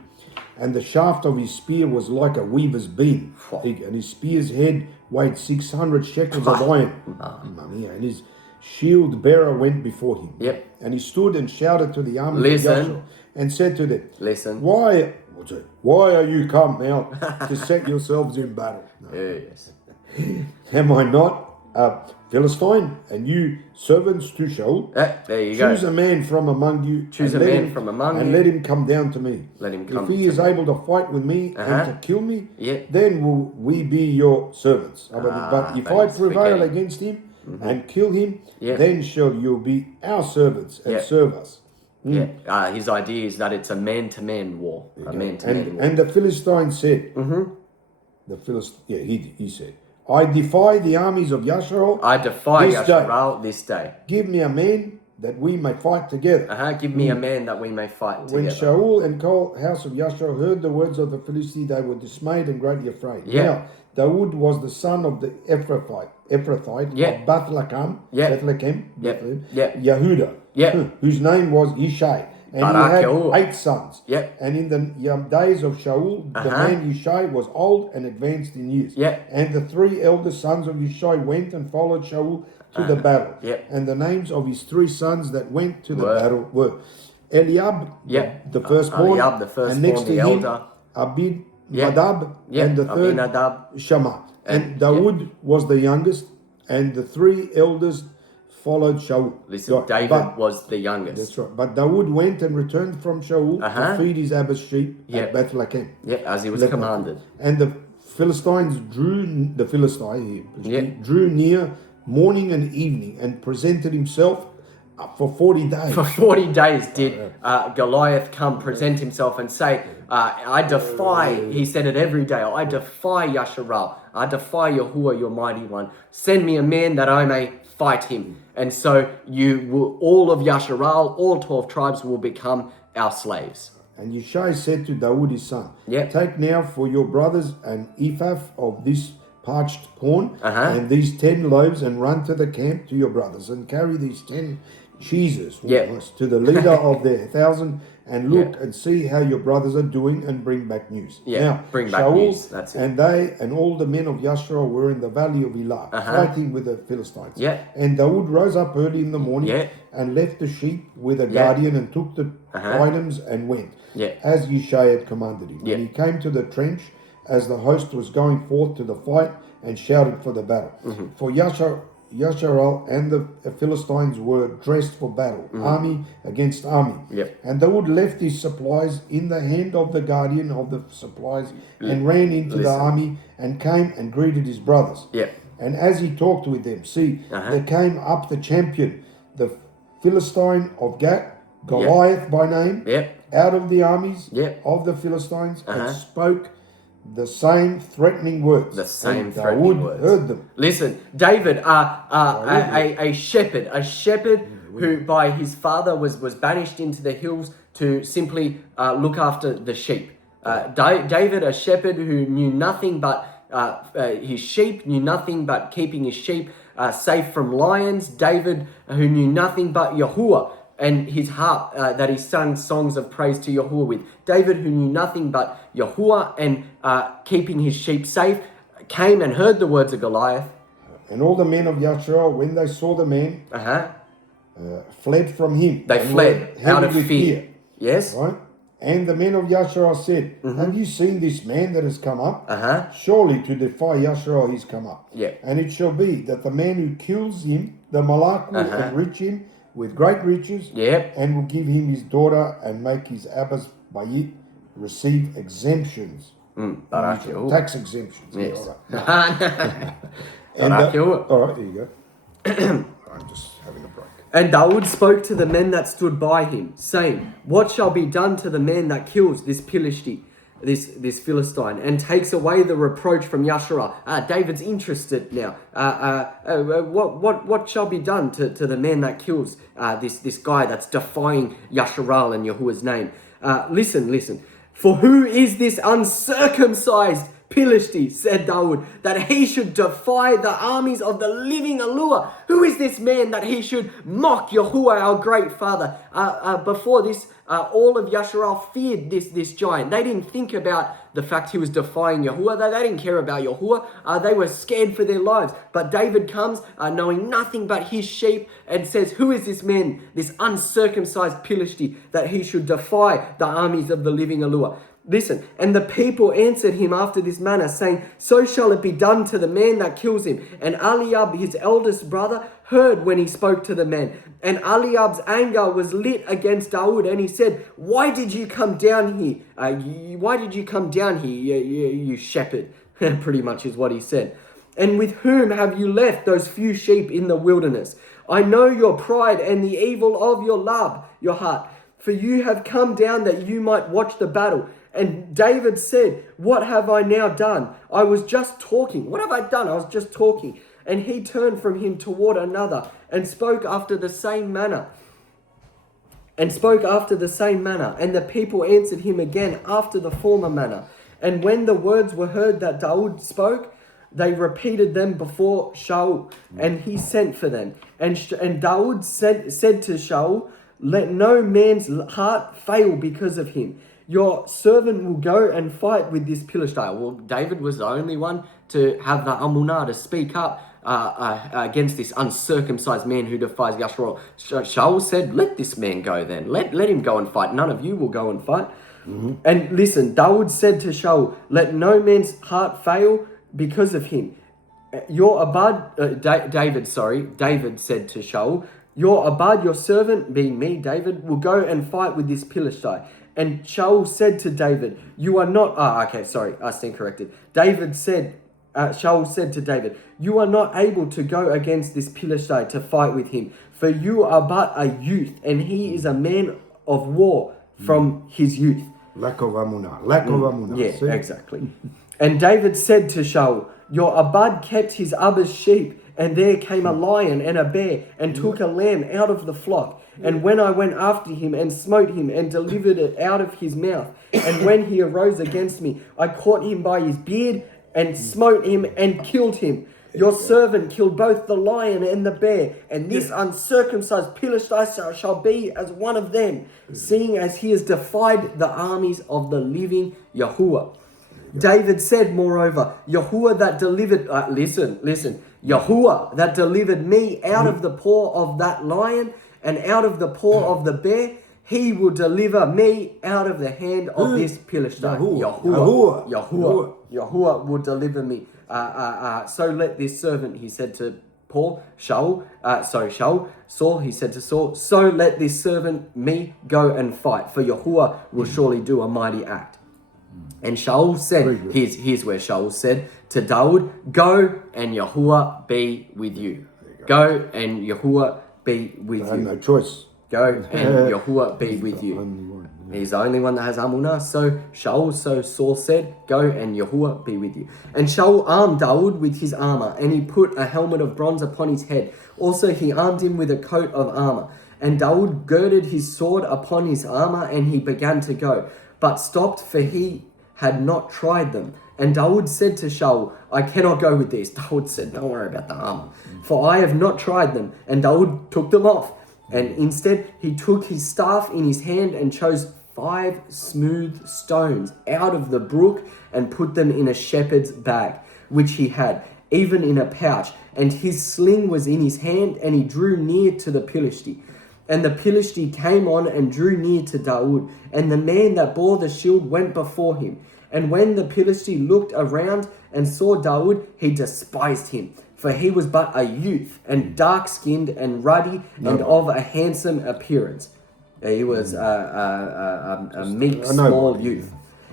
And the shaft of his spear was like a weaver's beam. And his spear's head weighed 600 shekels of iron. And his shield bearer went before him. Yep. And he stood and shouted to the army of Listen. Joshua and said to them, Listen. Why are you come out to set yourselves in battle? Yes. Am I not a Philistine, and you servants to Shaul? There you go. Choose a man from among you. Choose a man from among and you. let him come down to me. Let him come If he to is me. able to fight with me and to kill me, Yep. then will we be your servants. But if I he's prevail forgetting. against him and kill him, Yep. then shall you be our servants and Yep. serve us. Yeah. His idea is that it's a man-to-man war. A man-to-man war. And the Philistine said, he said, I defy the armies of Yasharal. I defy this day. Yasharal this day. Give me a man that we may fight together. Give me a man that we may fight When together. Shaul and the house of Yashar heard the words of the Philistine, they were dismayed and greatly afraid. Yeah. Now, Dawood was the son of the Ephrathite Yeah. of Bethlehem, Yeah. Bethlehem, Yeah. Yehuda, Yeah. whose name was Ishai. And Barak he had Yahuah. 8 sons. Yep. And in the days of Shaul, the man Ishai was old and advanced in years. Yep. And the 3 eldest sons of Ishai went and followed Shaul to the battle. Yep. And the names of his 3 sons that went to the Were? battle were Eliab, Yep. the firstborn, Eliab, the firstborn, and next to the him, elder. Abinadab, Yep. and the third, Abinadab. Shammah. And Dawood was the youngest, and the 3 elders followed Shaul. Listen, Right, David but- was the youngest. That's right. But Dawood went and returned from Shaul to feed his Abba's sheep Yep. at Bethlehem. Yeah, as he was Bethlehem. commanded. And the Philistines Yep. drew near morning and evening and presented himself for 40 days. For 40 days did Goliath come present himself and say, I defy, he said it every day, I defy Yasharal, I defy Yahuah, your mighty one. Send me a man that I may fight him. And so all of Yasharal, all 12 tribes will become our slaves. And Yishai said to Dawood his son, Yep. Take now for your brothers an ephah of this parched corn and these 10 loaves, and run to the camp to your brothers, and carry these 10 cheeses Yep. to the leader of their 1,000, and look and see how your brothers are doing, and bring back news. Yeah, Now, bring back Shaul news, that's it. And they and all the men of Yashar were in the valley of Elah, fighting with the Philistines. Yeah. And Dawood rose up early in the morning Yeah. and left the sheep with a guardian, and took the items and went, Yeah. as Yishai had commanded him. Yeah. And he came to the trench as the host was going forth to the fight, and shouted for the battle. For Yasharal and the Philistines were dressed for battle, army against army. Yep. And Dawood left his supplies in the hand of the guardian of the supplies, and ran into the army, and came and greeted his brothers. Yep. And as he talked with them, see, there came up the champion, the Philistine of Gath, Goliath by name, out of the armies of the Philistines, and spoke the same threatening words. The same and threatening Dawood words. heard them. Listen, David, a shepherd who by his father was banished into the hills to simply look after the sheep. David, a shepherd who knew nothing but his sheep, knew nothing but keeping his sheep safe from lions. David, who knew nothing but Yahuah and his harp that he sang songs of praise to Yahuah with. David, who knew nothing but Yahuah and keeping his sheep safe, came and heard the words of Goliath. And all the men of Yashar, when they saw the man, fled from him. They and fled were out of heavy with fear. Yes? Right? And the men of Yashar said, Have you seen this man that has come up? Surely to defy Yashar he's come up. Yeah. And it shall be that the man who kills him, the Malak will enrich him with great riches, and will give him his daughter, and make his Abbas Bayit receive exemptions. Tax exemptions. Yes. Yeah, all right. And, all right, here you go. I'm just having a break. And Dawood spoke to the men that stood by him, saying, What shall be done to the man that kills this Philistine? this Philistine, and takes away the reproach from Yasharah. David's interested now. What shall be done to the man that kills this guy that's defying Yasharal and Yahuwah's name? Listen. For who is this uncircumcised Philistine, said Dawood, that he should defy the armies of the living Yahuwah? Who is this man that he should mock Yahuwah, our great father? Before this, all of Yasharal feared this giant. They didn't think about the fact he was defying Yahuwah. They didn't care about Yahuwah. They were scared for their lives. But David comes knowing nothing but his sheep and says, who is this man, this uncircumcised Philistine, that he should defy the armies of the living Yahuwah? Listen, and the people answered him after this manner, saying, so shall it be done to the man that kills him. And Eliab, his eldest brother, heard when he spoke to the man. And Eliab's anger was lit against Dawood, and he said, why did you come down here? Why did you come down here, you shepherd? Pretty much is what he said. And with whom have you left those few sheep in the wilderness? I know your pride and the evil of your love, your heart, for you have come down that you might watch the battle. And David said, what have I now done? I was just talking. What have I done? I was just talking. And he turned from him toward another and spoke after the same manner. And the people answered him again after the former manner. And when the words were heard that Dawood spoke, they repeated them before Shaul, and he sent for them. And Dawood said to Shaul, let no man's heart fail because of him. Your servant will go and fight with this Philistine. Well, David was the only one to have the Amunah to speak up against this uncircumcised man who defies Yasharah. Shaul said, let this man go then. Let him go and fight. None of you will go and fight. Mm-hmm. And listen, Dawood said to Shaul, let no man's heart fail because of him. David said to Shaul, your Abad, your servant, being me, David, will go and fight with this Philistine. And Shaul said to David, you are not... I stand corrected. Shaul said to David, you are not able to go against this Philistine to fight with him, for you are but a youth, and he is a man of war from his youth. Lack of Amunah. Yeah, see? Exactly. And David said to Shaul, your Abad kept his Abba's sheep, and there came a lion and a bear, and took a lamb out of the flock. And when I went after him and smote him and delivered it out of his mouth, and when he arose against me, I caught him by his beard and smote him and killed him. Your servant killed both the lion and the bear, and this uncircumcised Philistine shall be as one of them, seeing as he has defied the armies of the living Yahuwah. David said, moreover, Yahuwah that delivered, Yahuwah that delivered me out of the paw of that lion and out of the paw of the bear, he will deliver me out of the hand of this Philistine. Yahuwah will deliver me. So let this servant, he said to Saul, he said to Saul, so let this servant me go and fight, for Yahuwah will surely do a mighty act. And Shaul said, here's where Shaul said to Dawood, go and Yahuwah be with you. Go and Yahuwah be with you. No choice. Go and Yahuwah be with you. He's the only one that has Amunah. So Saul said, go and Yahuwah be with you. And Shaul armed Dawood with his armor, and he put a helmet of bronze upon his head. Also he armed him with a coat of armor. And Dawood girded his sword upon his armor, and he began to go, but stopped, for he had not tried them. And Dawood said to Shaul, I cannot go with these. Dawood said, don't worry about the armor, for I have not tried them. And Dawood took them off. And instead he took his staff in his hand and chose 5 smooth stones out of the brook and put them in a shepherd's bag, which he had, even in a pouch. And his sling was in his hand, and he drew near to the Philistine. And the Philistine came on and drew near to Dawood, and the man that bore the shield went before him. And when the Philistine looked around and saw Dawood, he despised him, for he was but a youth, and dark-skinned and ruddy, and of a handsome appearance. He was a meek, small youth.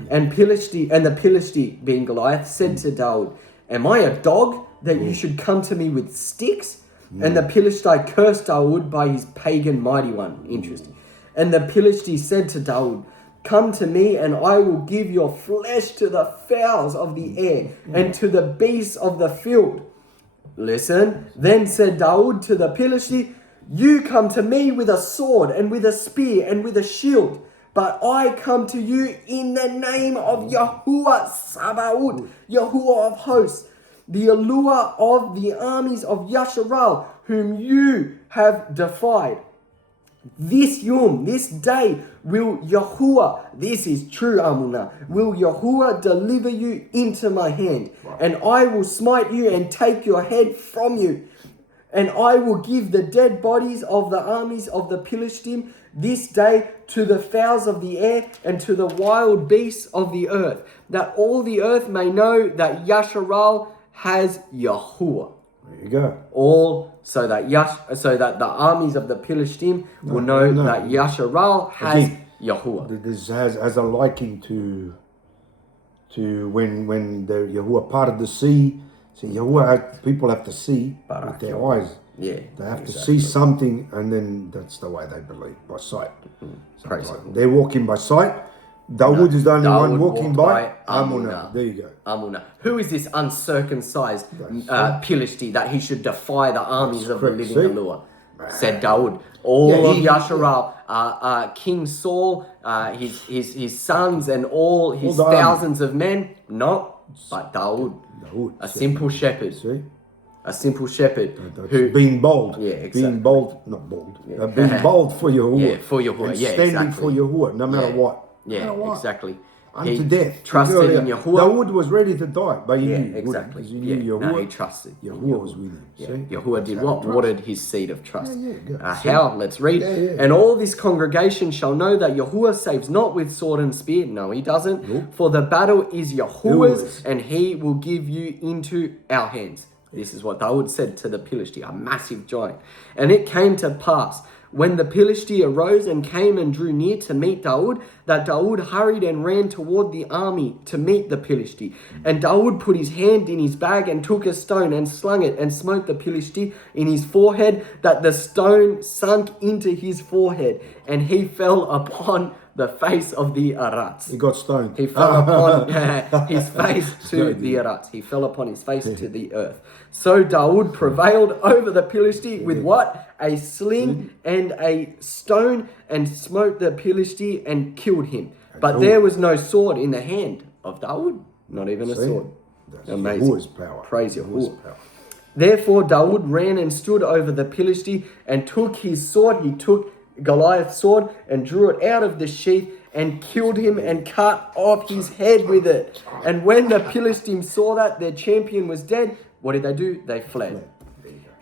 And the Philistine, being Goliath, said to Dawood, am I a dog that you should come to me with sticks? And the Philistine cursed Dawood by his pagan mighty one. Interesting. And the Philistine said to Dawood, Come to me, and I will give your flesh to the fowls of the air and to the beasts of the field. Listen, then said Daud to the Philistine, you come to me with a sword and with a spear and with a shield, but I come to you in the name of Yahuah Sabaoth, Yahuah of hosts, the allure of the armies of Yasharal, whom you have defied. This yom, this day, will Yahuah, this is true Amunah, will Yahuah deliver you into my hand, and I will smite you and take your head from you. And I will give the dead bodies of the armies of the Philistine this day to the fowls of the air and to the wild beasts of the earth, that all the earth may know that Yasharal has Yahuah. There you go. All so that the armies of the Philistine will know that Yasharal has Yahuah. This has a liking to when the Yahuah parted the sea. So Yahuah, people have to see with their eyes. Yeah, they have to see something, and then that's the way they believe, by sight. Crazy. They're walking by sight. Dawood is the only one walking by Amunah. There you go. Amunah. Who is this uncircumcised Philistine that he should defy the armies of the living Allure? Said Dawood. All of Yasharal, King Saul, his sons, and all his thousands of men. No, but Dawood. A simple shepherd. See? A simple shepherd who being bold. Yeah, exactly. Being bold, not bold. Being bold for Yahuah. Yeah, for Yahuah. And standing for Yahuah, no matter what. Yeah, no matter what. Exactly. Unto death. Trusted in Yahuah. Dawood was ready to die, but he knew. Exactly. He knew Yahuah. No, he trusted. Yahuah was with him. Yeah. See? Yahuah did what? Watered his seed of trust. How? Let's read. And all this congregation shall know that Yahuah saves not with sword and spear. No, he doesn't. Nope. For the battle is Yahuah's, and he will give you into our hands. This is what Dawood said to the Philistine, a massive giant. And it came to pass, when the Philistine arose and came and drew near to meet Dawood, that Dawood hurried and ran toward the army to meet the Philistine. And Dawood put his hand in his bag and took a stone and slung it and smote the Philistine in his forehead, that the stone sunk into his forehead, and he fell upon the face of the Arats. He got stoned. He fell upon his face to the Arats. He fell upon his face to the earth. So Dawood prevailed over the Philistine with what? A sling and a stone, and smote the Philistine and killed him. But there was no sword in the hand of Dawood. Not even a sword. Amazing. Power. Praise Yahuah. Therefore Dawood ran and stood over the Philistine and took his sword. He took Goliath's sword and drew it out of the sheath and killed him and cut off his head with it. And when the Philistines saw that their champion was dead, what did they do? They fled.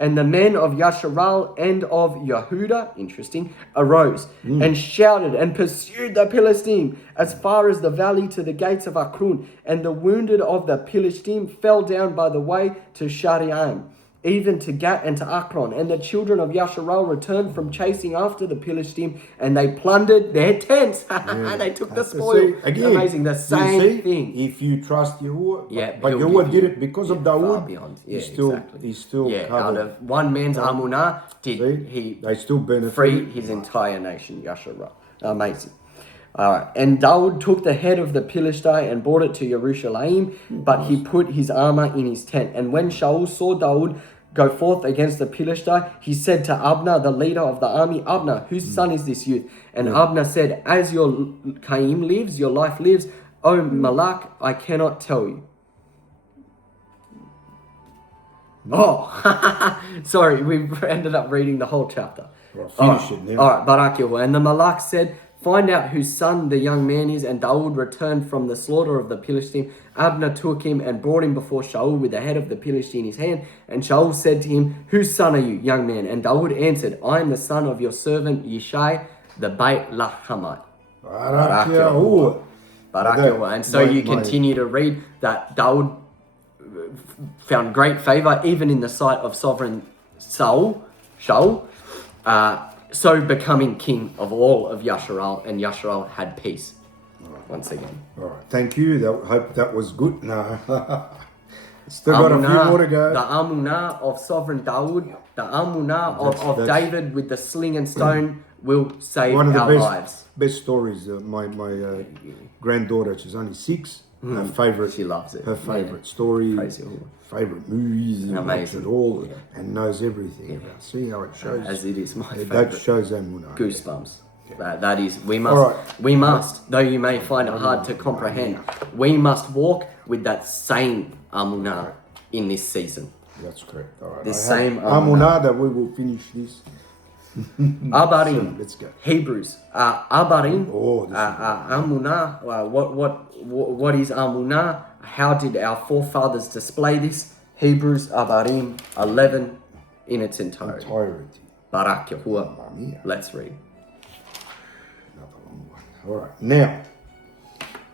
And the men of Yasharal and of Yehuda, interesting, arose and shouted and pursued the Philistine as far as the valley to the gates of Akrun. And the wounded of the Philistine fell down by the way to Shari'im, even to Gat and to Akron. And the children of Yasharal returned from chasing after the Philistine, and they plundered their tents. They took the spoil. Again, amazing, the same thing. If you trust Yahuah, but he'll Yahuah give did you it because of Dawood. He's still out covered. of one man's Amunah they still benefit. Free his entire nation, Yasharal. Amazing. All right. And Dawood took the head of the Philistine and brought it to Jerusalem, but he put his armor in his tent. And when Shaul saw Dawood go forth against the Philistine, he said to Abner, the leader of the army, Abner, whose son is this youth? And Abner said, as your Cain lives, your life lives, O Malak, I cannot tell you. Oh, sorry, we ended up reading the whole chapter. Well, finish it now. All right, Barak Yahuah. And the Malak said, find out whose son the young man is. And Dawood returned from the slaughter of the Philistine. Abner took him and brought him before Shaul with the head of the Philistine in his hand. And Shaul said to him, whose son are you, young man? And Dawood answered, I am the son of your servant Yishai, the Beit Lahmite. Barak Yahuah. Barak Yahuah. And so you continue to read that Dawood found great favor even in the sight of sovereign Shaul, so becoming king of all of Yasharal, and Yasharal had peace once again. All right, thank you. Hope that was good. No, still got a few more to go. The Amunah of sovereign Dawood, the Amunah of David with the sling and stone will save One of the our lives. best stories. My granddaughter, she's only 6. Her favorite. She loves it. Her favorite story. Praise Yahuah. Favorite movies. And Amazing. watch it all and knows everything about. See how it shows. As it is my That favorite. shows Amunah. Goosebumps. That is, we must, though you may find it hard to comprehend, we must walk with that same Amunah in this season. That's correct. All right. The same Amunah that we will finish this. Abarym. So, let's go. Hebrews. Abarym. Oh, this is Amunah. What is Amunah? How did our forefathers display this? Hebrews Abarym 11 in its entirety. Barak Yahuah. Let's read. Another long one. All right. Now.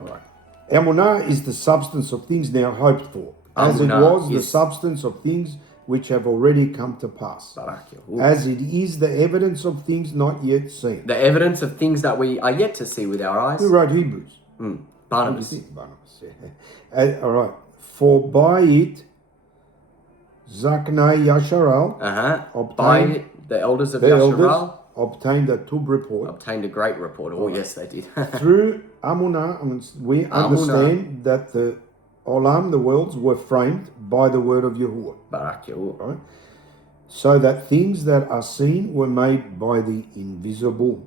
All right. Amunah is the substance of things now hoped for, as it was the substance of things which have already come to pass, as it is the evidence of things not yet seen. The evidence of things that we are yet to see with our eyes. Who wrote Hebrews? Barnabas. Barnabas. Yeah. All right. For by it, Zaknai Yasharal By it, the elders of the elders Yasharal obtained a tub report. obtained a great report. Oh, yes, they did. Through Amunah, we understand that the Olam, the worlds, were framed by the word of Yahuah. Barak Yahuah. Right? So that things that are seen were made by the invisible.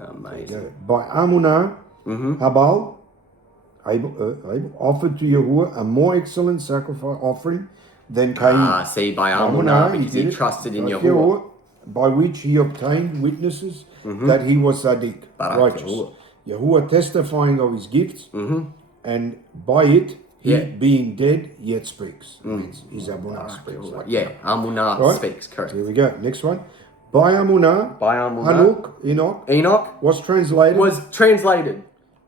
Amazing. By Amunah, Habal, Abel offered to Yahuah a more excellent sacrifice offering than Cain. See, by Amunah, because he trusted in Yahuah. By which he obtained witnesses that he was Sadiq, righteous. Yahuah testifying of his gifts, and by it, he being dead yet speaks. Is Amunah speaks. Amunah speaks, correct. Here we go. Next one. By Amunah, Enoch was translated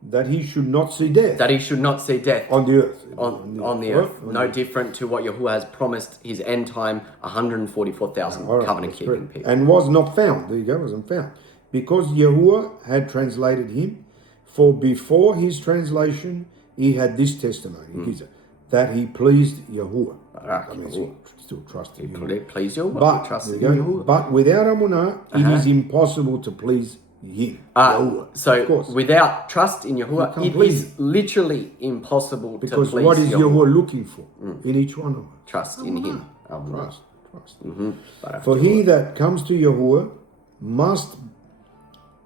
that he should not see death. On the earth. On the earth. No different to what Yahuah has promised his end time, 144,000 covenant keeping people. And was not found. There you go, wasn't found. Because Yahuah had translated him, for before his translation, he had this testimony, that he pleased Yahuah. I mean, still trusted Yahuah. Pleased Yahuah. But without Amunah, it is impossible to please him. So without trust in Yahuah, it is literally impossible to please Yahuah. Because what is Yahuah looking for in each one of us? Trust in him. Trust. For he that comes to Yahuah must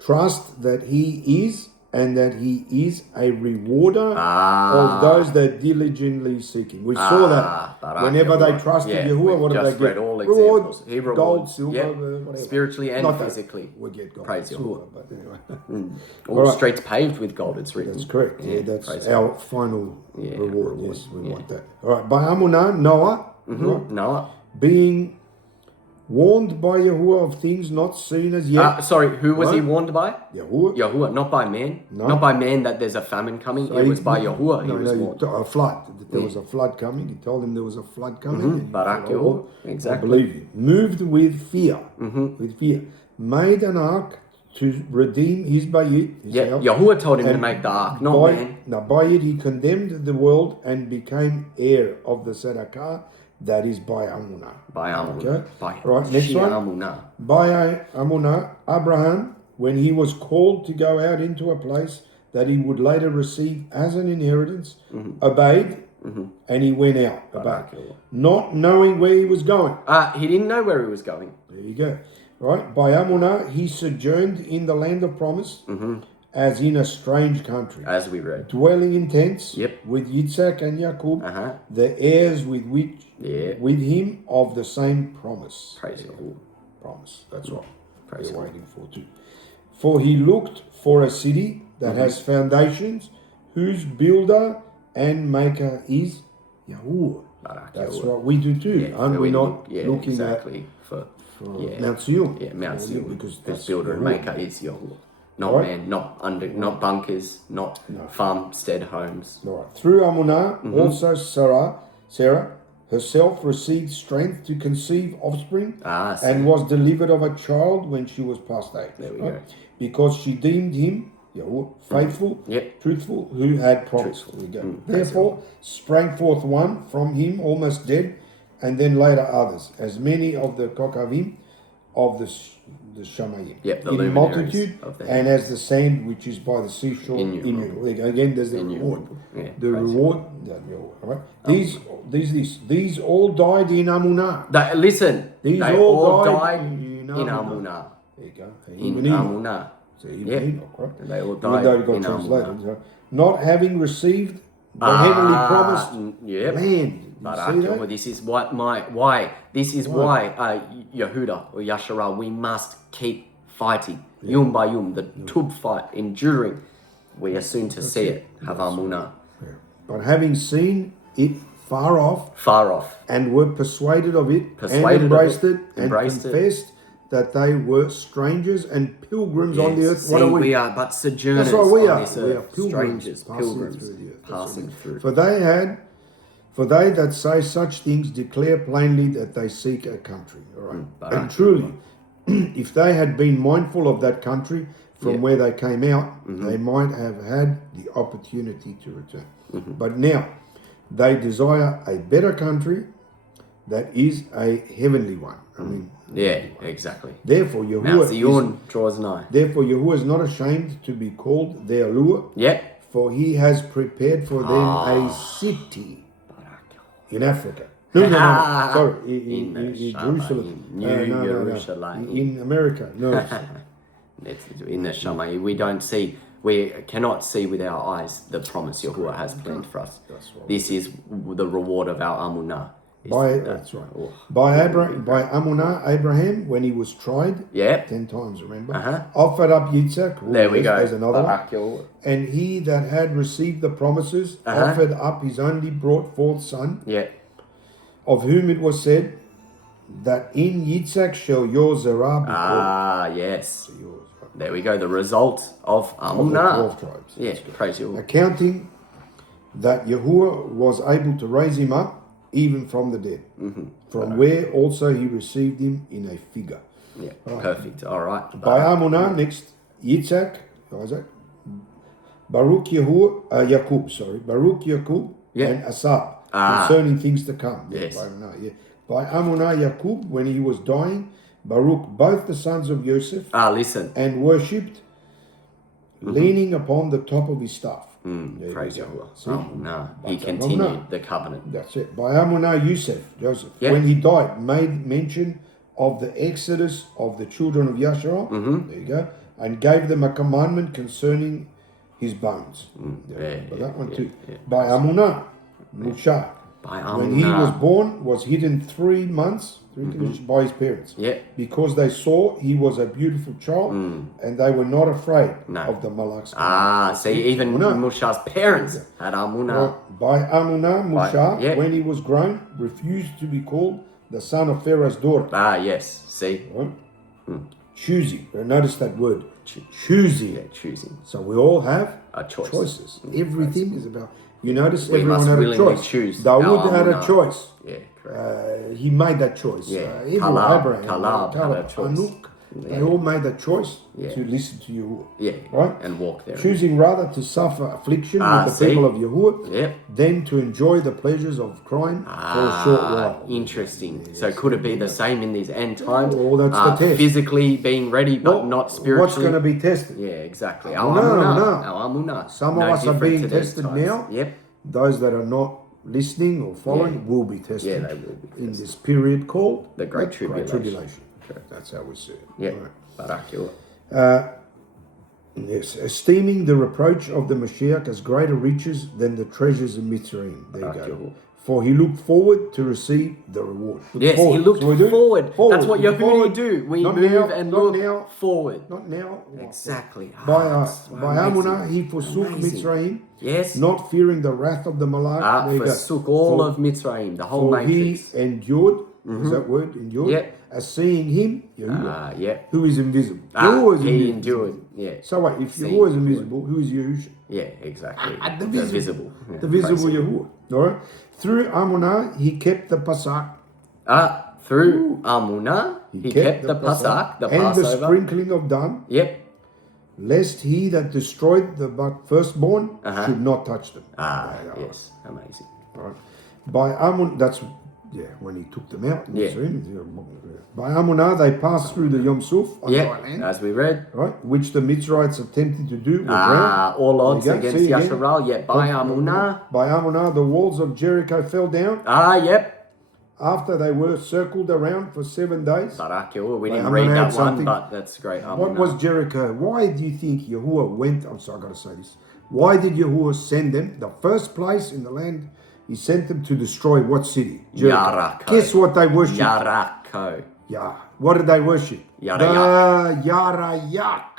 trust that he is, and that he is a rewarder of those that diligently seek him. We saw that whenever they trusted Yahuah, what did they get? All examples. He rewards. Gold, silver, whatever. Spiritually and physically. We get gold. Praise silver, Yahuah. but anyway. All streets paved with gold, it's written. That's correct. Yeah, that's our final reward. Yes, we want that. All right. By Amunah, Noah, Noah, being warned by Yahuah of things not seen as yet. Who was he warned by? Yahuah, not by man. No. Not by man that there's a famine coming. So it was by Yahuah he was warned. A flood. There was a flood coming. He told him there was a flood coming. Barak Yahuah. Exactly. I believe him. Moved with fear. With fear. Made an ark to redeem his bayit. Yahuah told him to make the ark, not man. Now by it he condemned the world and became heir of the Tzedakah. That is by Amunah. By Amunah. Okay. Right, next one. Amunah. By Amunah, Abraham, when he was called to go out into a place that he would later receive as an inheritance, obeyed, and he went out. Not knowing where he was going. He didn't know where he was going. There you go. Right. By Amunah, he sojourned in the land of promise, as in a strange country. As we read. Dwelling in tents with Yitzhak and Jacob, the heirs with him of the same promise. Praise Yahuah. Promise. That's what we're waiting for too. For he looked for a city that has foundations, whose builder and maker is Yahuah. That's what we do too. Aren't we not looking at for Mount Zion? Yeah, Mount Zion. Because whose builder and maker is Yahuah. Not man, not bunkers, not farmstead homes. All right. Through Amunah, also Sarah herself received strength to conceive offspring and was delivered of a child when she was past age. There we go. Because she deemed him faithful, truthful, who had promised. There we go. Therefore sprang forth one from him almost dead, and then later others, as many of the Kokavim of the Shamayim. Yep, the in luminaries multitude, of the and as the sand which is by the seashore. Innumerable. Again, there's the reward. Yeah, The crazy. reward. Right? These all died in Amunah. Listen, These they all died in in Amunah. There you go. In Even Enoch. Amunah. So even Yeah. Enoch, right? And they all Even died though it got in translated. Amunah. So, not having received the heavenly promised Yep. land. You see that? This is why Yahuah or Yashara, we must keep fighting, yum by yum, the tub fight, enduring. We are soon to see it. Have Amunah. Yeah. But having seen it far off, and were persuaded of it, and embraced it, and confessed that they were strangers and pilgrims on the earth. See, what are we? We are but sojourners. That's what we on are. This We earth. are pilgrims, Strangers, through the earth. passing through. For they that say such things declare plainly that they seek a country. All right. And truly, if they had been mindful of that country from where they came out, they might have had the opportunity to return. But now they desire a better country that is a heavenly one. I mean, Yeah, exactly. therefore Mount Yahuah Zion draws nigh. Therefore Yahuah is not ashamed to be called their Lure, Yep. for he has prepared for them a city in Africa. No. Sorry, in Jerusalem. New Jerusalem. In America. No. It's in the Shammai. We cannot see with our eyes the promise Yahuah has planned for us. This is the reward of our Amunah. That's right. By Amunah, Abraham, when he was tried, 10 times, remember, offered up Yitzhak. There we go. There's another one. And he that had received the promises offered up his only brought forth son, of whom it was said, that in Yitzhak shall your Zerah be called. Yes. Yours, right? There we go. The result of Of the Amunah. 12 tribes. Yeah, praise Yahuah. Accounting that Yahuah was able to raise him up even from the dead, from where also he received him in a figure. Yeah, perfect. All right. By Amunah, next, Yitzhak, Isaac, Baruch Yakub, and Asap, concerning things to come. Yes. By Amunah, Yakub, when he was dying, Baruch both the sons of Joseph, Listen. and worshipped, leaning upon the top of his staff. Praise Yahuah. He continued the covenant. That's it. By Amunah, Joseph, when he died, made mention of the exodus of the children of Yasharah. There you go. And gave them a commandment concerning his bones. That one too. By Amunah, Musha, when he was born, was hidden 3 months by his parents. Because they saw he was a beautiful child, and they were not afraid of the Malak's. See, even Musha's parents had Amunah. By Amunah, Musha, when he was grown, refused to be called the son of Pharaoh's daughter. Yes. See? Choosing. Notice that word. Choosing. Yeah, choosing. So we all have choices. Everything is about. You notice we everyone must had a willingly choice. choose. Dawood had a choice. Yeah, correct. He made that choice. Abraham, Caleb had a choice. Anuk, they all made that choice to listen to Yahuah. Right? And walk there. Choosing rather to suffer affliction with the people of Yahuah than to enjoy the pleasures of crime for a short while. Interesting. So could it be the same in these end times? That's the test. Physically being ready, but not spiritually. What's going to be tested? Yeah, exactly. No. Our Amunah. Some of us are being tested now. Those that are not listening or following will be tested. Yeah, they will be tested. In this period called the Great Tribulation. That's how we see it. Yeah. Right. Yes, esteeming the reproach of the Mashiach as greater riches than the treasures of Mitzrayim. There you go. For he looked forward to receive the reward. He looked forward. That's what Yahuah do. We move and look forward. Not now. Exactly. By Amunah, he forsook Mitzrayim. Yes. Not fearing the wrath of the Malak. Forsook all of Mitzrayim, the whole matrix. He endured. Is that word? Endured. As seeing him, Yahuah, who is invisible. He endured. Yeah. So wait, if Yahuah is invisible, who is Yahushua? Yeah, exactly. The visible. The visible Yahuah. All right. Through Amunah, he kept the Pasach. Through Amunah, he kept the Pasach, the and Passover. The sprinkling of dung. Yep. Lest he that destroyed the firstborn should not touch them. Yes. Amazing. All right. By Amun, that's when he took them out. By Amunah, they passed through the Yom Suf on dry land. As we read. Right, which the Mitzrites attempted to do. All odds against Yasharal. By Amunah. By Amunah, the walls of Jericho fell down. After they were circled around for 7 days. We didn't read that one, but that's great. What was Jericho? Why do you think Yahuah went? I'm sorry, I got to say this. Why did Yahuah send them? The first place in the land, he sent them to destroy what city? Jericho. Guess what they worship? Jericho. Yeah. What did they worship? Yarayak.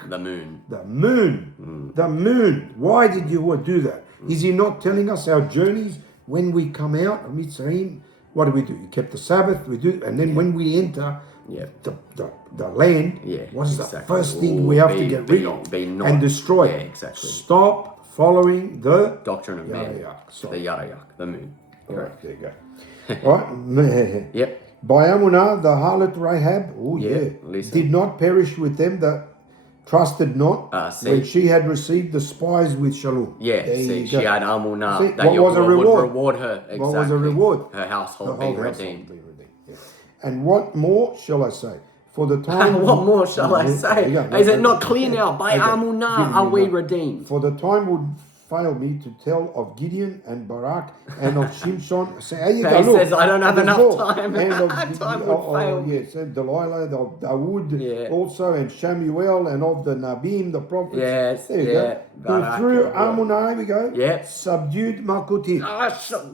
The moon. The moon. The moon. Why did Yahuah do that? Is he not telling us our journeys when we come out of Mitzrayim? What do? You kept the Sabbath, we do, and then when we enter the land, what is the first thing we have to get rid of and destroy? Exactly. Stop following the doctrine of man, the Yarayak, the moon. Correct. There you go. Right. By Amunah, the harlot Rahab, did not perish with them that trusted not when she had received the spies with Shalom. She had Amunah. What was a reward? Would reward her. Exactly. What was a reward? Her household being redeemed. And what more shall I say? For the time. What more shall I say? Is it not clear now? By Amunah are we redeemed? For the time would fail me to tell of Gideon and Barak and of Shimshon. He says, I don't have enough time. Time would fail. Yes, and Delilah, of Dawood also, and Shamuel, and of the Nabim, the prophets. Yes, there you go. Who through Amunah, we go, subdued Malkutim.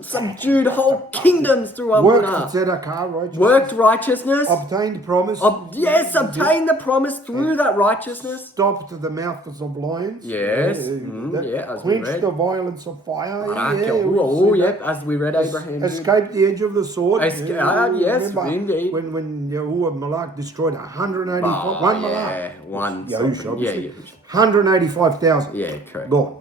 Subdued whole kingdoms through Amunah. Worked righteousness. Obtained promise. Obtained the promise through that righteousness. Stopped the mouths of lions. Quenched the violence of fire. As we read Abraham. Escaped the edge of the sword. Indeed. When Yahuah Malak destroyed 185. One Malak. One. Yahushua. 185,000. Correct. Gone.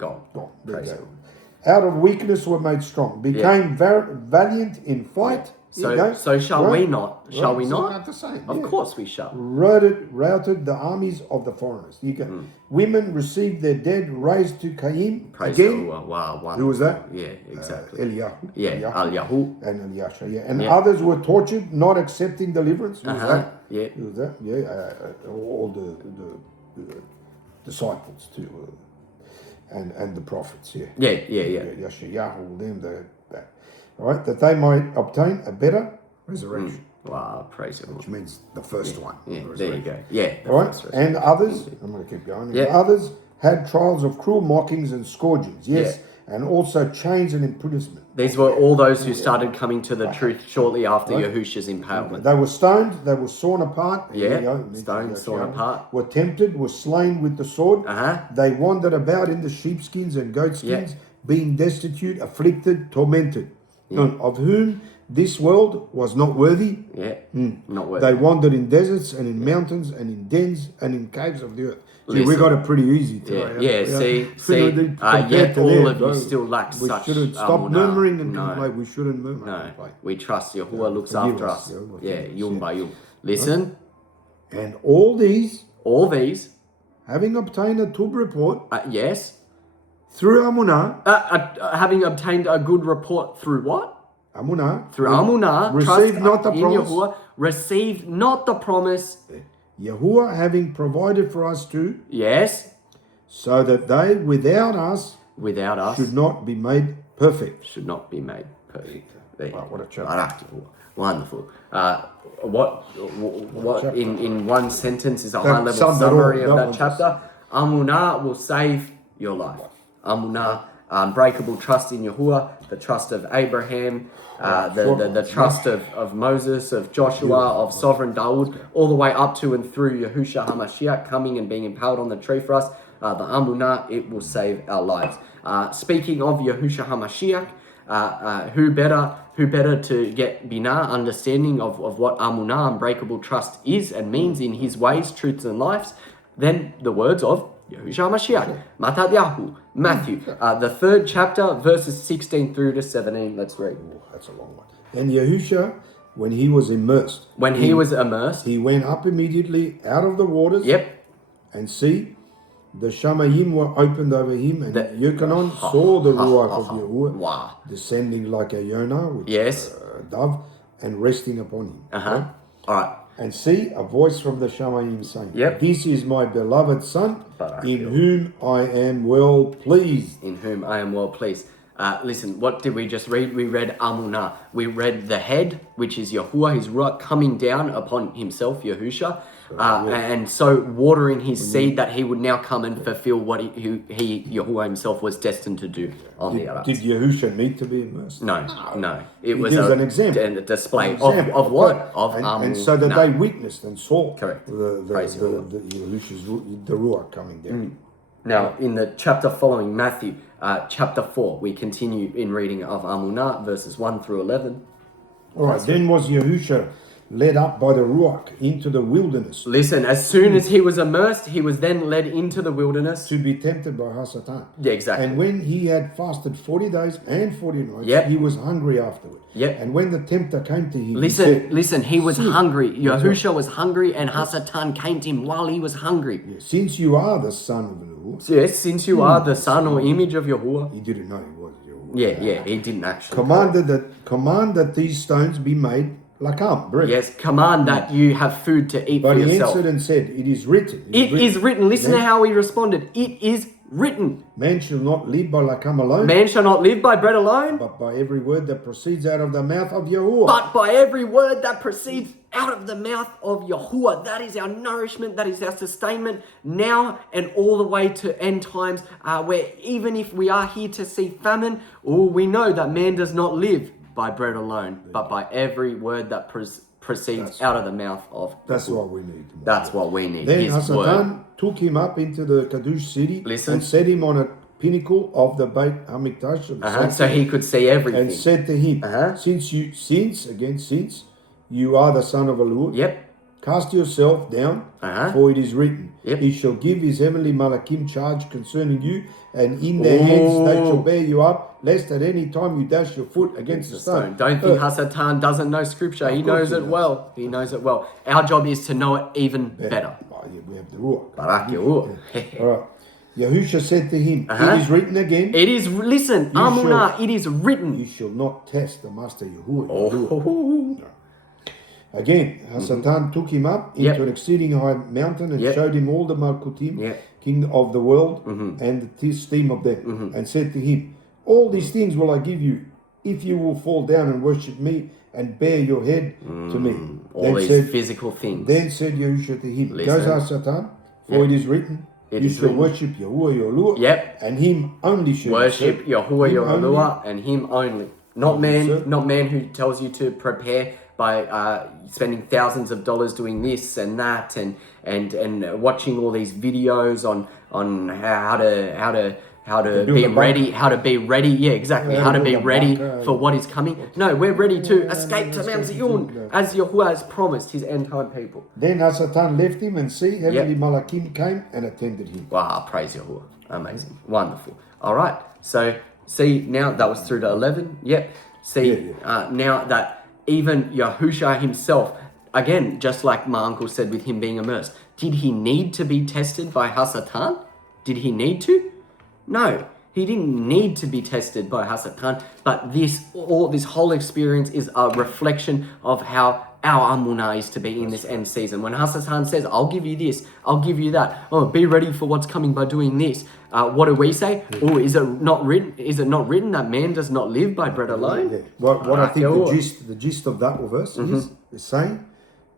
Out of weakness were made strong. Became valiant in fight. So shall we not? Shall we not? Not the same. Of course we shall. Routed the armies of the foreigners. Women received their dead raised to Cain again. Wow. Who was that? Exactly. Eliyahu. Al-Yahu. And Eliasha. And others were tortured, not accepting deliverance. Who was that? Who was that? All the disciples too, and the prophets. Yashayahu, them, that. Right, that they might obtain a better resurrection. Wow, praise the Lord. Which means the first one. There you go. All right, and others, I'm going to keep going. Others had trials of cruel mockings and scourgings. And also chains and imprisonment. These were all those who started coming to the truth shortly after Yahusha's impalement. They were stoned, they were sawn apart. Stoned, sawn apart. Were tempted, were slain with the sword. They wandered about in the sheepskins and goatskins, being destitute, afflicted, tormented. Of whom this world was not worthy. Not worthy. They wandered in deserts and in mountains and in dens and in caves of the earth. See, we got it pretty easy today. Yet all of you still lack we such. We shouldn't stop murmuring and complain. We shouldn't murmur. No, we trust Yahuah looks after us. Yum by yum. Listen. And all these, having obtained a good report, through Amunah, having obtained a good report through what? Amunah. Through Amunah, received not the promise. Yahuah, received not the promise. Yahuah having provided for us too. So that they without us should not be made perfect. What a chapter. Wonderful. What in one sentence is a high level summary of that chapter? Amunah will save your life. Amunah, unbreakable trust in Yahuah, the trust of Abraham, the trust of Moses, of Joshua, of sovereign Dawood, all the way up to and through Yahushua HaMashiach coming and being impaled on the tree for us. The Amunah, it will save our lives. Speaking of Yahushua HaMashiach, who better to get binah, understanding of what Amunah, unbreakable trust is and means in his ways, truths and lives, than the words of Yahushua HaMashiach, Matat Yahu, Matthew, the 3rd chapter, verses 16 through to 17. Let's read. That's a long one. And Yahushua, when he was immersed, he went up immediately out of the waters. And see, the Shamayim were opened over him, and Yochanan saw the Ruach of Yahuah descending like a Yonah, which a dove, and resting upon him. Uh-huh. All right. And see, a voice from the Shamayim saying, Yep. This is my beloved Son, Barak in Yahuah. whom I am well pleased. In whom I am well pleased. Listen, what did we just read? We read Amunah. We read the head, which is Yahuah, his ruach coming down upon himself, Yahusha, and so watering his seed that he would now come and fulfill what he Yahuah himself was destined to do on the earth. Did Yahusha need to be immersed? No. It was gives an example. a display An example. of what? Of and so that they witnessed and saw Correct. the Yahusha's the ruach coming down. Now, in the chapter following, Matthew, chapter 4, we continue in reading of Amunah, verses 1 through 11. All right, then was Yahusha led up by the ruach into the wilderness Listen, as soon as he was immersed, he was then led into the wilderness. to be tempted by Hasatan. Yeah, exactly. And when he had fasted 40 days and 40 nights, Yep. he was hungry afterward. Yep. And when the tempter came to him, he said, Listen, he was See, hungry. that's Yahusha was hungry, and Hasatan came to him while he was hungry. Since you are the son of the Lord, Yes, since you are the son or image of Yahuah. he didn't know he was Yahuwah. Yeah, he didn't actually. Command that these stones be made lakam, bread. Yes, command that you have food to eat But for he yourself. answered and said, It is written. It is written. Listen to how he responded. It is written. Man shall not live by lakam alone, Man shall not live by bread alone, but by every word that proceeds out of the mouth of Yahuwah. but by every word that proceeds out of the mouth of Yahuwah. That is our nourishment, that is our sustainment now and all the way to end times, where even if we are here to see famine, we know that man does not live by bread alone, but by every word that proceeds out of the mouth of That's Yahuwah. what we need. That's what we need, Then his word. Hasatan took him up into the Kadush city Listen. and set him on a pinnacle of the Beit Hamikdash, of the So sanctuary, he could see everything. and said to him, Since you are the son of the Lord, Yep. cast yourself down, for it is written, Yep. He shall give his heavenly malakim charge concerning you, and in their hands they shall bear you up, lest at any time you dash your foot against a stone. Don't think Hasatan doesn't know scripture. He knows it well. He knows it well. Our job is to know it even better. Oh, yeah, we have the ruach. Barak Yahuah. All right. Yahusha said to him, It is written again, It is, listen, Amunah, it is written. You shall not test the master Yahuwah. Oh. Again, Hasatan took him up into an exceeding high mountain and showed him all the Malkutim, king of the world, and the esteem of them, and said to him, All these things will I give you, if you will fall down and worship me and bear your head to me. All these physical things. Then said Yahusha to him, Listen. Go Hasatan, for it is written, You shall worship Yahuwah your Lord, and him only shall Worship Yahuwah Him your only. Lord and him only. Not man who tells you to prepare by spending thousands of dollars doing this and that and watching all these videos on how to be ready, yeah, exactly, how to be ready for what is coming. No, we're ready to escape to Mount Zion as Yahuwah has promised his end time people. Then Hasatan left him, and see, heavenly Malakim came and attended him. Wow, praise Yahuwah. Amazing. Wonderful. All right. So, see, now that was through to 11. Yep. See, now that even Yahusha himself, again, just like my uncle said with him being immersed, did he need to be tested by Hasatan? Did he need to? No, he didn't need to be tested by Hasatan, but this whole experience is a reflection of how our Amunah is to be in this end season. When Hasatan says, I'll give you this, I'll give you that, be ready for what's coming by doing this, what do we say? Oh, is it not written that man does not live by bread alone? Yeah. What I think the gist of that verse is saying,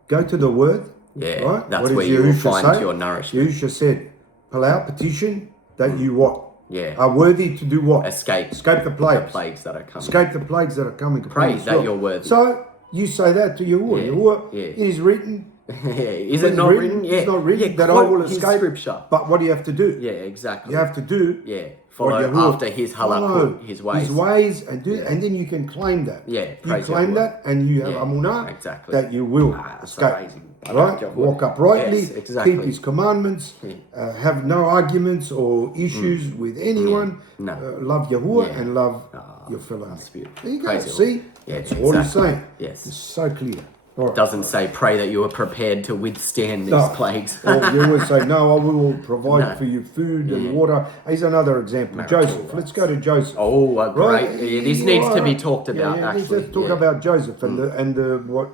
go to the word. Yeah, right? that's what where you will find your nourishment. Yahusha said, pull out petition that you what? Yeah. Are worthy to do what? Escape the plagues. The plagues that are coming. Escape the plagues that are coming. Pray that you're worthy. So you say that to Yahuwah. Yahuwah, it is written. Is it not written? Yeah. It's not written that I will escape. Scripture. But what do you have to do? Yeah, exactly. You have to do. Yeah. Follow after his halakut, his ways. His ways, and do, and then you can claim that. Yeah. You claim that, and you have Amunah that you will escape. Amazing. Right? Walk uprightly, Yes, exactly. keep his commandments, have no arguments or issues with anyone. No. Love Yahuwah and love your fellow man. That's beautiful. There you go. Praise See? Yeah, That's all he's saying. Yes. It's so clear. All right. Doesn't say pray that you are prepared to withstand these plagues. Or Yahuah say, no, I will provide for you food and water. Here's another example. Joseph. Let's go to Joseph. Oh, great. Yeah, this needs to be talked about, actually. Let's talk about Joseph and what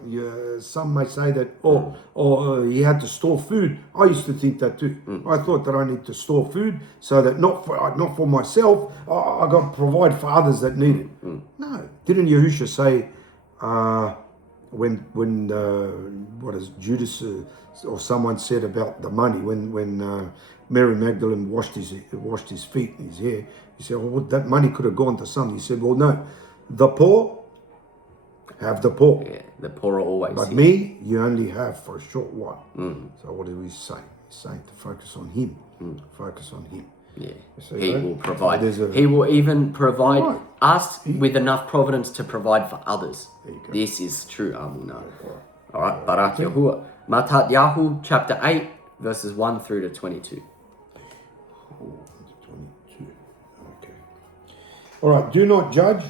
some may say that, he had to store food. I used to think that too. I thought that I need to store food so that not for myself, I got to provide for others that need it. No. Didn't Yahushua say, when what is Judas or someone said about the money when Mary Magdalene washed his feet and his hair, he said, well, that money could have gone to something. He said, well, no, the poor have the poor. Yeah, the poor are always But here. me, you only have for a short while. So what do we say? He's saying to focus on him. Focus on him. Yeah, So he will provide. there's a- He will even provide Right. us with enough providence to provide for others. There you go. This is true, Amunah. All right, Barak Yahuah. Matat Yahu, chapter 8, verses 1 through to 22. 22. Okay. All right. Do not judge,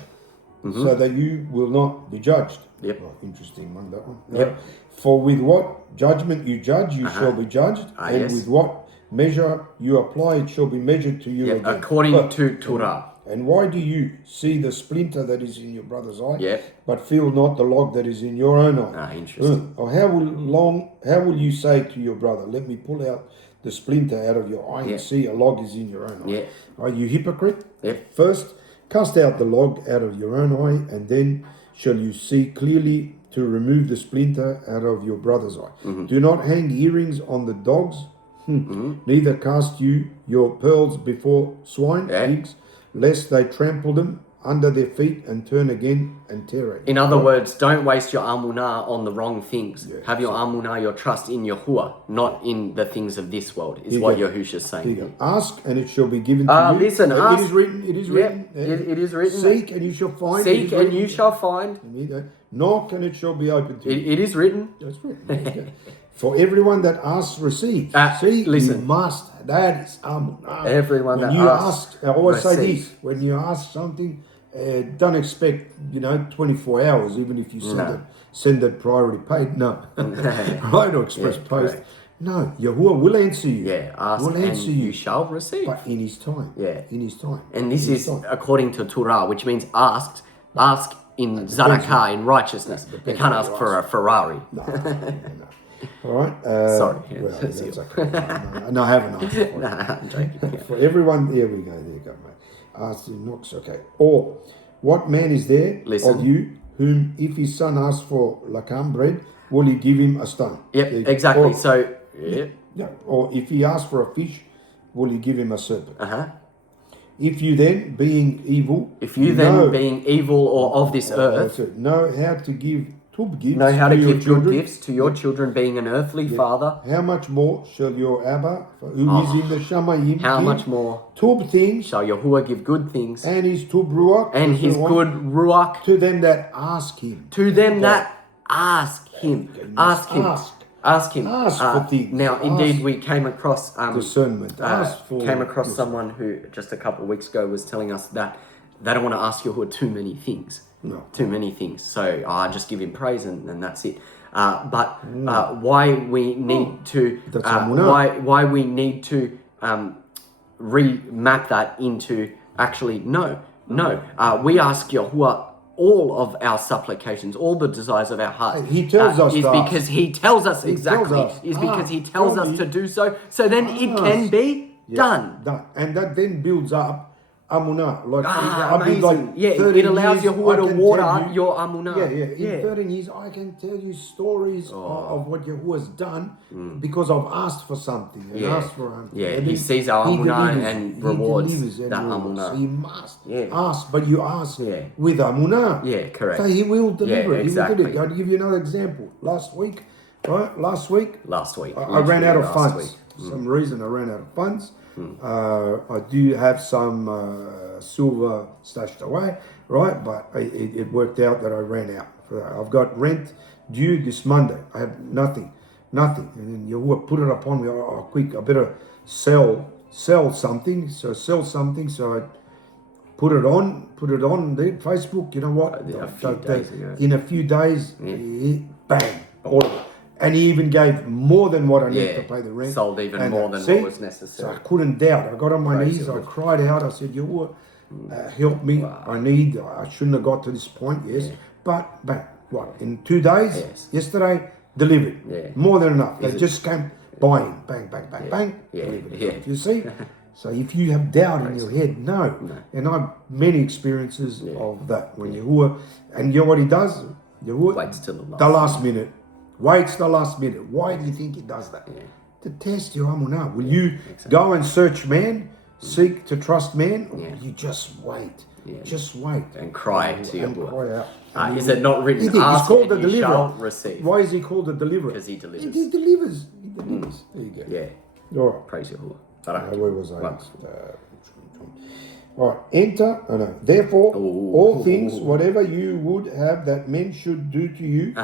so that you will not be judged. Yep. Well, interesting one, that one. Yep. For with what judgment you judge, you shall be judged, and yes. with what measure you apply, it shall be measured to you again. According to Torah. And why do you see the splinter that is in your brother's eye, Yep. but feel not the log that is in your own eye? Interesting. Or how will you say to your brother, let me pull out the splinter out of your eye and see a log is in your own eye? Yeah. Are you hypocrite? Yep. First, cast out the log out of your own eye, and then shall you see clearly to remove the splinter out of your brother's eye. Do not hang earrings on the dogs, neither cast you your pearls before swine, pigs, lest they trample them under their feet and turn again and tear it. In other words, don't waste your Amunah on the wrong things. Have your Amunah, your trust in Yahuah, not in the things of this world, is what Yahushua is saying. Here you go. Ask and it shall be given to you. Listen, ask. It is written. It is written. It is written. Seek and you shall find. Seek and you shall find. Here you go. Knock and it shall be opened to you. It is written. That's written. There you go. For everyone that asks receives. See, listen. you must. That is Amunah. Everyone when that you asks, I always say receives. this: when you ask something, don't expect 24 hours, even if you send it priority paid. No, right? Or express post. correct. No, Yahuah will answer you. Yeah, ask will and answer you shall receive. but in His time. Yeah. In His time. And this In His is time. according to Torah, which means ask in Zadakah, in righteousness. You can't ask for a Ferrari. No. All right. Sorry. Well, that's okay. No, I haven't asked for it. Nah, I'm joking. For everyone, there we go. There you go, mate. Ask the knocks. Okay. Or what man is there of you whom, if his son asks for lakam bread, will he give him a stone? Yep, exactly. Or, So, or if he asks for a fish, will he give him a serpent? If you then, being evil, being evil or of this earth, know how to give gifts, know how to your give children, good gifts to your children, being an earthly father, how much more shall your Abba, who is in the Shamayim, how give much more tub things, shall Yahuah give good things and his tub ruach, and his good ruach to them that ask him. to them that ask him. Ask him. Ask him. Ask for things. Now, Ask indeed, we came across discernment. came across someone who just a couple of weeks ago was telling us that they don't want to ask Yahuah too many things. No. Too many things. So I just give him praise and that's it. But why we need to why we need to remap that into actually no. We ask Yahuah all of our supplications, all the desires of our heart. He tells us is to because ask. He tells us He exactly. tells us, Is because He ask, tells tell us me, to do so. So then it can be done. And that then builds up Amunah. Like, I've been Amazing. like 13 it allows years, Yahuah I to can water tell you- your Amunah. In 13 years, I can tell you stories of what Yahuah has done because I've asked for something and asked for something. Yeah, And He then sees our He Amunah delivers. and He rewards delivers and that rewards. Amunah. He must Yeah. ask, but you ask Yeah. with Amunah. Yeah, correct. So He will deliver. Yeah, He will do exactly. it. I'll give you another example. Last week, Last week. I ran out of last funds. week. For some reason, I ran out of funds. I do have some silver stashed away, right? But it worked out that I ran out. I've got rent due this Monday. I have nothing. And then Yahuah put it upon me. Oh, quick! I better sell something. So sell something. So I put it on the Facebook. You know what? A few days ago. In a few days, bang. All of it. And he even gave more than what I need to pay the rent. Sold even more than see? what was necessary. So I couldn't doubt. I got on my Praise knees, the I Lord. cried out, I said, Yahuah, help me. I shouldn't have got to this point, yes. But what, in 2 days, yesterday, delivered. Yeah. More than enough. They just came buying, bang, Yeah. delivered. You see? So if you have doubt in your head, no. And I've many experiences of that. When Yahuah, and you know what he does? Yahuah Waits till the last minute. Waits the last minute. Why do you think he does that? To test your Amunah. Will you go and search man, seek to trust man, or you just wait? Just wait. And cry to Yahuah. Cry out. Is it not written? He's Ask called the and you deliverer. shall receive. Why is he called the deliverer? Because he delivers. He delivers. He delivers. There you go. Yeah. All right. Praise Yahuah. Where was I? All right. Enter. Oh no. Therefore, all things, whatever you would have that men should do to you,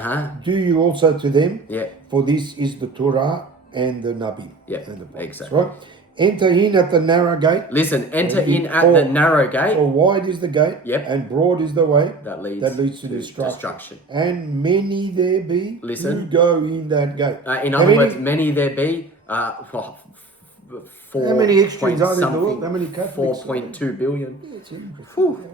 do you also to them. Yeah. For this is the Torah and the Nabi. Yeah. And the prophets, Exactly. right? Enter in at the narrow gate. Listen, enter in at the narrow gate. For wide is the gate, and broad is the way that leads to destruction. destruction. And many there be who go in that gate. In other words, many there be. How many extremes are there in the world? How many Catholics? 4.2 billion. Yeah, it's interesting.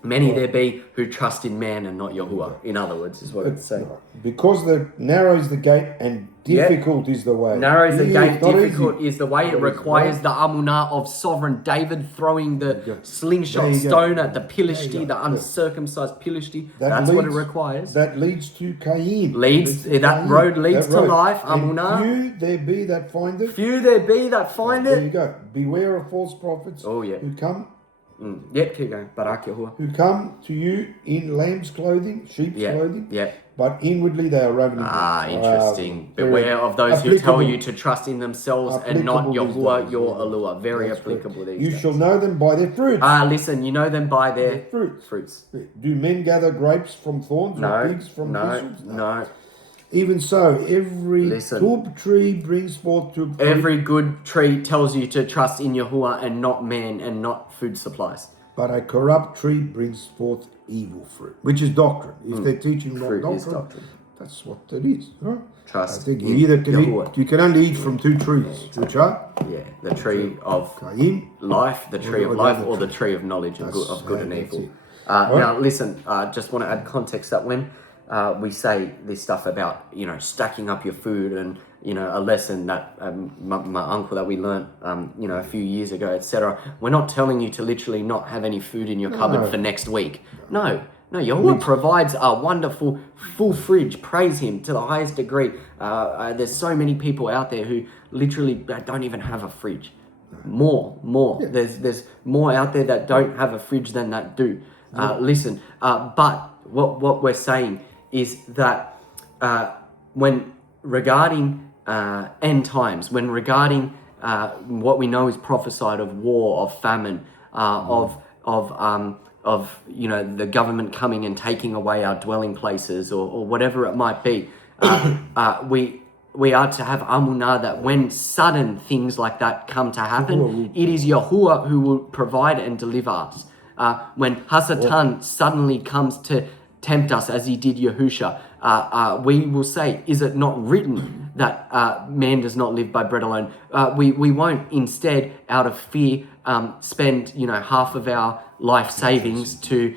Many there be who trust in man and not Yahuah. In other words, is what it's saying. Because the narrow is the gate and difficult is the way. Narrow is the gate, difficult easy. is the way. It requires the Amunah of sovereign David throwing the slingshot stone at the Pilishti, the uncircumcised Pilishti. That's what it requires. That leads to Cain. That road leads to life, Amunah. Few there be that find it. Few there be that find it. There you go. Beware of false prophets who come. Yep, keep going. Barak Yahuah. Who come to you in lamb's clothing, sheep's clothing, but inwardly they are ravening. Interesting. Beware of those who tell you to trust in themselves and not Yahuah, your Alua. Very applicable these days. You shall know them by their fruits. Listen, you know them by their fruits. Do men gather grapes from thorns or pigs from thistles? No. Even so, every tub tree brings forth tub fruit. Every good tree tells you to trust in Yahuah and not man and not food supplies. But a corrupt tree brings forth evil fruit, which is doctrine. If they're teaching wrong doctrine, that's what it is. Right? Trust. I think you either can eat, you can only eat from two trees, which are the tree of Cain, life, the tree of life, or the tree of knowledge of good and evil. Now, listen. Just want to add context that when we say this stuff about stacking up your food and a lesson that my uncle that we learnt a few years ago, etc. We're not telling you to literally not have any food in your cupboard for next week. No, Yahuah provides a wonderful full fridge. Praise Him to the highest degree. There's so many people out there who literally don't even have a fridge. More. Yeah. There's more out there that don't have a fridge than that do. Listen, but what we're saying is that when regarding end times, when regarding what we know is prophesied of war, of famine, of the government coming and taking away our dwelling places or whatever it might be, we are to have Amunah that when sudden things like that come to happen, it is Yahuah who will provide and deliver us. When Hasatan suddenly comes to tempt us as he did Yahusha, we will say, is it not written that man does not live by bread alone? We won't instead, out of fear, spend half of our life savings to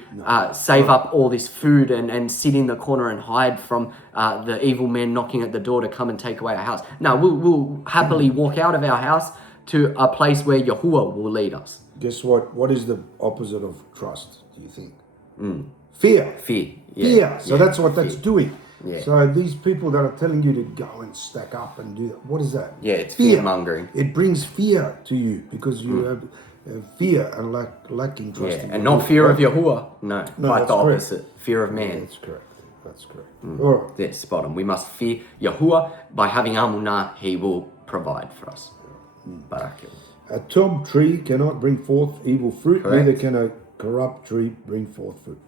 save up all this food and sit in the corner and hide from the evil men knocking at the door to come and take away our house. No, we'll happily walk out of our house to a place where Yahuah will lead us. Guess what? What is the opposite of trust, do you think? Fear. Yeah. So that's what that's doing. Yeah. So these people that are telling you to go and stack up and do that, what is that? Yeah, it's fear-mongering. It brings fear to you because you have fear and lacking trust. Yeah, and not fear of Yahuah. No, quite the opposite. Fear of man. That's correct. All right. Yeah, spot on. We must fear Yahuah. By having Amunah, He will provide for us. Barak. A tub tree cannot bring forth evil fruit, Correct. neither can a corrupt tree bring forth fruit.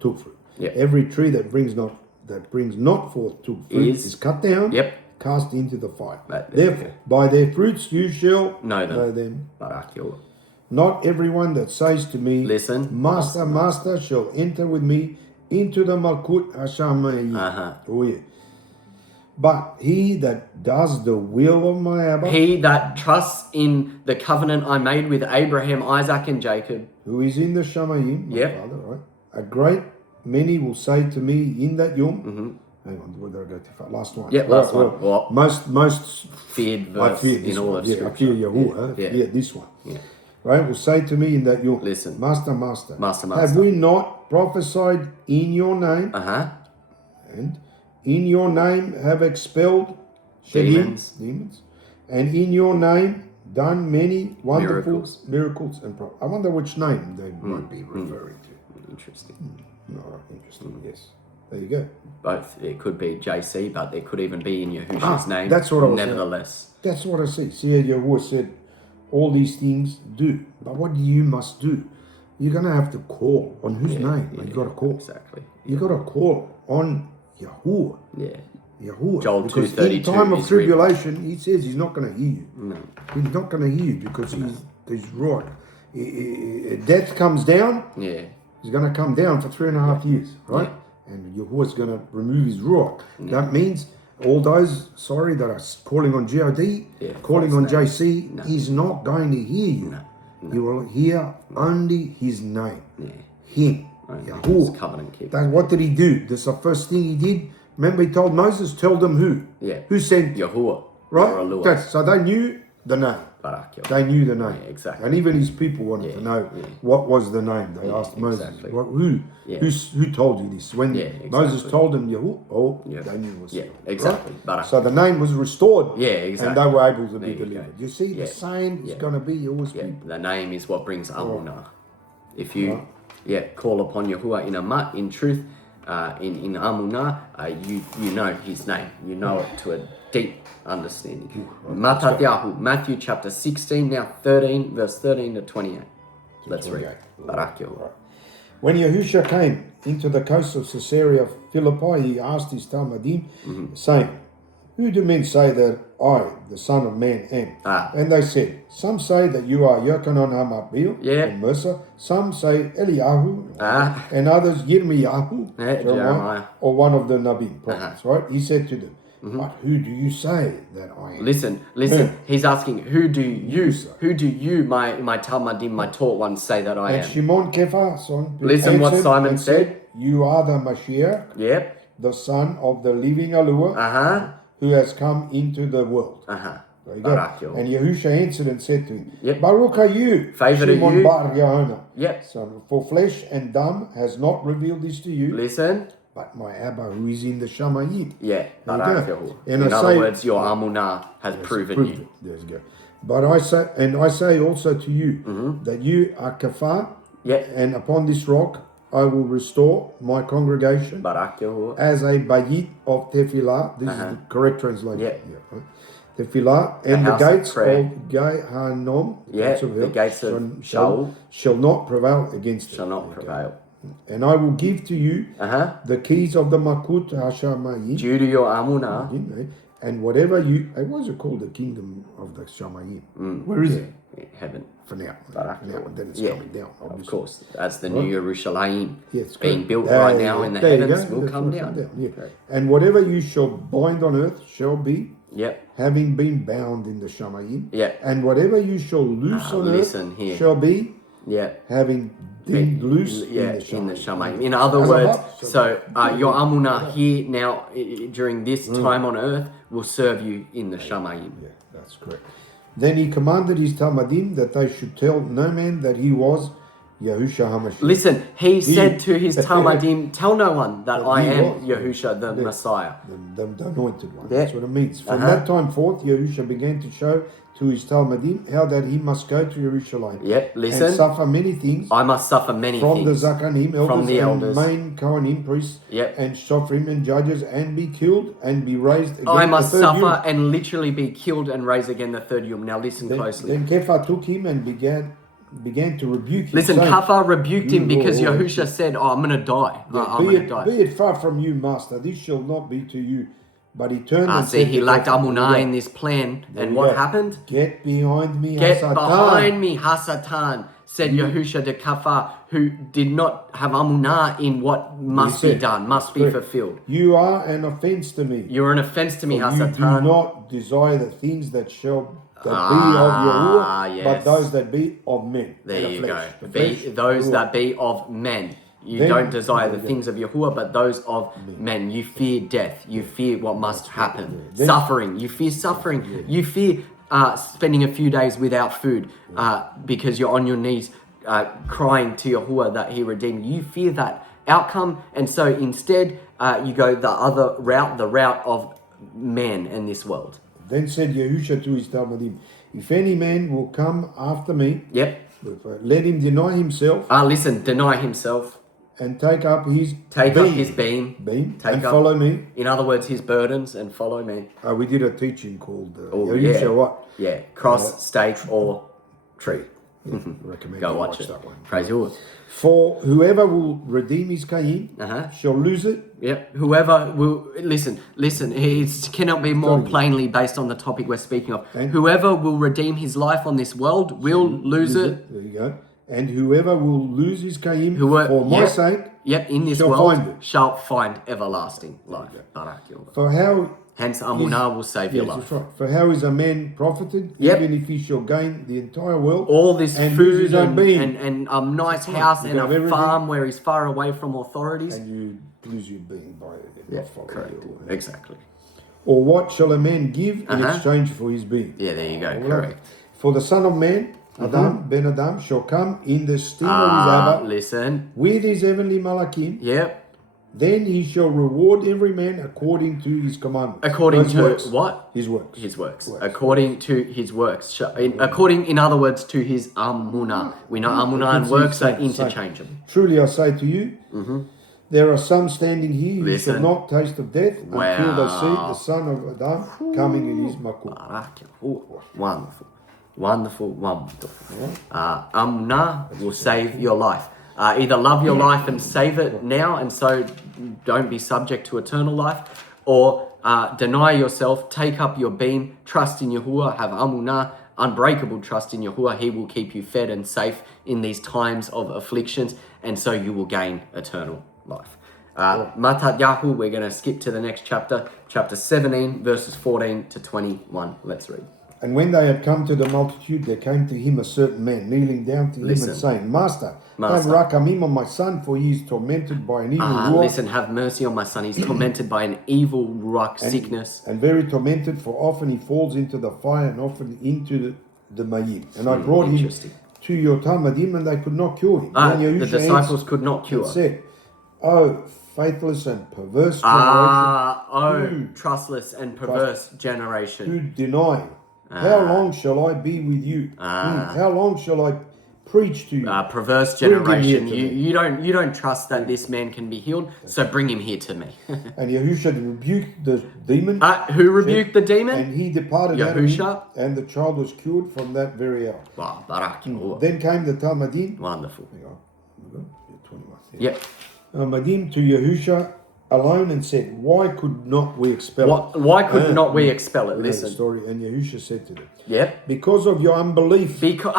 Tub fruit. Yeah. Every tree that brings not forth tub fruit is cut down, cast into the fire. Therefore, by their fruits you shall know them. Barak. Not everyone that says to me, listen, Master, Master, shall enter with me into the Malkut Hashem. Oh yeah. But he that does the will of my Abba, he that trusts in the covenant I made with Abraham, Isaac, and Jacob. who is in the Shamayim, my Yep. father, right? A great many will say to me in that yom. Hang on, where did I go too far? Last one. Yeah, last one. Well, most feared I verse fear this in all one. of Yeah, Scripture. I fear Yahuah. Yeah. Yeah, this one. Yeah. Right, will say to me in that yom. Listen. Master, Master. have we not prophesied in your name, and in your name have expelled Demons. and in your name done many wonderful Miracles. miracles and I wonder which name they might be referring to. Interesting. No, interesting. Yes, there you go. Both. It could be JC, but it could even be in Yahushua's name. That's what I was nevertheless. That's what I see. See, Yahuah said, all these things do. But what you must do, you're going to have to call on whose name? You got to call. Exactly. You got to call on Yahuah. Yeah. Yahuah. Joel because 2:32 in time of is tribulation, he says he's not going to hear you. No. He's not going to hear you because he's right. Death comes down. Yeah. He's going to come down for 3.5 years, right? And Yahuah's going to remove his ruach. That means all those, that are calling on God, calling on JC, he's not going to hear you. No. You will hear only his name. Yeah. Him. Yahuah. Covenant keeper. Then what did he do? That's the first thing he did. Remember he told Moses, tell them who? Yeah. Who sent? Yahuah. Right? So they knew the name. They knew the name. Yeah, exactly. And even his people wanted to know what was the name. They asked Moses, who told you this? When Moses told them Yahuah, they knew it was Yahuah. Exactly. Right? So the name was restored. Yeah, exactly. And they were able to be There you delivered. go. You see, the same is going to be Yahuah's people. The name is what brings Amunah. If you call upon Yahuah in truth, in Amunah, you know his name. You know it to a deep understanding. Matthew chapter 16, now 13, verse 13 to 28. Let's read. Barak Yahuah. When Yahushua came into the coast of Caesarea Philippi, he asked his Talmudim, saying, who do men say that I, the Son of Man, am? And they said, some say that you are Yochanan HaMatbil from Mercer, some say Eliyahu, and others Yirmiyahu, Jeremiah, or one of the Nabim prophets. Right? He said to them, but who do you say that I am? Listen. He's asking, who do you, my Talmudim, my taught ones, say that I am? And Shimon Kephas Listen what Simon said. You are the Mashiach, the son of the living Yahuah, who has come into the world. There you go. And Yahushua answered and said to him, Baruch are you, Shimon Bar Yohana. So, for flesh and dumb has not revealed this to you. Listen. But my Abba who is in the Shamayim. In other words, your Amunah has proven you. There you go. But I say also to you that you are kafar, and upon this rock I will restore my congregation as a bayit of tefillah. This is the correct translation. Tefillah, and the gates of Gehanom, the gates of shall not prevail against it. Shall not prevail. And I will give to you the keys of the Makut Hashamayim. Due to your Amunah. And whatever you... What is it called? The kingdom of the Shamayim. Where is it? Heaven. For now. And then it's coming down. Obviously. Of course. As the new Yerushalayim being correct. built right now in the heavens will come down. And whatever you shall bind on earth shall be... having been bound in the Shamayim. And whatever you shall loose on earth shall be... having been loose in the Shamayim. In other words, your Amunah here now during this time on earth will serve you in the Shamayim. Yeah, that's correct. Then he commanded his Talmudim that they should tell no man that he was Yahushua HaMashiach. Listen, he said to his Talmudim, tell no one that I am Yahushua the Messiah. The anointed one. That's what it means. From that time forth, Yahushua began to show to his Talmudim how that he must go to Jerusalem. Listen. And suffer many things. I must suffer many from things. From the Zakanim, elders, from the elders. And main Kohanim priests. And Shofrim and judges, and be killed and be raised again. I must suffer and literally be killed and raised again the third yom. Now listen closely. Then Kepha took him and began to rebuke him. Listen, Kepha rebuked him because Yahushua said, I'm going to die. I'm going to die. Be it far from you, master. This shall not be to you. But he turned and said, he lacked Amunah in this plan. And what happened? Get behind me, Get behind me, Hasatan. said Yahusha de Kafar, who did not have Amunah in what must be done, must be fulfilled. You are an offense to me. You're an offense to me, For you do Hasatan. not desire the things that be of Yahuah, yes. but those that be of men. There you go. The Be flesh, those Yahuah. that be of men. You Then- don't desire the things of Yahuah, but those of men. You fear death. You fear what must happen. Then- Suffering. You fear suffering. You fear spending a few days without food because you're on your knees crying to Yahuah that he redeemed you. You fear that outcome. And so instead, you go the other route, the route of men in this world. Then said Yahusha to his Talmudim, if any man will come after me, Yep. let him deny himself Listen, deny himself. and take up his Take beam, up his beam. Take and up, follow me. in other words, his burdens and follow me. We did a teaching called Oh, Yahusha yeah. what? Yeah, cross, stake, or tree. Recommend Go you watch it. that one. Praise Yahuah. For whoever will redeem his Kaim shall lose it. Yep. Whoever will listen. It cannot be more plainly based on the topic we're speaking of. And whoever will redeem his life on this world will lose it. There you go. And whoever will lose his Kaim Whoever- for my yep. sake, Yep. In this shall world find it. shall find everlasting life. Barak Yahuah. for how Hence, Amunah will save your yes, life. that's right. For how is a man profited, Yep. even if he shall gain the entire world? All this and lose food his own being? and a nice right. house You and have a everything. farm where he's far away from authorities. And you lose your being by not following Correct. you. Exactly. Or what shall a man give in Uh-huh. exchange for his being? Yeah, there you go. All right. Correct. For the Son of Man, Adam, Ben Adam, shall come in the steam of his Abba Listen. with his heavenly Malakim. Yep. Then he shall reward every man according to his commandments. According Those to works. what? His works. His works. According to his works. According, in other words, to his Amunah. We know Amunah and It's works are same. interchangeable. Truly I say to you, there are some standing here who shall Listen. not taste of death until they see Wow. the Son of Adam coming in his Makum. Barak Yahuah. Wonderful. Wonderful, wonderful. Amunah will save your life. Either love your life and save it now, and so don't be subject to eternal life, or deny yourself, take up your beam, trust in Yahuah, have Amunah, unbreakable trust in Yahuah. He will keep you fed and safe in these times of afflictions, and so you will gain eternal life. Matat Yahu, we're going to skip to the next chapter, chapter 17, verses 14 to 21. Let's read. And when they had come to the multitude, there came to him a certain man, kneeling down to him and saying, Master, have rakamim on my son, for he is tormented by an evil ruach. Listen, have mercy on my son. He's tormented by an evil ruach sickness. And very tormented, for often he falls into the fire and often into the mayim. And I brought him to your Talmudim, and they could not cure him. Then The Yahusha disciples answered could not cure. and said, Oh, faithless and perverse generation, Trustless and perverse who generation. deny. How long shall I be with you? How long shall I preach to you? Perverse Bring him here generation. to me. You don't trust that this man can be healed, so bring him here to me. And Yahusha rebuked the demon. Who rebuked the demon? And he departed out of him, Yahusha. and the child was cured from that very hour. Wow, Barak Yahuah. Then came the Talmudim. Wonderful. Hang on. You're 21. Yep. Talmudim to Yahusha alone and said, Why could not we expel it? Why could not we expel it? You know the Listen. story. And Yahusha said to them, Yep. Because of your unbelief. Because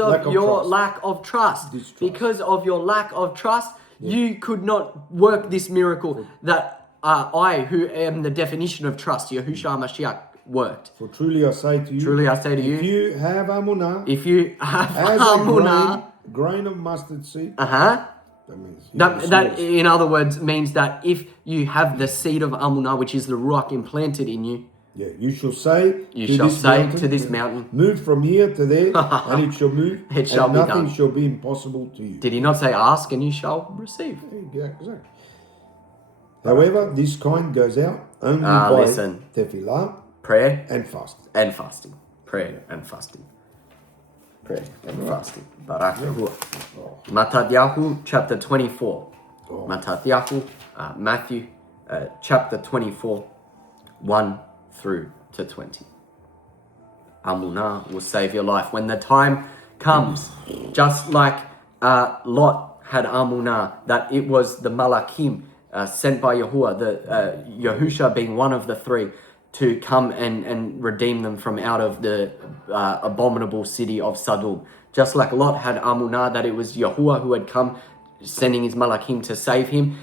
lack of your lack of trust. Distrust. Because of your lack of trust, you could not work this miracle that I, who am the definition of trust, Yahushua Mashiach, worked. For truly I say to you, Truly I say to you, if you have Amunah, if you have as Amunah, a grain of mustard seed, that means that in other words means that if you have the seed of Amunah, which is the Ruach implanted in you, you shall say to this mountain, move from here to there, and it shall move, It shall and be nothing done. shall be impossible to you. Did he not say, ask and you shall receive? Exactly. However, this kind goes out only by listen. tefillah Prayer and fasting. and fasting. Prayer and fasting. Prayer and fasting. Barak Yahuah. Matat Yahu, chapter 24. Matat Yahu, Matthew, chapter 24, 1 through to 20. Amunah will save your life. When the time comes, just like Lot had Amunah, that it was the Malakim sent by Yahuah, the Yahusha being one of the three, to come and redeem them from out of the abominable city of Sodom, Just like Lot had Amunah, that it was Yahuah who had come, sending his Malachim to save him.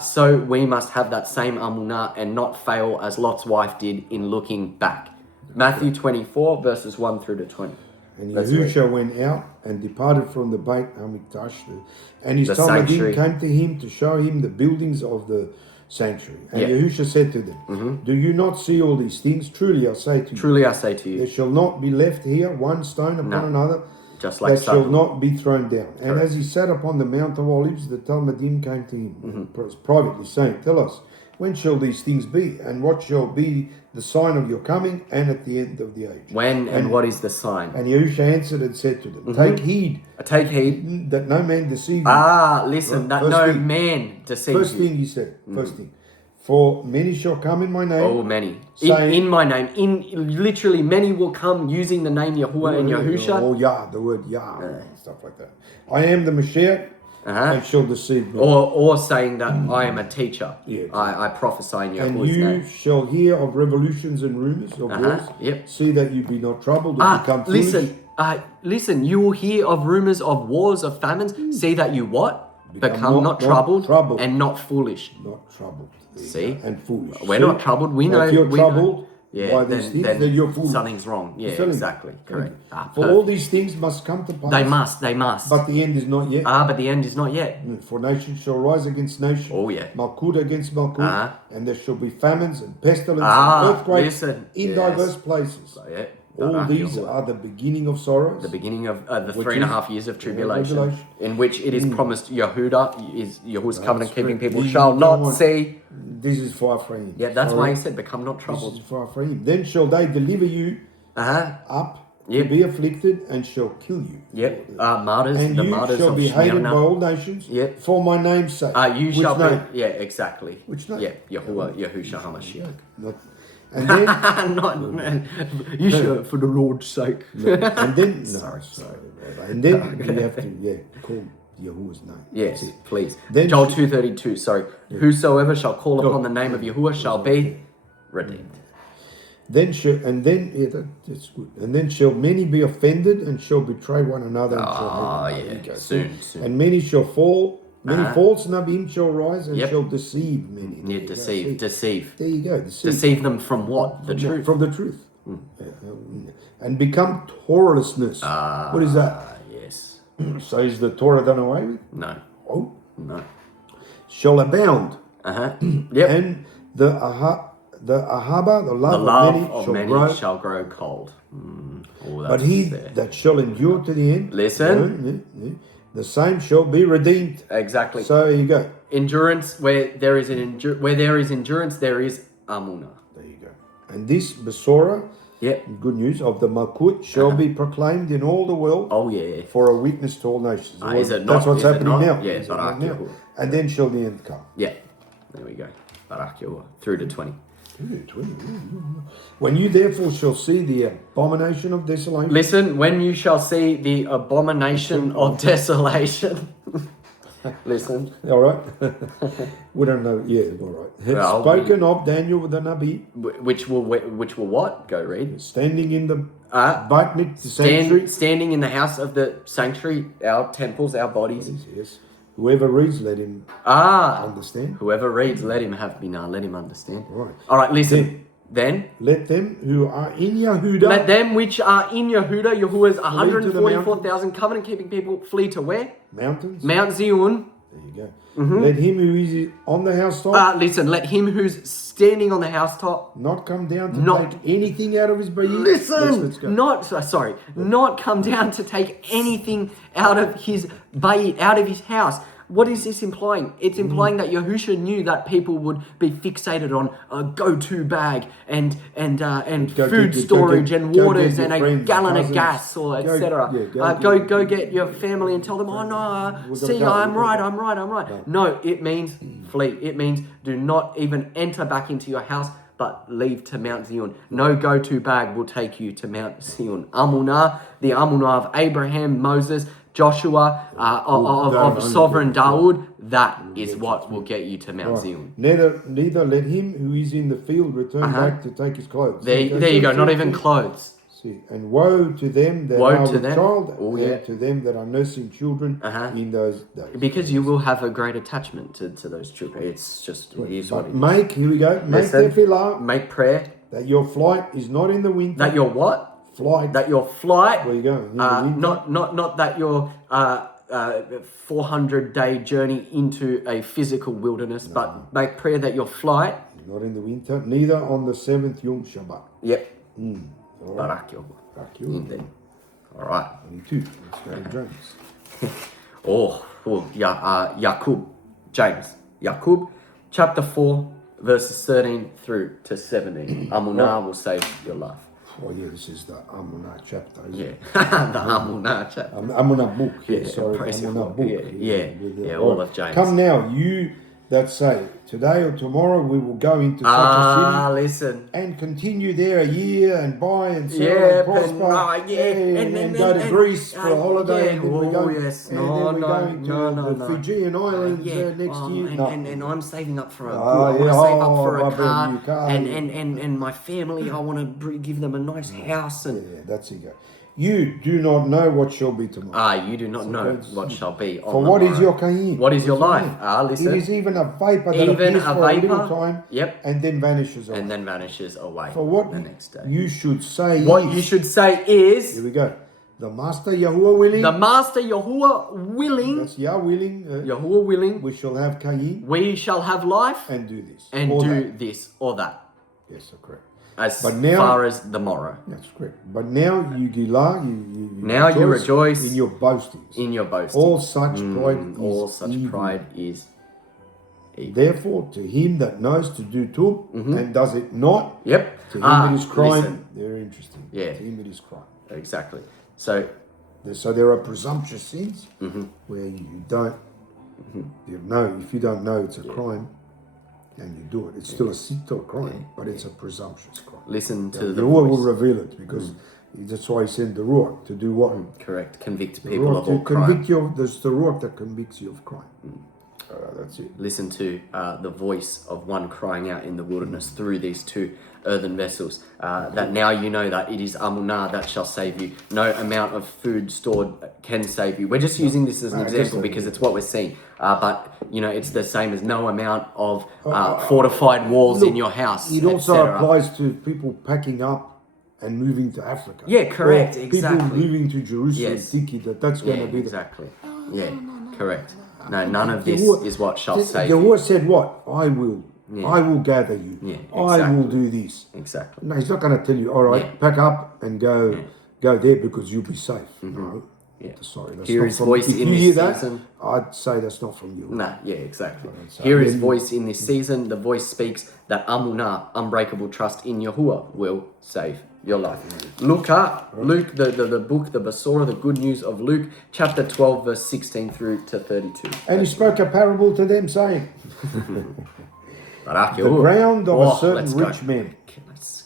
So we must have that same Amunah and not fail as Lot's wife did in looking back. Matthew 24, verses 1 through to 20. And Yahushua went out and departed from the Beit HaMikdash, and his Talmudim came to him to show him the buildings of the sanctuary. And Yahushua said to them, Do you not see all these things? Truly I say to you. Truly I say to you. There shall not be left here one stone upon another, just like that shall not be thrown down. And as he sat upon the Mount of Olives, the Talmudim came to him privately, saying, Tell us, when shall these things be? And what shall be the sign of your coming and at the end of the age? When and what is the sign? And Yahushua answered and said to them, Take heed that no man deceive you. Listen, that no man deceive you. First thing he said, first thing. For many shall come in my name. Oh, many. In my name. Literally, many will come using the name Yahuah and Yahusha. Oh, Yah, the word Yah, and stuff like that. I am the Mashiach, and shall deceive me. Or saying that I am a teacher. I prophesy in Yahuwah's name. And you shall hear of revolutions and rumors of wars. See that you be not troubled or become foolish. Listen, you will hear of rumors of wars, of famines. See that you what? Become not troubled and not foolish. Not troubled. See? And foolish. We're not troubled. We know. If you're troubled by these things, then you're foolish. Something's wrong. Yeah, exactly. Correct. For all these things must come to pass. They must. But the end is not yet. But the end is not yet. For nation shall rise against nation. Oh, yeah. Malkut against Malkut. And there shall be famines and pestilence and earthquakes in diverse places. All these are the beginning of sorrows. The beginning of the 3.5 years of tribulation, in which it is promised Yahuwah's covenant keeping people shall not see. This is for Ephraim. Yeah, that's why he said, become not troubled. This is for Ephraim. Then shall they deliver you up to be afflicted and shall kill you. Martyrs, and the you martyrs shall of be hated by Smyrna. all nations for my name's sake. You shall be, exactly. Which name? Yahuah, Yahushua HaMashiach. And then you should for the Lord's sake. And then sorry. And then you have to call Yahuwah's name. Yes, please. Then Joel 2:32. Sorry, whosoever shall call upon the name of Yahuwah shall be redeemed. That's good. And then shall many be offended and shall betray one another. Soon. And many shall fall. Many false nabim shall rise and shall deceive many. Deceive. There you go. Deceive them from what? The truth. From the truth. And become Torahlessness. What is that? Yes. So is the Torah done away with? No. Oh. No. Shall abound. And the ahaba, the love of many shall grow cold. But he that shall endure to the end. Listen. The same shall be redeemed. Exactly. So there you go. Endurance, where there is endurance, there is Amunah. There you go. And this Besorah, good news, of the Malkut shall be proclaimed in all the world. Oh yeah. For a witness to all nations. Is it not? That's what's happening now. Yeah, Barak Yahuwah. And then shall the end come. Yeah. There we go. Barak Yahuwah. Through to 20. When you therefore shall see the abomination of desolation. Listen, when you shall see the abomination of desolation. Listen. All right. We don't know. Yeah, all right. It's spoken of Daniel the Nabi. Which will what? Go read. Standing in the Beit sanctuary. Standing in the house of the sanctuary, our temples, our bodies. Yes. Whoever reads, let him understand. Whoever reads, let him have binah. Let him understand. Right. All right, listen. Then let them who are in Yehuda. Let them which are in Yehuda, Yahuwah's 144,000 covenant-keeping people, flee to where? Mountains. Mount Zion. There you go. Let him who is on the housetop. Listen, let him who's standing on the housetop not come down to take anything out of his bayit. Listen, not come down to take anything out of his bayit, out of his house. What is this implying? It's implying that Yahushua knew that people would be fixated on a go-to bag and food storage and waters and a gallon of gas or etc. Go get your family and tell them, oh no, see, I'm right. No, it means flee. It means do not even enter back into your house, but leave to Mount Zion. No go-to bag will take you to Mount Zion. Amunah, the Amunah of Abraham, Moses, Joshua, of sovereign Dawood, that is what will get you to Mount Zion. Neither let him who is in the field return back to take his clothes. There you go, not even clothes. See, and woe to them that Woe are to with them. child, Oh, and yeah. to them that are nursing children in those days. Because you will have a great attachment to those children. It's just, it is what it is. Here we go, make Listen, tefillah make prayer. that your flight is not in the winter. That your what? Flight. That your flight. Where you going? In the winter? Not that your 400-day journey into a physical wilderness, but make prayer that your flight. Not in the winter, neither on the 7th Yom Shabbat. Yep. All right. Barak Yahuah. Indeed. All right. 22. Let's go to James. Yaqub. James. Yaqub, chapter 4, verses 13 through to 17. Amunah will save your life. Oh yeah, this is the Amunah chapter. Isn't it? The Amunah chapter. Amunah book. Yeah, sorry, praise Amunah Yahuah. book. Yeah, all of James. Come now, you that say, today or tomorrow we will go into such a city listen. and continue there a year and buy and sell Yeah, and prosper and go to Greece for a holiday and then we go to the Fijian Islands next year. And I'm saving up for a I want to save up for a car and my family, I want to give them a nice house. And that's it. You do not know what shall be tomorrow. You do not know what shall be on For what is your kahin? What is your life? Listen. It is even a vapor that appears for a little time and then vanishes away. For what the next day. you should say What you should say is... Here we go. The Master Yahuah willing. The Master Yahuah willing. That's Yah willing. Yahuah willing. We shall have kahin. We shall have life. And do this. And or do that. this or that. Yes, correct. As far as the morrow. That's correct. But now you gilah, you rejoice in your boastings. All such pride is evil. Therefore, to him that knows to do tub and does it not, to him it is crime. Listen. Very interesting. Yeah. To him it is crime. Exactly. So there are presumptuous sins where you don't, if you don't know it's a crime, and you do it. It's still a crime, but it's a presumptuous crime. Listen to the Yahuah will reveal it because that's why he sent the Ruach to do what? Correct. Convict people of all crime. There's the Ruach that convicts you of crime. That's it. Listen to the voice of one crying out in the wilderness through these two earthen vessels. That now you know that it is Amunah that shall save you. No amount of food stored can save you. We're just using this as an example because it's what we're seeing. But it's the same as no amount of fortified walls in your house. It also applies to people packing up and moving to Africa. Yeah, correct. Exactly. People moving to Jerusalem, thinking that's going to be exactly. Correct. No, none of this is what shall save you. Yahuah said what? I will. Yeah. I will gather you. Yeah, exactly. I will do this. Exactly. No, he's not going to tell you, all right, pack up and go there because you'll be safe. No. Yeah. Sorry, that's hear not his from, voice if in you this hear season. That, I'd say that's not from you. Nah, exactly. Hear his voice in this season. The voice speaks that Amunah, unbreakable trust in Yahuah, will save your life. Look up Luke, the book, the Basora, the good news of Luke, chapter 12, verse 16 through to 32. And he spoke a parable to them, saying, the ground of a certain rich man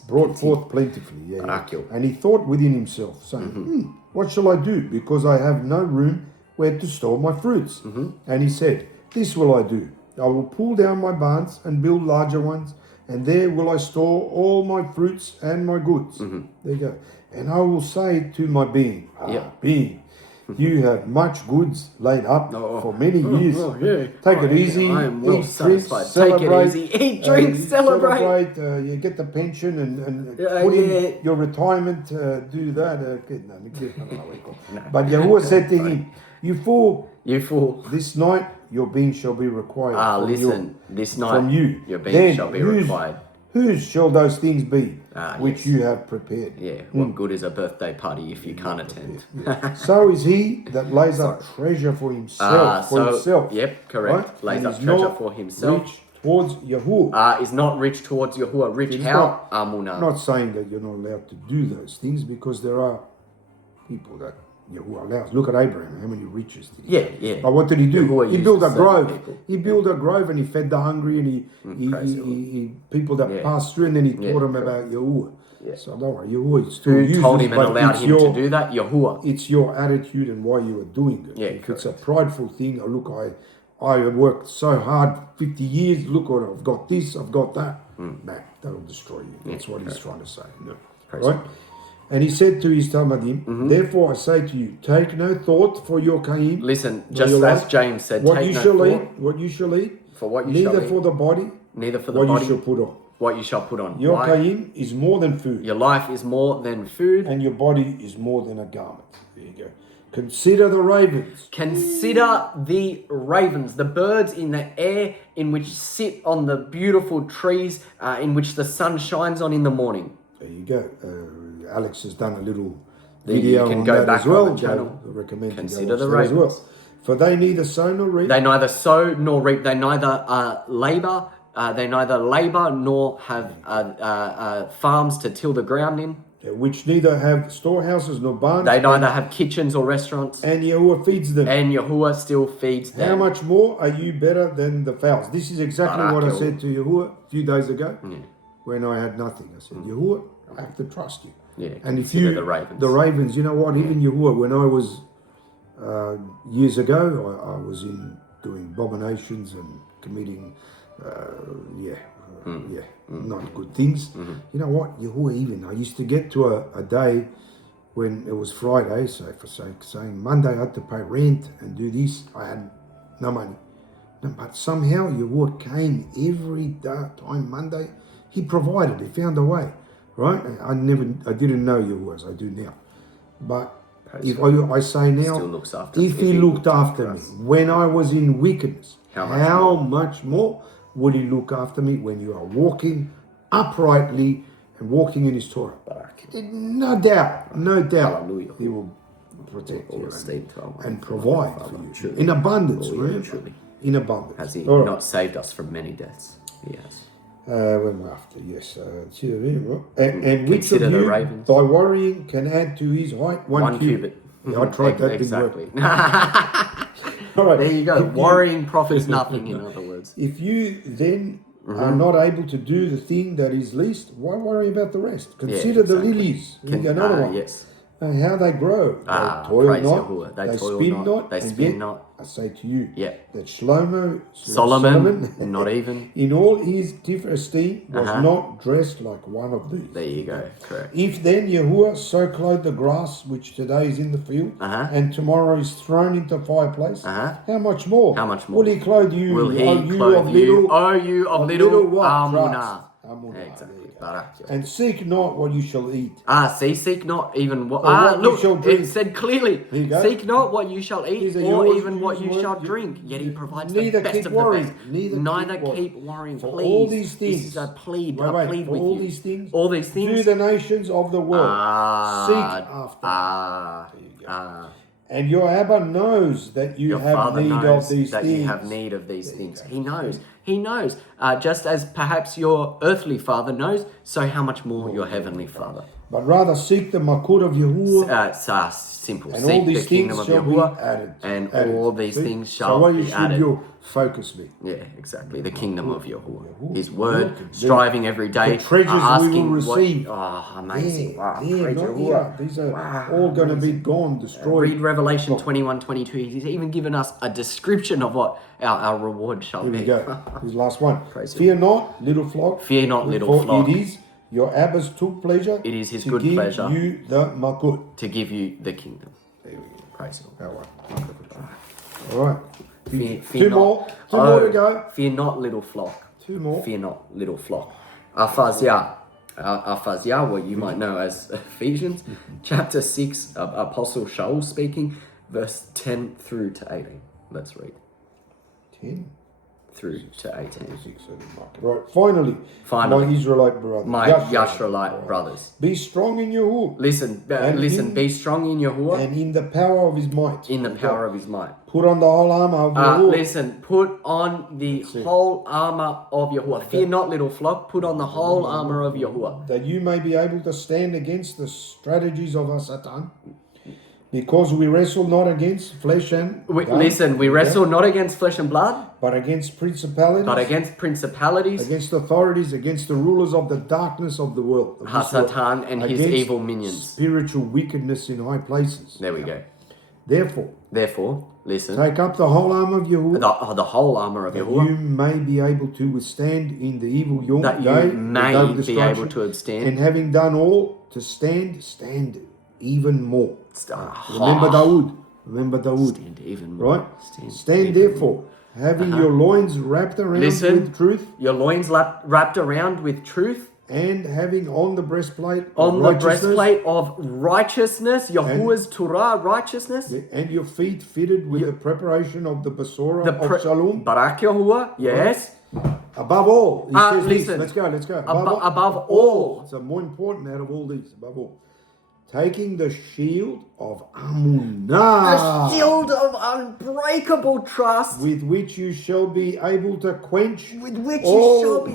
brought forth plentifully. And he thought within himself, saying, what shall I do? Because I have no room where to store my fruits. And he said, this will I do. I will pull down my barns and build larger ones, and there will I store all my fruits and my goods. There you go. And I will say to my being, being, you have much goods laid up for many years. Take it easy, eat, drink, celebrate. Eat, drink, celebrate. You get the pension and put in your retirement, do that. But Yahuah said to him, you fool, this night your being shall be required. This night from you. Your being shall be required. Whose shall those things be which you have prepared? What good is a birthday party if you can't attend? So is he that lays up treasure for himself. Yep, correct. Right? Lays up treasure for himself. Rich towards Yahuah. Is not rich towards Yahuah. Rich how? Amunah. Not saying that you're not allowed to do those things, because there are people that Yahuah allows. Look at Abarym. How many riches did he have? But what did he do? Yahuah he built a grove. He built a grove and he fed the hungry, and he people that passed through, and then he taught them about Yahuah. So don't worry, Yahuah still uses, told him and allowed him to do that? Yahuah. It's your attitude and why you are doing it. If it's a prideful thing, look, I have worked so hard 50 years, look what I've got this, I've got that. That'll destroy you. That's what he's trying to say. Right? And he said to his Talmudim, therefore I say to you, take no thought for your kaim. Listen, just as James said, what take you no shall thought eat, what you shall eat, for what you neither shall eat, for the body, neither for the what body, you shall put on. what you shall put on. Your Why? kaim is more than food, Your life is more than food. and your body is more than a garment. There you go. Consider the ravens. Consider the ravens, the birds in the air, in which sit on the beautiful trees, in which the sun shines on in the morning. There you go. Alex has done a little video you can on go that back as well. on the channel. I recommend Consider to go the watch that as ravens. well. For they neither sow nor reap. They neither sow nor reap. They neither labor. They neither labor nor have farms to till the ground in. Which neither have storehouses nor barns. They neither have kitchens or restaurants. And Yahuwah feeds them. And Yahuwah still feeds them. How much more are you better than the fowls? This is exactly what I said to Yahuwah a few days ago when I had nothing. I said, Yahuwah, I have to trust you. Yeah, and if you, the ravens, you know what, even Yahuwah, when I was, years ago, I was in doing abominations and committing, not good things. You know what, Yahuwah, even, I used to get to a day when it was Friday, so for sake saying, Monday I had to pay rent and do this, I had no money. No, but somehow Yahuwah came every time Monday, he provided, he found a way. Right? I didn't know Yahuwah as I do now. But if I say now, if he looked after me when I was in wickedness, how much more would he look after me when you are walking uprightly and walking in his Torah? No doubt, Hallelujah. he will protect you and provide for you in abundance, really. In abundance. Has he not saved us from many deaths? He has. When we're after, yes. And which of you, ravens, by worrying, can add to his height one cubit? Yeah, I tried that. Exactly. All right. There you go. Worrying profits nothing, in other words. If you then are not able to do the thing that is least, why worry about the rest? Consider the lilies. Another one. Yes. How they grow. They toil not. They spin not. They spin not. I say to you that Solomon, not even in all his esteem, was not dressed like one of these. There you go. Correct. If then Yahuwah so clothed the grass which today is in the field and tomorrow is thrown into fireplace, how much more? How much more will he clothe you? Will he clothe you? O you of little Amunah. Exactly. And seek not what you shall eat. Seek not even what. You shall drink. It said clearly. Seek not what you shall eat, or even what you shall drink. Yet he provides the best of the best. Neither keep worrying. For please. all these things. This is a plead. I plead with all you. All these things. Do the nations of the world seek after. There you go. And your Abba knows that you have need of these things. You have need of these things. He knows. He knows. Just as perhaps your earthly father knows, so how much more your heavenly father. But rather seek the Makut of Yahuwah. Simple. And seek all these the kingdom things of shall Yahuwah, be added. And all these things shall so what be should added. Your focus be? Yeah, exactly. The kingdom of Yahuwah. His word, striving every day. The treasures asking we will receive. Amazing. Wow. These are all going to be gone, destroyed. Read Revelation 21:22. He's even given us a description of what our reward shall be. Here we go. His last one. Fear not, little flock. Fear not, little flock. It is your Abba's took pleasure. It is his good pleasure to give you the Makut. To give you the kingdom. There we go. Praise God. All right. Fear Two more to go. Fear not, little flock. Two more. Fear not, little flock. Aphaziah, what you might know as Ephesians, chapter 6, Apostle Shaul speaking, verse 10 through to 18. Let's read. 10 through to 18. Right, finally, my Israelite brothers. My Yashralite brothers. Be strong in Yahuwah. Listen, be strong in Yahuwah. And in the power of his might. In the power of his might. Put on the whole armor of Yahuwah. Listen, put on the whole armor of Yahuwah. Fear not, little flock. Put on the whole armor of Yahuwah. That you may be able to stand against the strategies of our Satan. Because we wrestle not against flesh and blood. We wrestle not against flesh and blood. But against principalities. Against authorities, against the rulers of the darkness of the world. Satan and his evil minions. Spiritual wickedness in high places. There we go. Therefore, listen. Take up the whole armor of Yahuwah. The whole armor of Yahuwah. That you may be able to withstand in the evil day. That you may be able to withstand. And having done all, to stand, stand even more. Remember Dawood. Stand even more. Right? Stand therefore, having your loins wrapped around with truth. Your loins wrapped around with truth. And having on the breastplate of righteousness, Yahuah's Torah, righteousness. And your feet fitted with the preparation of the Besorah of Shalom. Barak Yahuah, yes. Right? Above all, he says listen, this. Let's go. Above all. So more important out of all these, above all. Taking the shield of Amunah. The shield of unbreakable trust. With which you shall be able to quench. All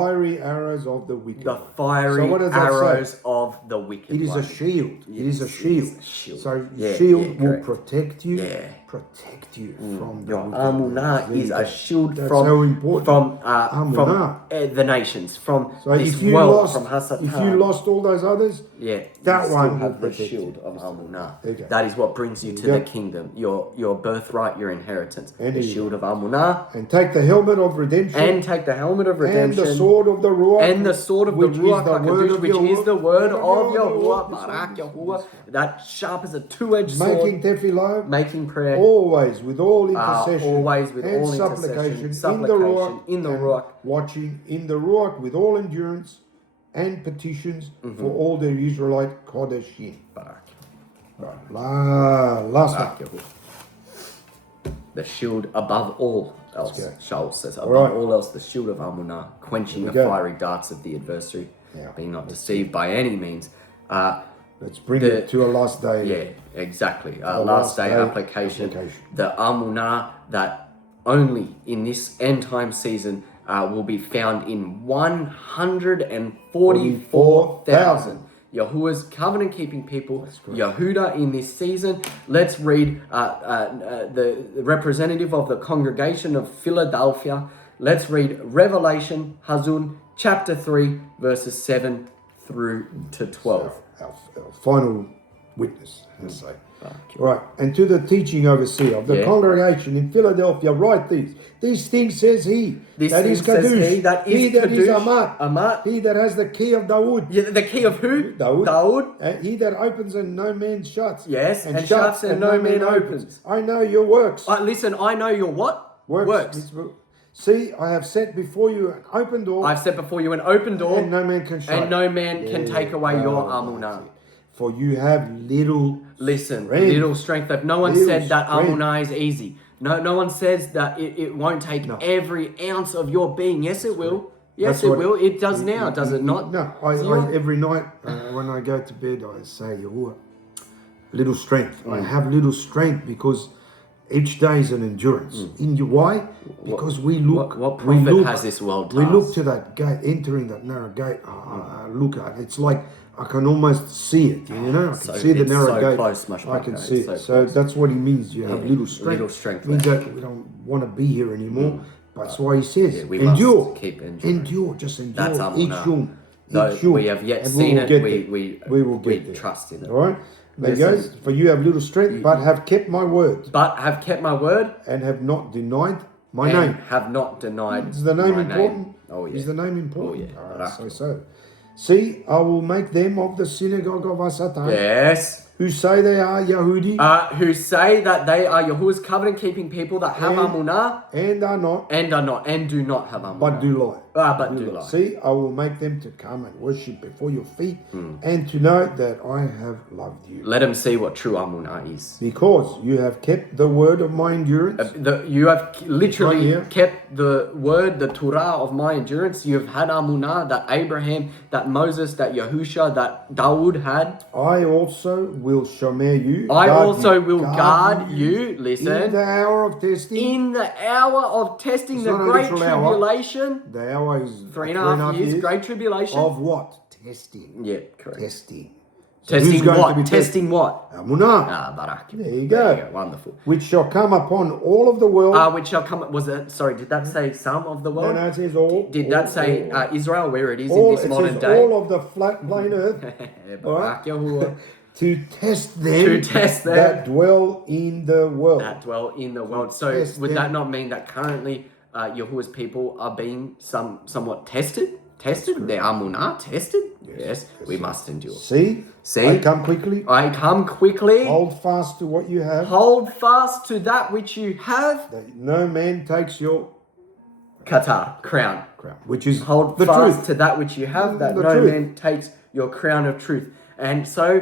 fiery arrows of the wicked. The fiery arrows of the wicked. It is a shield. Yes, it is a shield. So shield will protect you. Protect you from the wicked. Amunah is a shield That's from so important. from the nations, from so this if you world, lost, from Hasatan. If you lost all those others, that one have the shield of Amunah. That is what brings you to the kingdom, your birthright, your inheritance. The shield of Amunah. And take the helmet of redemption. And take the helmet of redemption. And the sword of the Ruach. And the sword of the Ruach HaKadosh, which is the word of Yahuah, Barak Yahuah, that sharp as a two-edged sword. Making tefillah. Making prayer. Always with all intercession. And supplication in the Ruach. Watching in the Ruach with all endurance and petitions for all the Israelite Kodeshim. Barak. Last one. The shield above all else. Shaul says, above all else, the shield of Amunah, quenching the fiery darts of the adversary, being not deceived by any means. Let's bring it to a last day. Yeah, exactly. Last day application. The Amunah that only in this end time season will be found in 144,000. Yahuah's covenant keeping people, Yehuda in this season. Let's read the representative of the congregation of Philadelphia. Let's read Revelation, Hazun, chapter 3, verses 7 through to 12. Our final witness, let's say. Right, and to the teaching overseer of the congregation in Philadelphia, write these. These things says he, that is Kadosh, he that is Amat, he that has the key of Dawood. Yeah, the key of who? Dawood. And he that opens and no man shuts. Yes, and shuts and no man opens. I know your works. Listen, I know your what? Works. See, I have set before you an open door. I've set before you an open door. And no man can shut. And no man can take away your Amunah. For you have little strength. No one said that Amunah is easy. No one says that it won't take every ounce of your being. Yes, it will. Yes, it will. It does now, does it not? No, I every night when I go to bed, I say, Yahuah, little strength. I have little strength because each day is an endurance. Why? Because we look. What prophet has this world task? We look to that gate, entering that narrow gate. I look at it. It's like I can almost see it. You know, I can see the narrow gate. I can see it. So that's what he means. You have little strength. Little strength. Means that we don't want to be here anymore. That's why he says, endure. Keep enduring. Endure. Just endure. That's each yom. Though we have yet seen it, we will get there. Trust in it. All right. There goes. For you have little strength, but have kept my word. And have not denied my name. Have not denied. Is the name important? Name. Oh yeah. Is the name important? Oh yeah. So. See, I will make them of the synagogue of Hasatan. Yes. Who say they are Yahudi. Who say that they are Yahuah's covenant-keeping people that have Amunah. And are not. And do not have Amunah. But do lie. But do lie. See, I will make them to come and worship before your feet and to know that I have loved you. Let them see what true Amunah is. Because you have kept the word of my endurance. You have literally kept the word, the Torah of my endurance. You have had Amunah that Abraham, that Moses, that Yahusha, that Dawood had. I also will shomer you. I also will guard you. Listen. In the hour of testing. In the hour of testing, the great tribulation. The hour is 3.5 years. Great tribulation. Of what? Testing. Yeah, correct. Testing. So testing what? Testing what? Amunah. Barak. There you go. Wonderful. Which shall come upon all of the world. Which shall come. Did that say some of the world? No, it says all. Did that say Israel, where it is in this modern day? All of the flat plain earth. Barak Yahuah. To test them that dwell in the world. So would that not mean that currently Yahuah's people are being somewhat tested? Tested? Their Amunah tested? Yes, we must endure. See? I come quickly. I come quickly. Hold fast to what you have. Hold fast to that which you have. That no man takes your Crown. Which is Hold the fast truth. to that which you have, that The no truth. man takes your crown of truth. And so,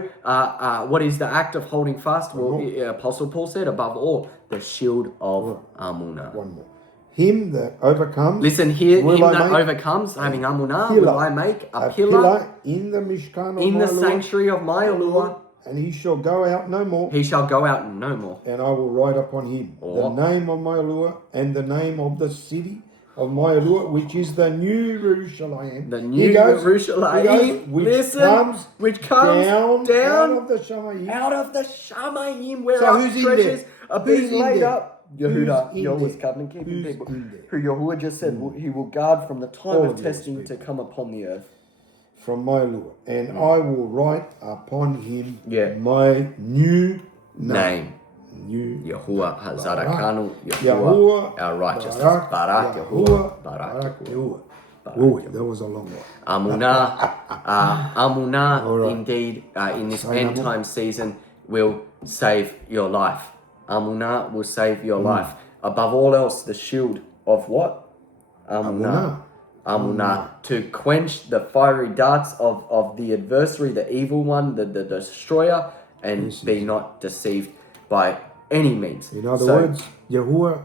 what is the act of holding fast? Well, Apostle Paul said, above all, the shield of Amunah. One more. Him that overcomes. Listen here, will him I that make overcomes, having Amunah, pillar. will I make a pillar in the Mishkan of in my the Lord, sanctuary of my Yahuah. and he shall go out no more. He shall go out no more. And I will write upon him the name of my Yahuah and the name of the city of my Yahuah, which is the new Jerusalem. The new Jerusalem, which comes down out of the Shamayim. out of the Shamayim, where So our who's in treasures there? are Who's being in laid there? up. Yahuah, in Yahuah's there? covenant keeping Who's people, in there? who Yahuah just said he will guard from the time All of of those testing to people. come upon the earth. From my Yahuah, and I will write upon him Yeah. my new Name. New Yahuah Hazarakanu, Yahuah, our righteousness. Barak, Barak Yahuah, Barak Yahuah. Oh, that was a long one. Amunah, right. indeed, in this Say end no more. time season, will save your life. Amunah will save your life. Above all else, the shield of what? Amunah. To quench the fiery darts of the adversary, the evil one, the destroyer, and be not deceived by any means. In other words, Yahuah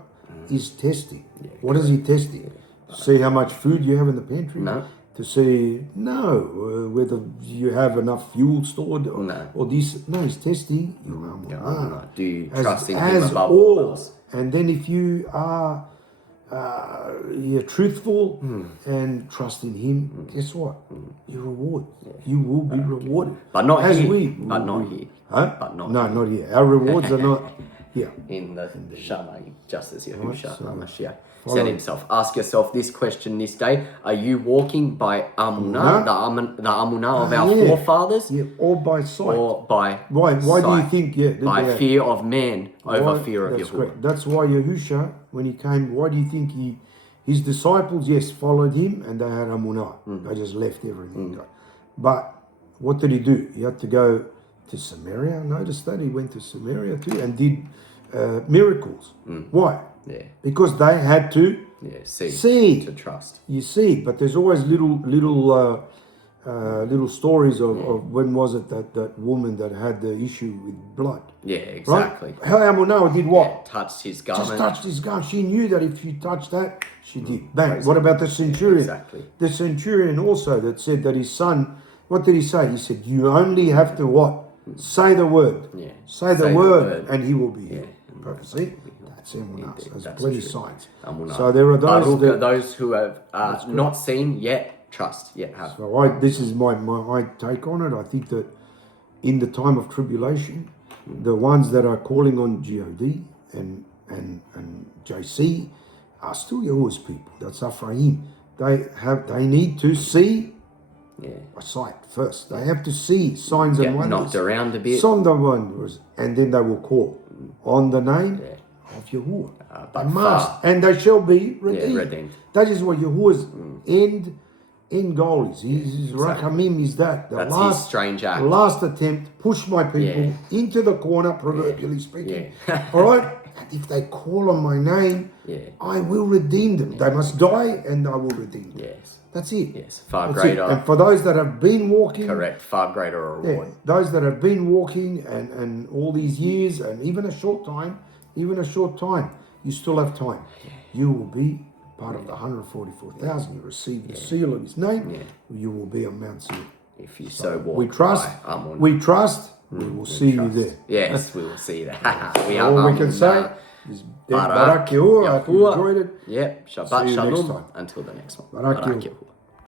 is testing. What is he testing? To see how much food you have in the pantry? No. To see, whether you have enough fuel stored or this. No, he's testing your Amunah. Do you trust in him as above all else? And then if you are you're truthful and trust in him, guess what? You're rewarded. You will be rewarded. But not as here. we. But not here. Huh? But not no, not here. Our rewards are not here. in the Shamayim, just as Yahushua so HaMashiach follow. said himself. Ask yourself this question this day: are you walking by Amunah, the Amunah of our forefathers, or by sight? or by Why sight? do you think? By fear of man over fear of that's Yahuwah. correct. That's why Yahushua, when he came, why do you think his disciples, yes, followed him and they had Amunah. They just left everything. But what did he do? He had to go to Samaria. Notice that he went to Samaria too and did miracles. Why? Yeah. Because they had to see. To trust. You see, but there's always little stories of when was it that woman that had the issue with blood. Yeah, exactly. Right? How Amunah did what? Yeah, touched his garment. Just touched his garment. She knew that if she touched that, she did. Bang. What about the centurion? Exactly. The centurion also that said that his son, what did he say? He said, you only have to what? Say the word. Yeah. Say the word and he will be healed. See? That's Amunah. There's plenty of signs. Amunah. So there are those those who have not seen yet trust, yet have. So this is my take on it. I think that in the time of tribulation, the ones that are calling on God and JC are still Yahuah's people. That's Ephraim. They need to see by sight first. They have to see signs and wonders. Knocked around a bit. Signs and wonders, and then they will call on the name of Yahuah. But They must, and they shall be redeemed. redeemed. That is what Yahuah's end goal is. His Rachamim is that. That's his strange act. The last attempt, push my people into the corner, proverbially speaking. All right? And if they call on my name, I will redeem them. They must die and I will redeem them. Yes. That's it. Yes. Far That's greater. It. And for those that have been walking. Correct. Far greater reward. Those that have been walking and all these years and even a short time, you still have time. You will be part of the 144,000. You receive the seal of his name. You will be on Mount Zion. If you so walk. We trust. We will see you there. Yes, we will see you there. We All are we can say is Barak Yahuah. I hope you enjoyed it. Yep. Shabbat See you next Shalom. time. Until the next one. Barak Barak Yahuah. Yahuah.